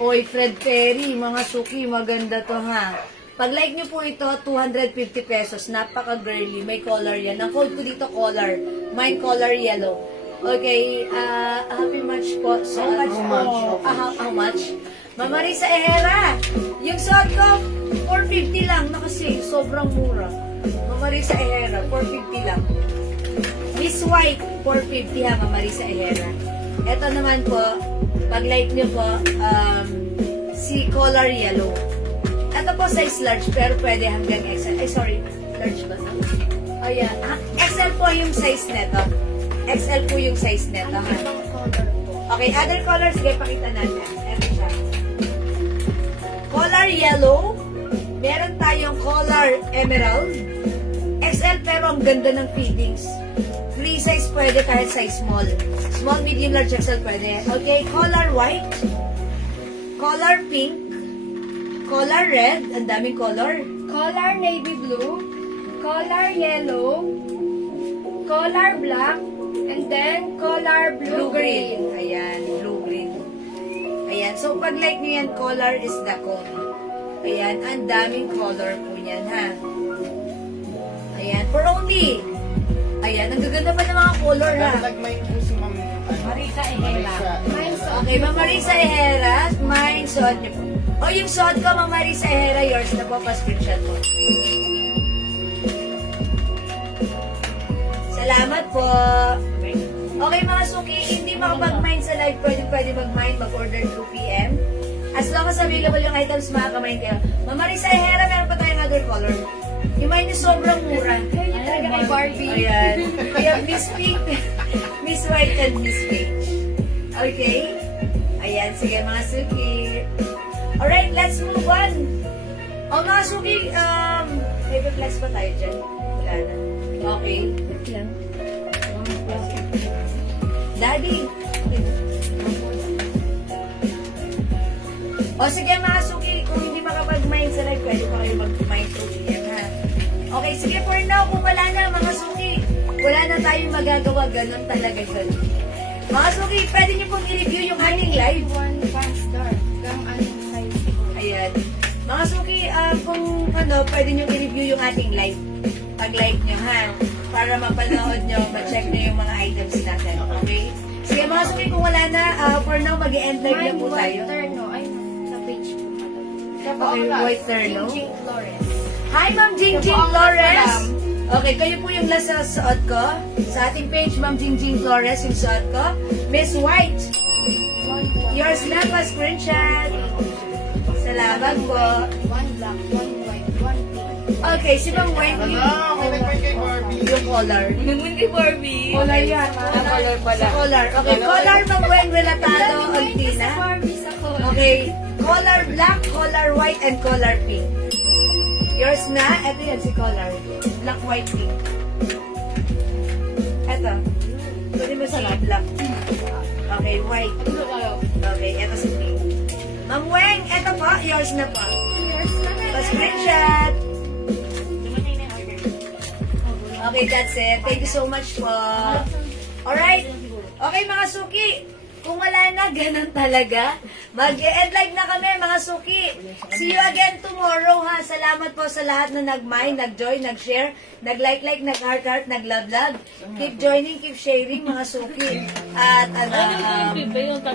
Oy, Fred Perry, mga suki, maganda to ha. Pag like nyo po ito, 250 pesos. Napaka-girly. May color yan. Ang code ko dito, color. Mine color yellow. Okay, happy match po. So, how much? Mama Risa Ehera, yung suot ko, 450 lang na kasi sobrang mura. Mama Risa Ehera, 450 lang. Miss White, 450 ha, Mama Risa Ehera. Ito naman po, pag like nyo po, si color yellow. Ito po size large, pero pwede hanggang XL. Ay, sorry, large ba? Oh, yeah. XL po yung size neto. XL po yung size neto, ha? Okay, other colors, sige, pakita natin. Ito siya. Color yellow. Meron tayong color emerald. XL, pero ang ganda ng fittings. Free size pwede kahit size small. Small, medium, large, XL pwede. Okay, color white. Color pink. Color red. Ang daming color. Color navy blue. Color yellow. Color black. And then, color blue-green. Ayan, blue-green. Ayan, so pag like nyo yan, color is the code. Ayan, ang daming color po yan, ha? Ayan, for only. Ayan, ang gaganda pa ng mga color, ha? Nag-mine po si Ma'am Marisa Ehera. Mine suot. Okay, Ma'am Marisa Ehera, mine suot niyo po. O, yung suot ko, Ma'am Marisa Ehera, yours na po, pa-screenshot po. Salamat po. Okay mga suki, hindi makapag-mind sa live, pwede mag-mind, mag-order 2 p.m. As long as available yung items, makaka-mind kayo. Mama Risa Hera, meron pa tayong other color. Yung mind is sobrang mura. Kaya talaga kay Barbie. Ayan. We have Miss Pink, Miss White, and Miss Peach. Okay? Ayan, sige mga suki. Alright, let's move on. O mga suki, may flex pa tayo dyan. Wala na. Okay. Daddy. O sige mga suki, kung hindi makapag-mind sa live, pwede pa kayo mag-mind to PM ha. Okay, sige for now, kung wala na mga suki, wala na tayong magagawa, ganun talaga yun. Mga suki, pwede niyo pong i-review yung ating live. 1 star. Gang anong size? Ayan. Mga suki, kung pwede niyo i-review yung ating live. Pag-like niyo ha, para mapanood niyo, ma-check niyo yung mga items natin, okay? Sige mga suki, kung wala na, for now, mag-e-end live na po tayo. Terno. Ay, sa page ko pa daw. Okay, white terno. Jingjing Flores. Hi, Ma'am Jingjing Flores! Okay, kayo po yung last na suot ko. Sa ating page, Ma'am Jingjing Flores, yung suot ko. Miss White, your snap a screenshot. Salamat po. 1 black, 1 white, 1 pink. Okay, si Ma'am Wendy. Ano? May nag-point kay Barbie. Yung color. Hindi Barbie. Color yan. Ang color pala. Sa color. Okay, color Ma'am Wendy Relatado Altina. Barbie sa color. Okay, color black, color white, and color pink. Yours na, eto yan si color. Black, white, pink. Eto. Pwede mo sa black. Okay, white. Ano kayo? Okay, eto si pink. Ma'am Weng, eto po, yours na po. Yours na na. Pa-screenshot. Okay, that's it. Thank you so much po. Alright. Okay, mga suki. Kung wala na, ganun talaga. Mag-end live na kami, mga suki. See you again tomorrow, ha. Salamat po sa lahat na nag-mind, nag-join, nag-share, nag-like, nag-heart, nag-love. Keep joining, keep sharing, mga suki. At,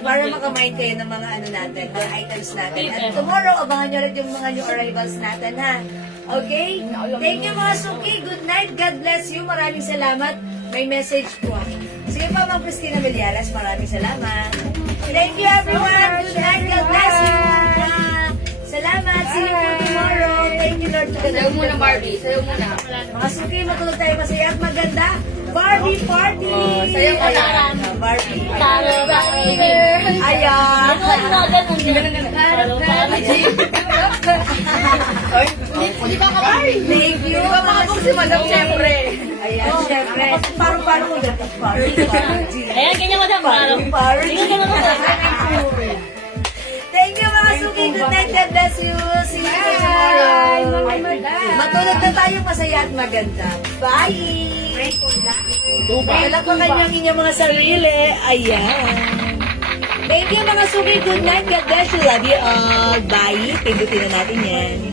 para makamind kayo ng mga natin, mga items natin. At tomorrow, abangan nyo rin yung mga new arrivals natin, ha. Okay? Thank you, mga suki. Good night. God bless you. Maraming salamat. May message po. Sige pa, Ma'am Christina Villaras. Maraming salamat. Thank you, everyone. Good night. God bless you. Salamat. See you for tomorrow. Thank you, Lord. Sayo muna Barbie. Sayo muna. Mga suki, matulog tayo masaya at maganda. Barbie party! sayo ko na. Ayan, Barbie. Barbie. Ayan. Hindi ba ka Barbie? Thank you. Di ba makabog si Madam siyempre? Ayan, syempre. Parang ko dapat party. Ayan, ganyan Madam. Party. Thank you, mga suki. Good night. God bless you. See you tomorrow. Matulog na tayo masaya at maganda. Bye! Kailan pa kayo ang inyong mga sarili? Ayan. Thank you, mga suki. Good night. God bless you. Love you all. Bye. Pindutin na natin yan.